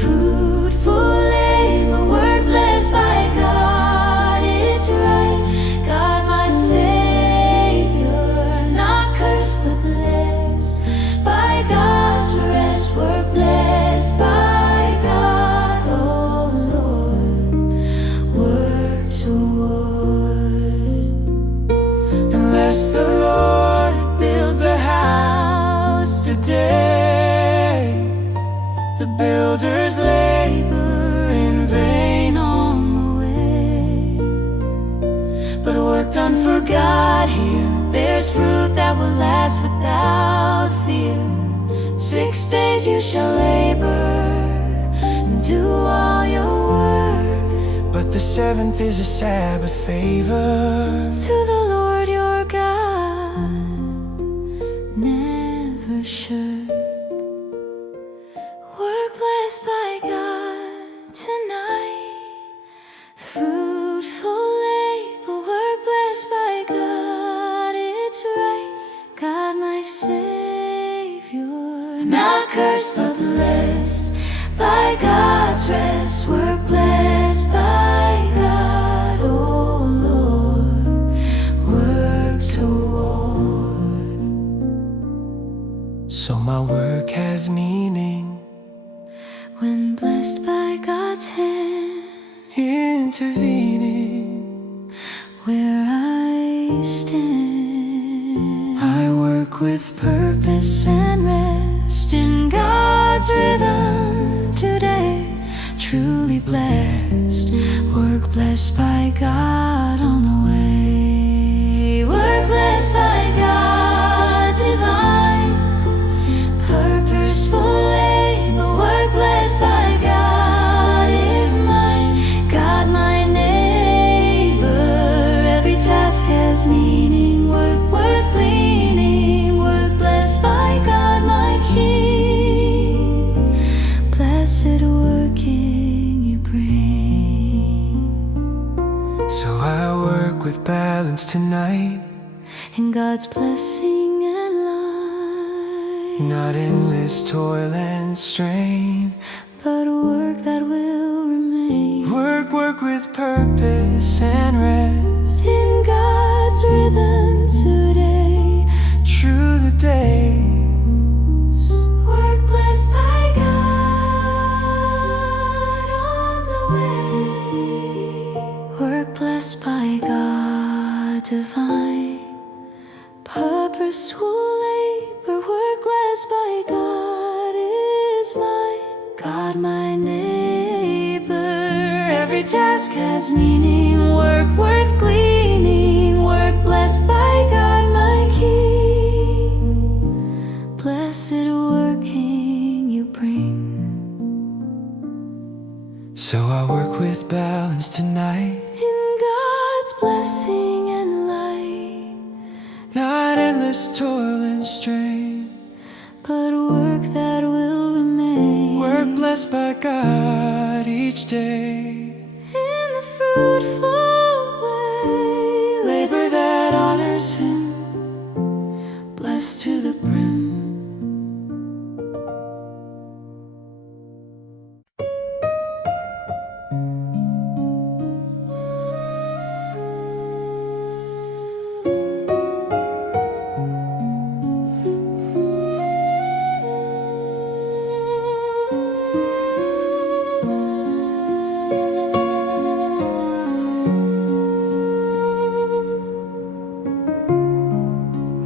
Fruitful labor, work blessed by God, it's right. God my Savior, not cursed but blessed by God's rest, work blessed by God, oh Lord, work toward. Unless the Lord builds a house today, the builders labor in vain on the way. But work done for God here bears fruit that will last without fear. 6 days you shall labor and do all your work, but the seventh is a Sabbath favor. To the Lord your God, never shirk. Work blessed by God tonight. Fruitful labor, work blessed by God, it's right. God my Savior, not cursed but blessed by God's rest, work blessed by God, oh Lord, work toward. So my work has meaning, When blessed by God's hand, intervening. where I stand, I work with purpose and rest in God's rhythm today. Truly blessed, work blessed by God on the way. Work blessed by God divine, purpose in God's blessing and light. Not endless toil and strain, but work that will remain. Work with purpose and rest in God's rhythm today, through the day. Work blessed by God on the way. Work blessed by God divine. Purposeful labor, work blessed by God is mine. God my neighbor. Every task has meaning, work worth gleaning. Work blessed by God my King. Blessed working you bring. So I work with balance tonight, in God's blessing and light. not endless toil and strain, but work that will remain. Work blessed by God each day. In the fruitful way, labor that honors Him, blessed to the brim.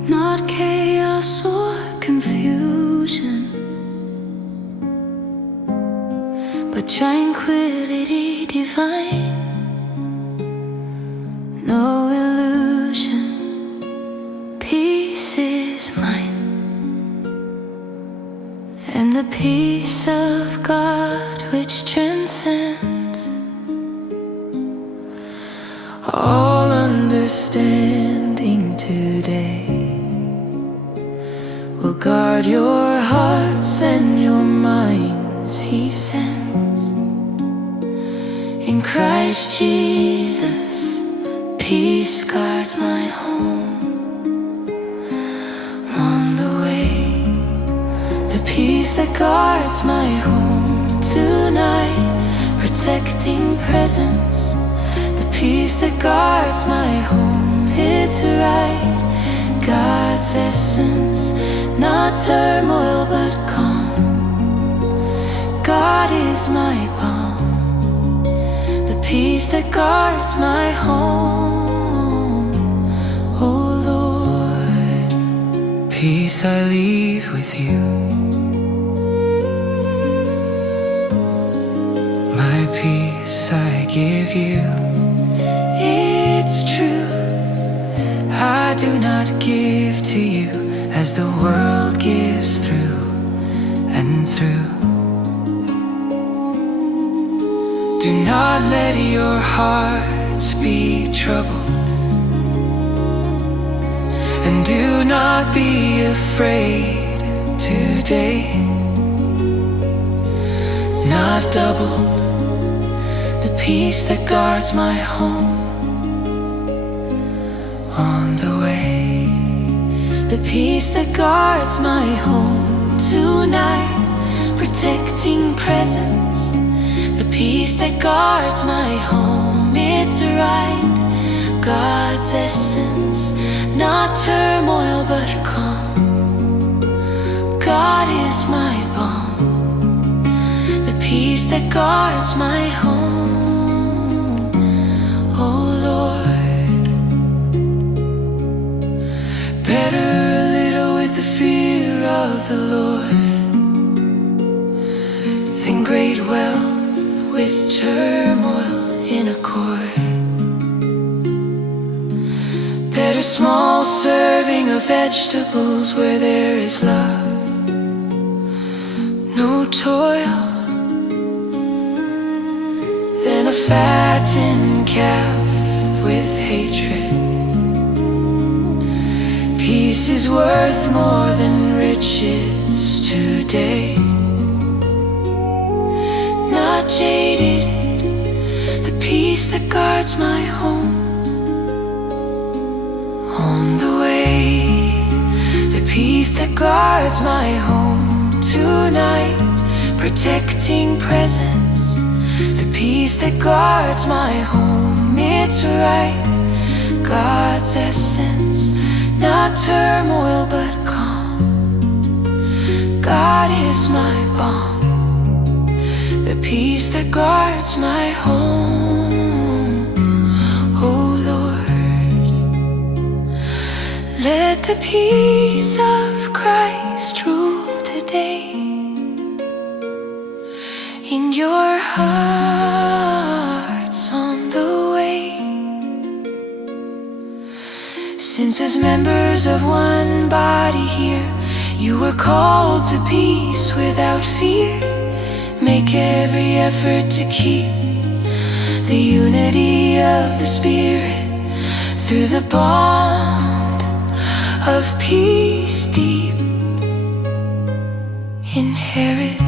Not chaos or confusion, but tranquility divine. No illusion, peace is mine. And the peace of God which transcends all understanding today will guard your hearts and your minds. He sends in Christ Jesus. Peace guards my home on the way. The peace that guards my home tonight, protecting presence. The peace that guards my home, it's right. God's essence, not turmoil but calm. God is my balm, the peace that guards my home. Oh Lord, Peace I leave with you, my peace I give you. it's true. I do not give to you as the world gives through and through. Do not let your hearts be troubled, and do not be afraid today. Not double the peace that guards my home on the way. The peace that guards my home tonight, protecting presence. The peace that guards my home, it's right. God's essence, not turmoil but calm. God is my balm, the peace that guards my home. Oh Lord, better a little with the fear of the Lord than great wealth with turmoil in accord. Better small serving of vegetables where there is love, no toil, than a fattened calf with hatred. Peace is worth more than riches today. Not jaded, the peace that guards my home on the way. way. The peace that guards my home tonight, protecting presence. The peace that guards my home, it's right. God's essence, not turmoil but calm. God is my balm, the peace that guards my home. Oh Lord, let the peace of Christ rule today in your hearts on the way. Since as members of one body here, you were called to peace without fear. Make every effort to keep the unity of the Spirit through the bond of peace deep. Inherit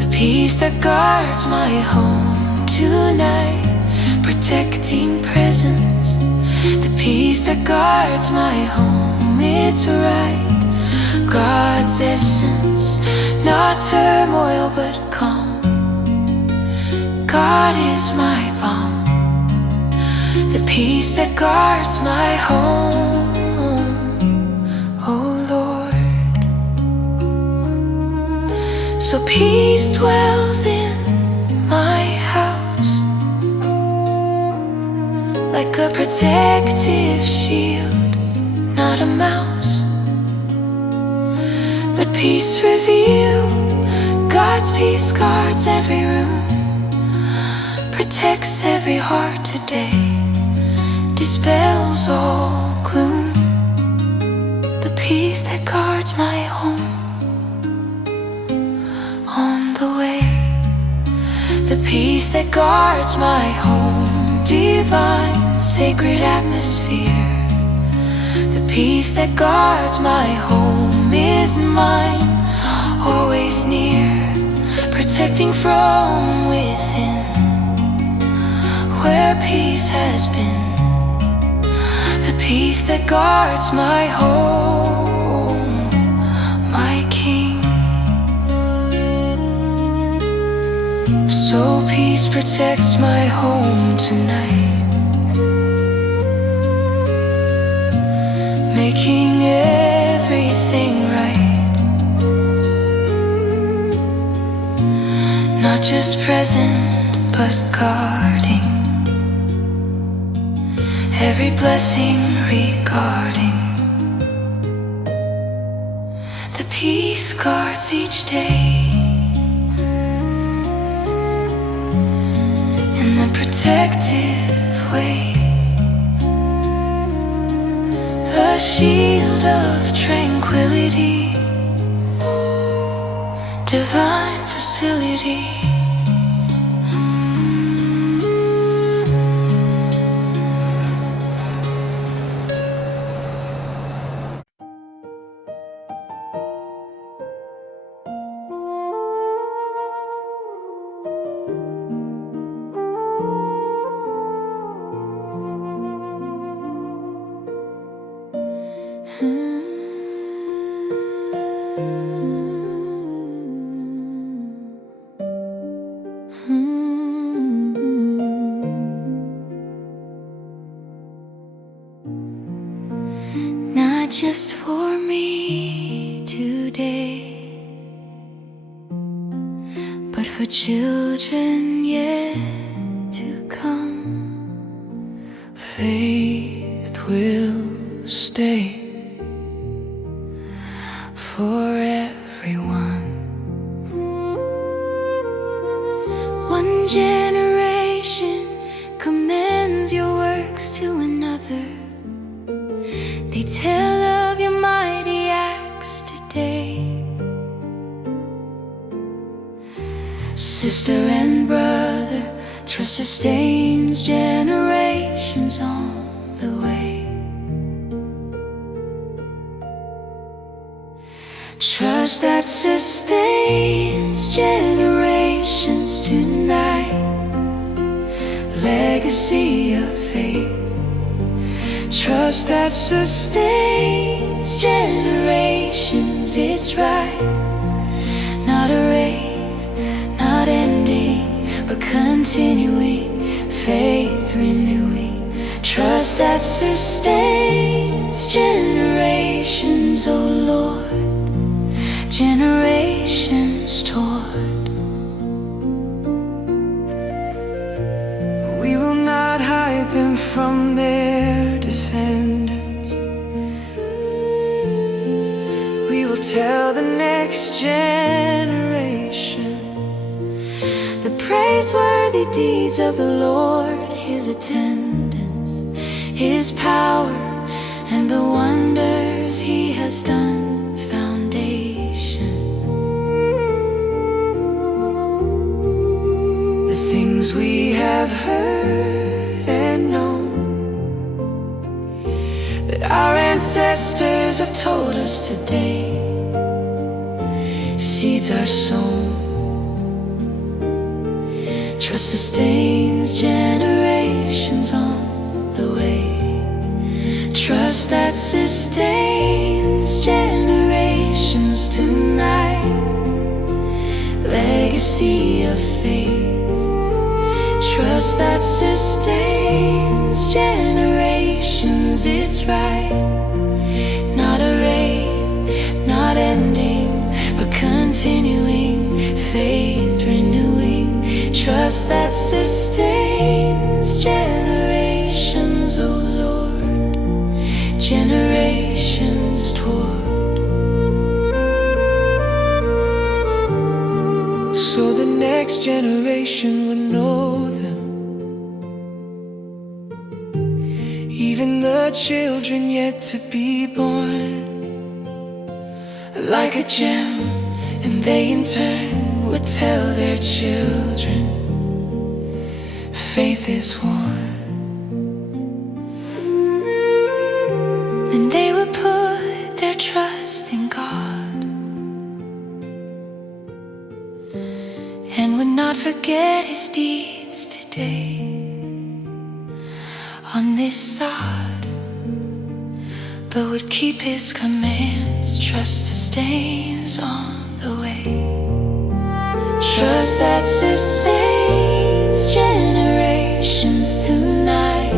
the peace that guards my home tonight, protecting presence. The peace that guards my home, it's right. God's essence, not turmoil but calm. God is my balm, the peace that guards my home. Oh Lord, so peace dwells in my house, like a protective shield, not a mouse, but peace revealed. God's peace guards every room, protects every heart today, dispels all gloom. The peace that guards my home on the way. The peace that guards my home, divine, sacred atmosphere. The peace that guards my home is mine, always near, protecting from within. Where peace has been, the peace that guards my home, my King. So peace protects my home tonight, making everything right. Not just present, but guarding every blessing regarding. The peace guards each day in the protective way, a shield of tranquility, divine facility. Not just for me today, but for children yet to come. Faith will stay for everyone. One generation commends your works to another. They tell of your mighty acts today. Sister and brother, trust sustains generations on the way. Trust that sustains generations tonight. Legacy of faith, Trust that sustains generations. It's right, not a wraith, not ending, but continuing, faith renewing. Trust that sustains generations, oh Lord, generations toward. We will not hide them from their descendants. We will tell the next generation The praiseworthy deeds of the Lord, His attendance, His power, and the wonders He has done. Foundation. the things we have heard and known, that our ancestors have told us today. Seeds are sown. Trust sustains generations on the way. Trust that sustains generations tonight. Legacy of faith. Trust that sustains generations. It's right, not a wraith, not ending, but continuing, faith renewing. Trust that sustains generations, oh Lord, generations toward. So the next generation would know them, even the children yet to be born. Like a gem, and they in turn would tell their children, faith is worn. Then they would put their trust in God and would not forget His deeds today on this sod, but would keep His commands. Trust sustains on the way. Trust that sustains generations tonight.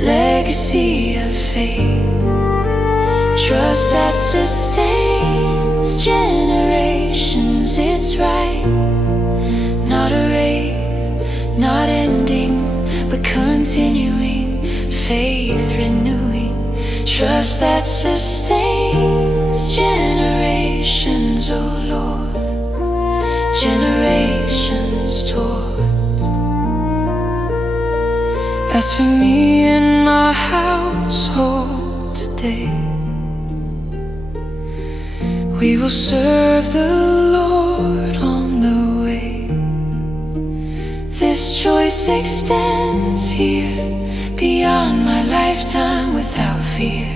Legacy of faith. Trust that sustains generations. It's right, not a wraith, not ending, but continuing, faith renewing. Trust that sustains generations, oh Lord, generations toward. As for me and my household today, we will serve the Lord on the way. This choice extends here beyond my lifetime without fear.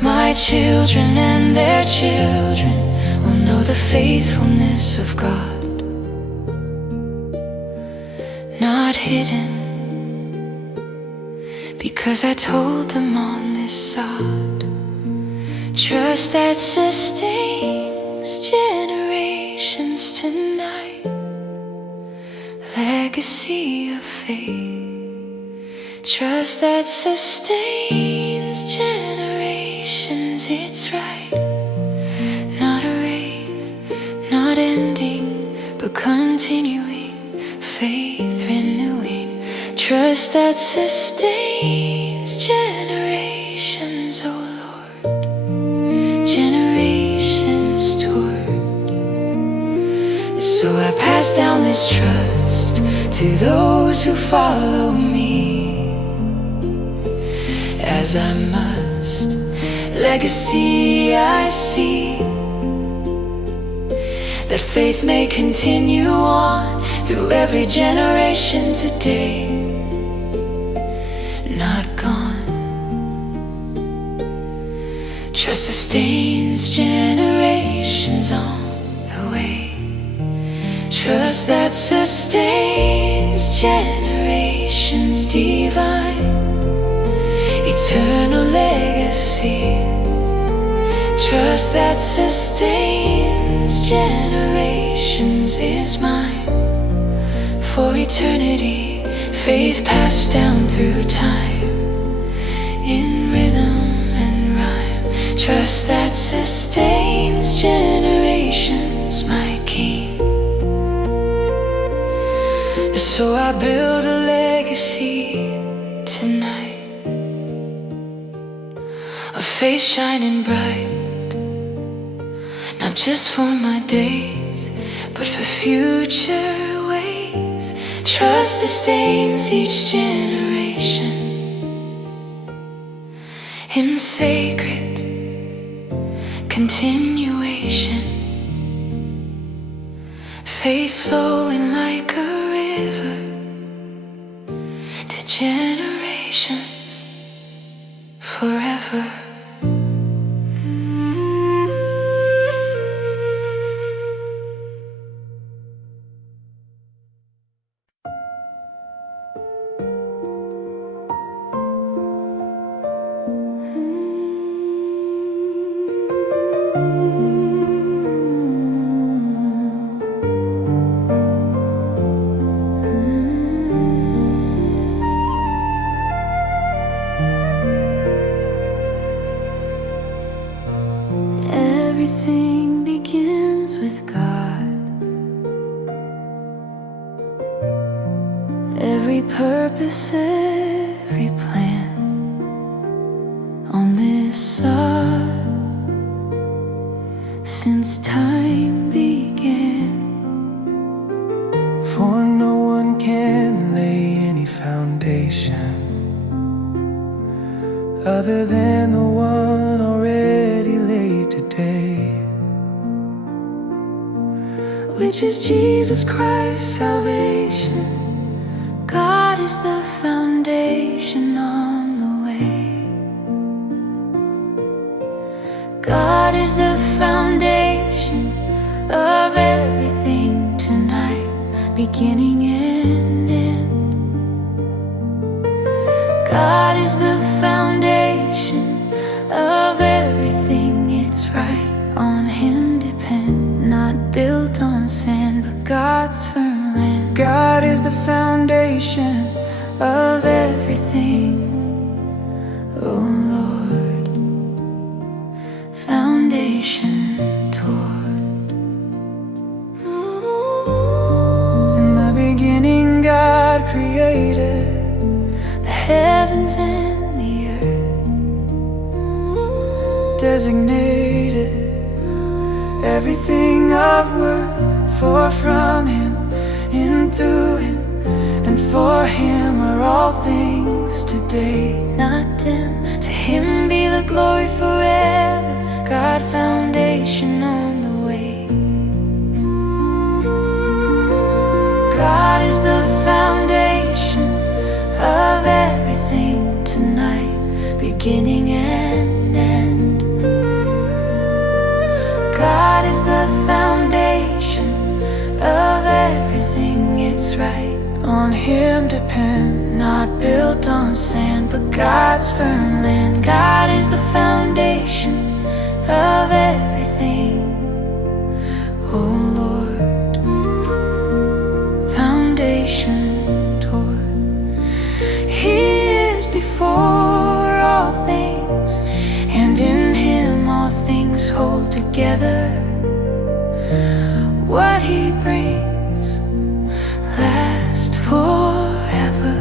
My children and their children will know the faithfulness of God, not hidden, because I told them on this sod. Trust that sustains generations tonight. Legacy of faith. Trust that sustains generations. It's right, not a wraith, not ending, but continuing, faith renewing. Trust that sustains generations, oh Lord, generations toward. So I pass down this trust to those who follow me, as I must. Legacy I see, that faith may continue on through every generation today, not gone. Trust sustains generations on the way. Trust that sustains generations, divine, eternal legacy. Trust that sustains generations is mine for eternity. Faith passed down through time in rhythm and rhyme. Trust that sustains generations, my King. So I build a legacy tonight, a face shining bright, not just for my days, but for future ways. Trust sustains each generation in sacred continuation. Faith flowing like a river to generations forever. Everything begins with God. Every purpose, every plan on this earth since time began. For no one can lay any foundation other than the one already laid today, which is Jesus Christ, salvation. God is the foundation on the way. God is the foundation of everything tonight, beginning and end. God is the foundation of everything, it's right. On Him depend, not built on sand, but God's firm land. God is the foundation Of everything, oh Lord, foundation toward. In the beginning God created The heavens and the earth, designated everything of worth. For from Him, in through Him, and for Him are all things today. not dim. To Him be the glory forever. God, foundation on the way. God is the foundation of everything tonight, beginning and end. God is the foundation of everything, it's right. On Him depend, Not built on sand, but God's firm land. God is the foundation of everything, oh Lord, foundation toward. He is before all things, and in Him all things hold together. What He brings last forever.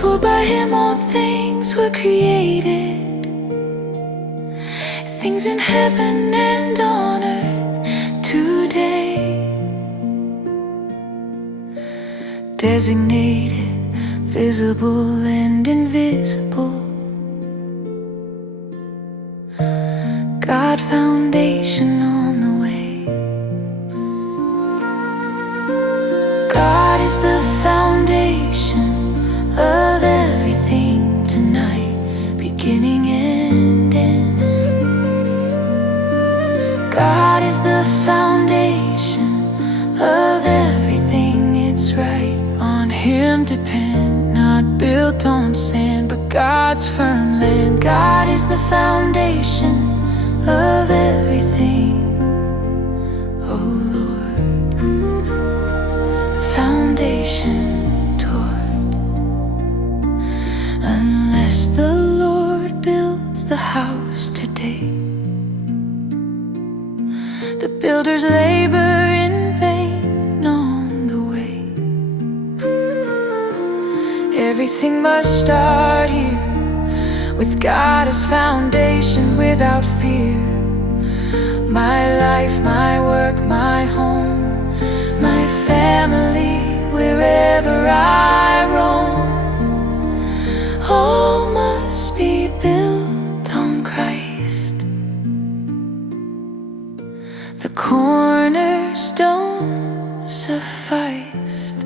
For by Him all things were created, things in heaven and on earth today, designated, visible and invisible. God, foundation on the way. God is the foundation of everything tonight, beginning and end. God is the foundation sand, but God's firm land. God is the foundation of everything. Oh Lord, foundation toward. Unless the Lord builds the house today, the builders labor in vain on the way. Everything must start here, with God as foundation, without fear. My life, my work, my home, my family, wherever I roam, all must be built on Christ. The cornerstone sufficed.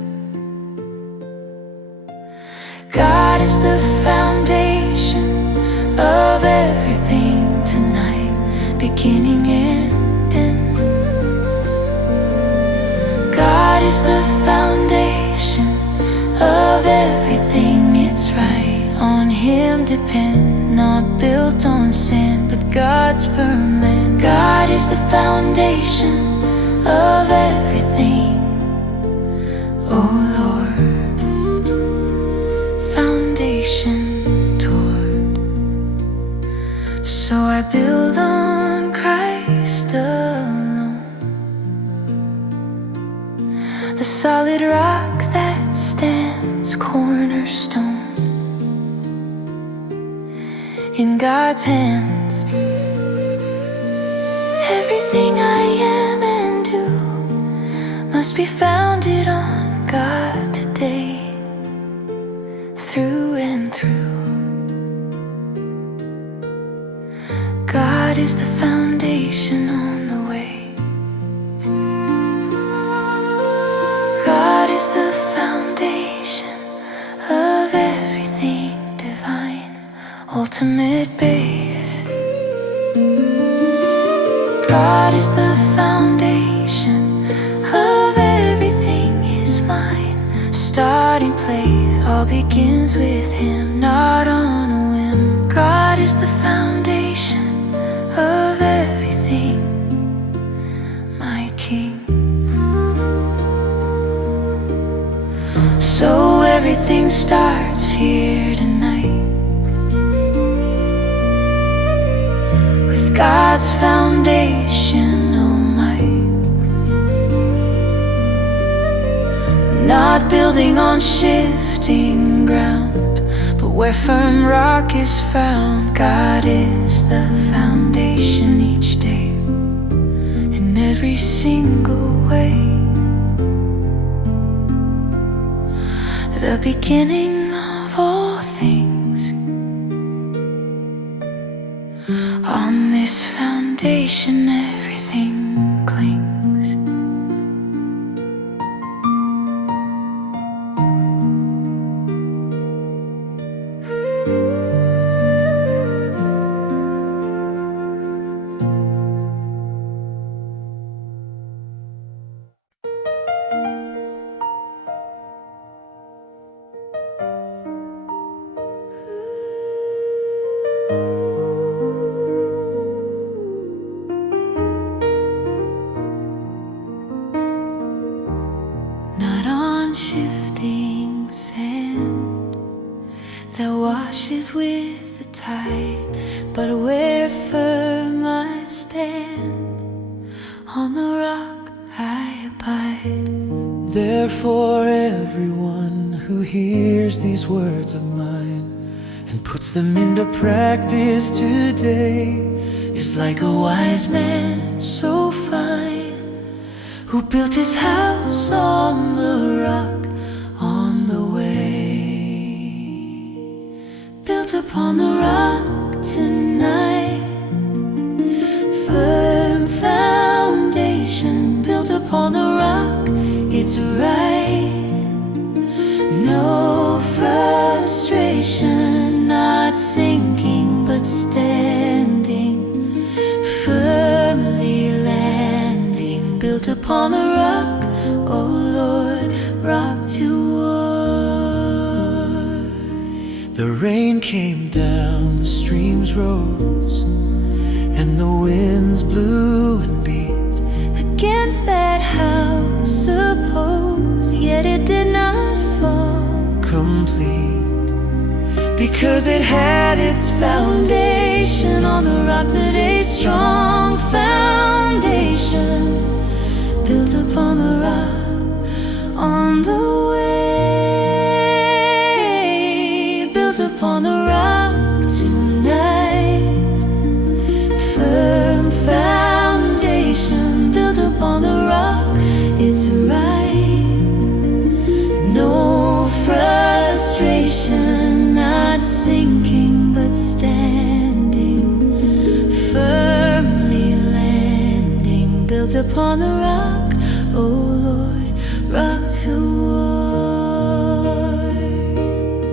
God is the foundation of everything tonight, beginning and end. God is the foundation of everything, it's right. On Him depend, not built on sand, but God's firm land. God is the foundation of everything. Oh Lord, foundation toward. So I build on Christ alone, the solid rock that stands cornerstone. In God's hands, everything I am and do must be founded on God today, through and through. God is the foundation on the way. God is the foundation of everything divine, ultimate base. God is the foundation of everything is mine, starting place, all begins with Him, not on a whim. God is the foundation of everything, my King. So everything starts here tonight, with God's foundational might, not building on shifting ground, but where firm rock is found. God is the foundation each day, in every single way. The beginning of all things. On this foundation everything clings. Not on shifting sand that washes with the tide, but where firm I stand, on the rock I abide. Therefore everyone who hears these words of mine and puts them into practice today is like a wise man so fine, who built his house on the rock, on the way. Built upon the rock tonight, firm foundation. Built upon the rock, it's right. No frustration, not sinking but standing, firmly landing. Built upon the rock, oh Lord, rock toward. The rain came down, the streams rose, and the winds blew and beat against that house opposed, yet it did not fall. complete, because it had its Foundation on the rock today, strong foundation, built upon the rock, on the way, built upon the rock tonight. Firm foundation, built upon the rock, it's right. No frustration, not sinking but standing, firmly landing, built upon the rock, oh Lord, rock toward.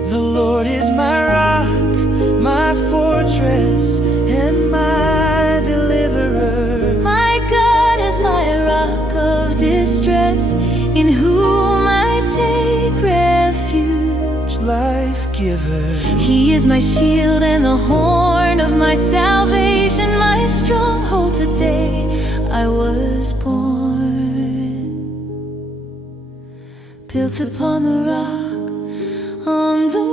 The Lord is my rock, my fortress, and my deliverer. My God is my rock of distress, in whom I take refuge. Life giver, He is my shield and the horn of my salvation, my stronghold today I was born. Built upon the rock, on the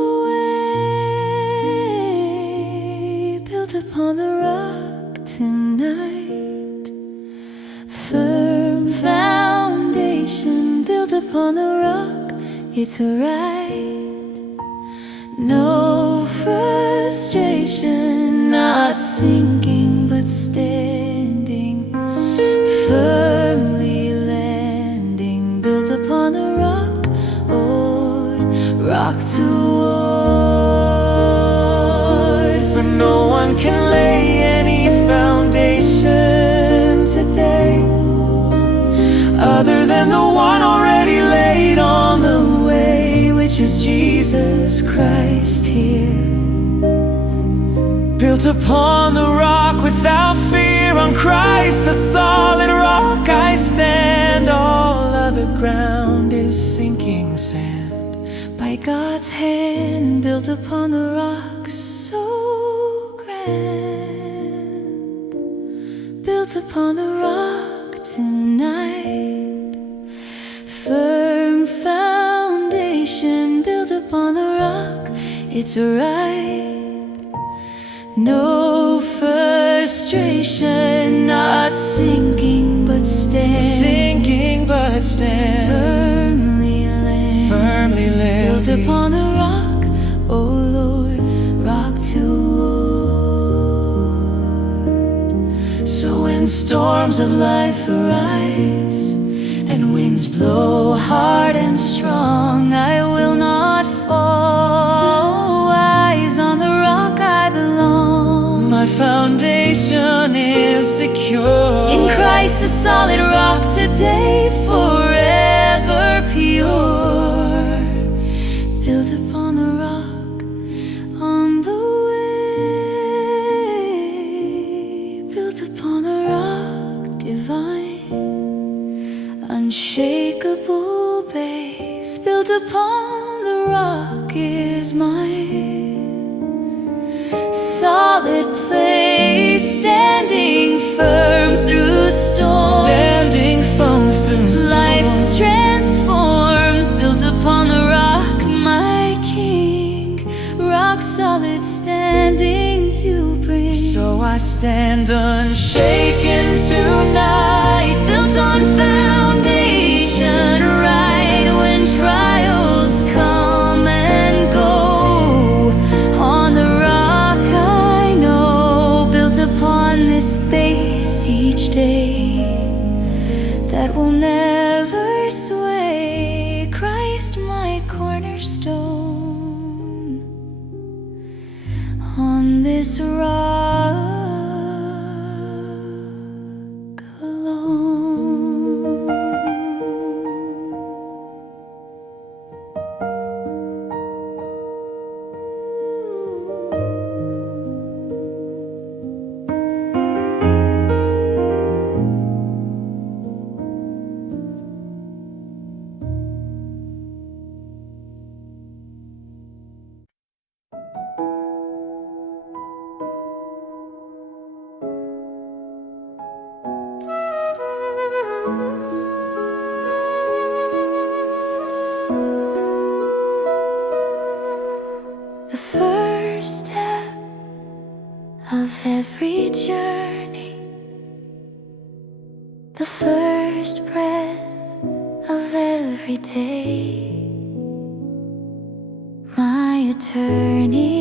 way, built upon the rock tonight. Firm foundation, built upon the rock, it's right. No frustration, not sinking but standing, firmly landing, built upon the rock, oh, rock toward. for no one can lay any foundation today other than the one already laid on the way, which is Jesus Christ here. Built upon the rock without fear, on Christ the solid rock I stand. All other ground is sinking sand. By God's hand, built upon the rock so grand, built upon the rock tonight. Firm foundation, built upon the rock, it's right. No frustration, not sinking but stand, Sinking but stand, firmly land, firmly built landing. upon the rock, oh Lord, rock toward. So when storms of life arise and winds blow hard and strong, I will not fall. Eyes on the rock I belong. My foundation is secure In Christ the solid rock today, forever pure. Built upon the rock, on the way, built upon the rock divine. Unshakable base, built upon the rock is mine. Solid place, standing firm through storms. standing firm through Life storms. transforms, built upon the rock, my King. Rock solid standing you bring. So I stand unshaken tonight, Built on foundation right, when trials come and go. On the rock I know, built upon this base each day, that will never sway. Christ my cornerstone, on this rock alone. every journey, the first breath of every day. My attorney,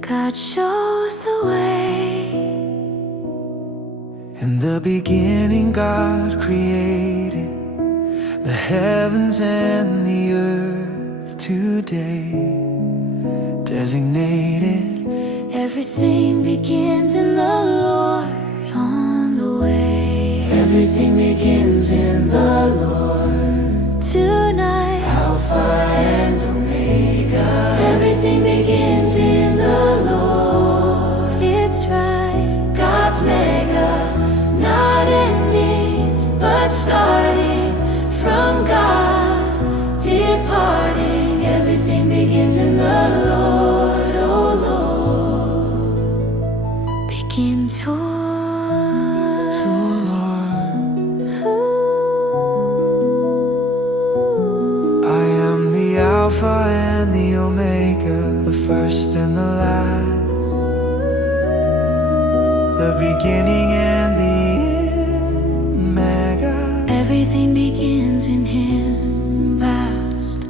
God shows the way. In the beginning, God created the heavens and the earth today, designated. Everything begins in the Lord on the way. Everything begins in the Lord. Tonight, Alpha and Omega. everything begins in the Lord. It's right, God's mega, not ending, but starting from God, departing. Everything begins in the Lord, oh Lord. Begin to Lord. I am the Alpha and the Omega, the first and the last, the beginning and the end, mega. Everything begins in Him, vast,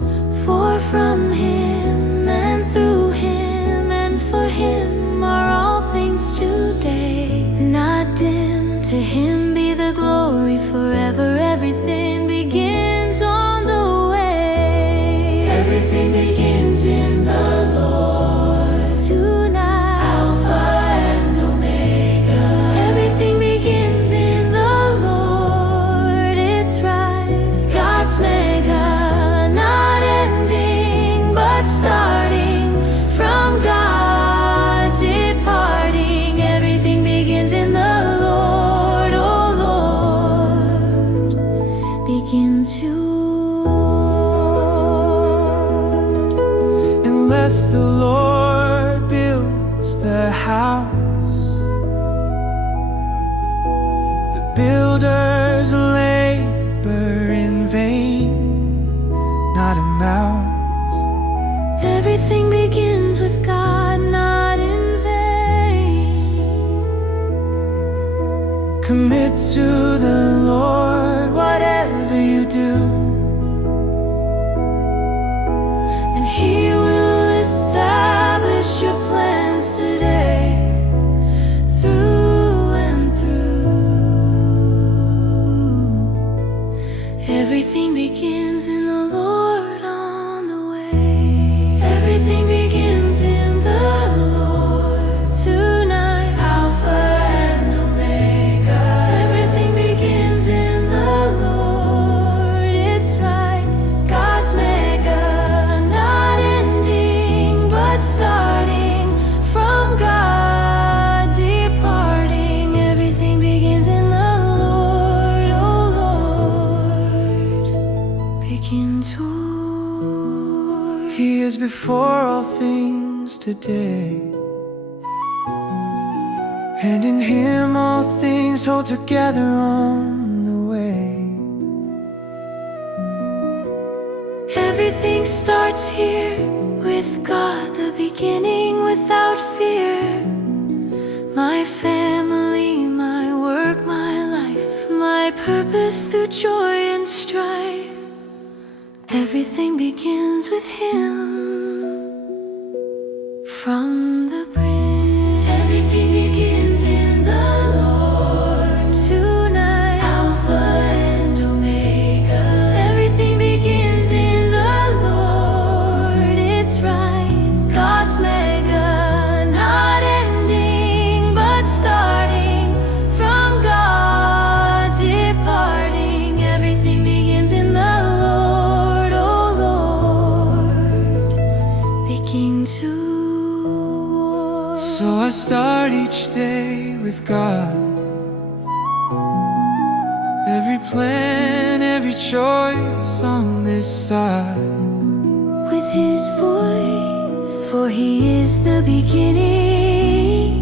for from Him and through Him and for Him are all things today. Not dim, to Him be the glory forever. Everything begins on the way. Everything begins in the Lord. Tonight, Alpha and Omega. everything begins in the Lord. It's right, God's mega, not ending, but starting from God, departing. Everything begins in the Lord, oh Lord. Begin to Unless the Lord builds the house, the builders labor in vain, not a mouse. Everything begins with God, not in vain. Commit to the Lord whatever you do, And He will establish your plans today, through and through. Everything begins in the Lord on the way. Everything begins in the Lord. Tonight, Alpha and Omega. Everything begins in the Lord. It's right, God's mega, not ending, but starting from God, departing. Everything begins in the Lord, oh Lord. Begin to He is before all things today, and in Him all things hold together on the way. Everything starts here with God, the beginning without fear. My family, my work, my life, my purpose through joy and strife. Everything begins with Him. From the bridge, everything begins in the Lord. Tonight, Alpha and Omega. Everything begins in the Lord. It's right, God's mega, not ending, but starting from God, departing. Everything begins in the Lord, oh Lord. Begin to So I start each day with God. Every plan, every choice on this side, with His voice, for He is the beginning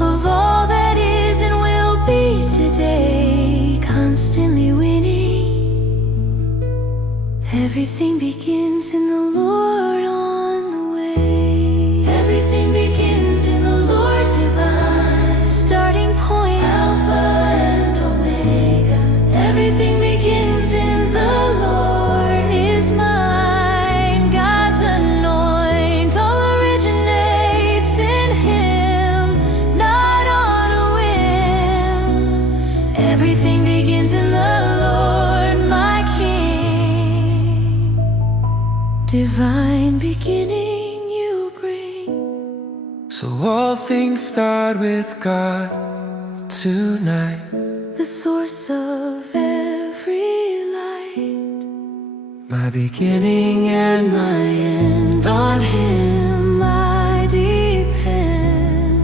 of all that is and will be today, constantly winning. Everything begins in the Lord on the way. Everything begins in the Lord So all things start with God tonight. the source of every light. My beginning and my end, On Him I depend.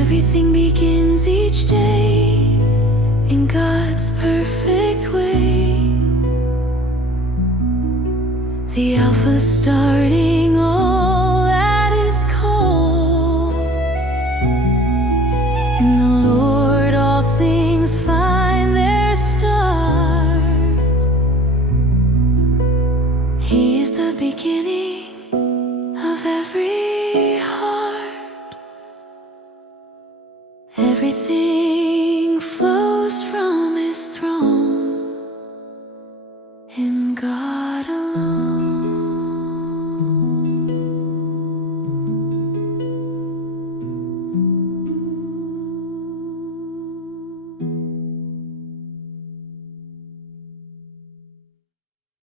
Everything begins each day in God's perfect way. The Alpha starting all that is called. In the Lord all things find their start. He is the beginning of every heart. Everything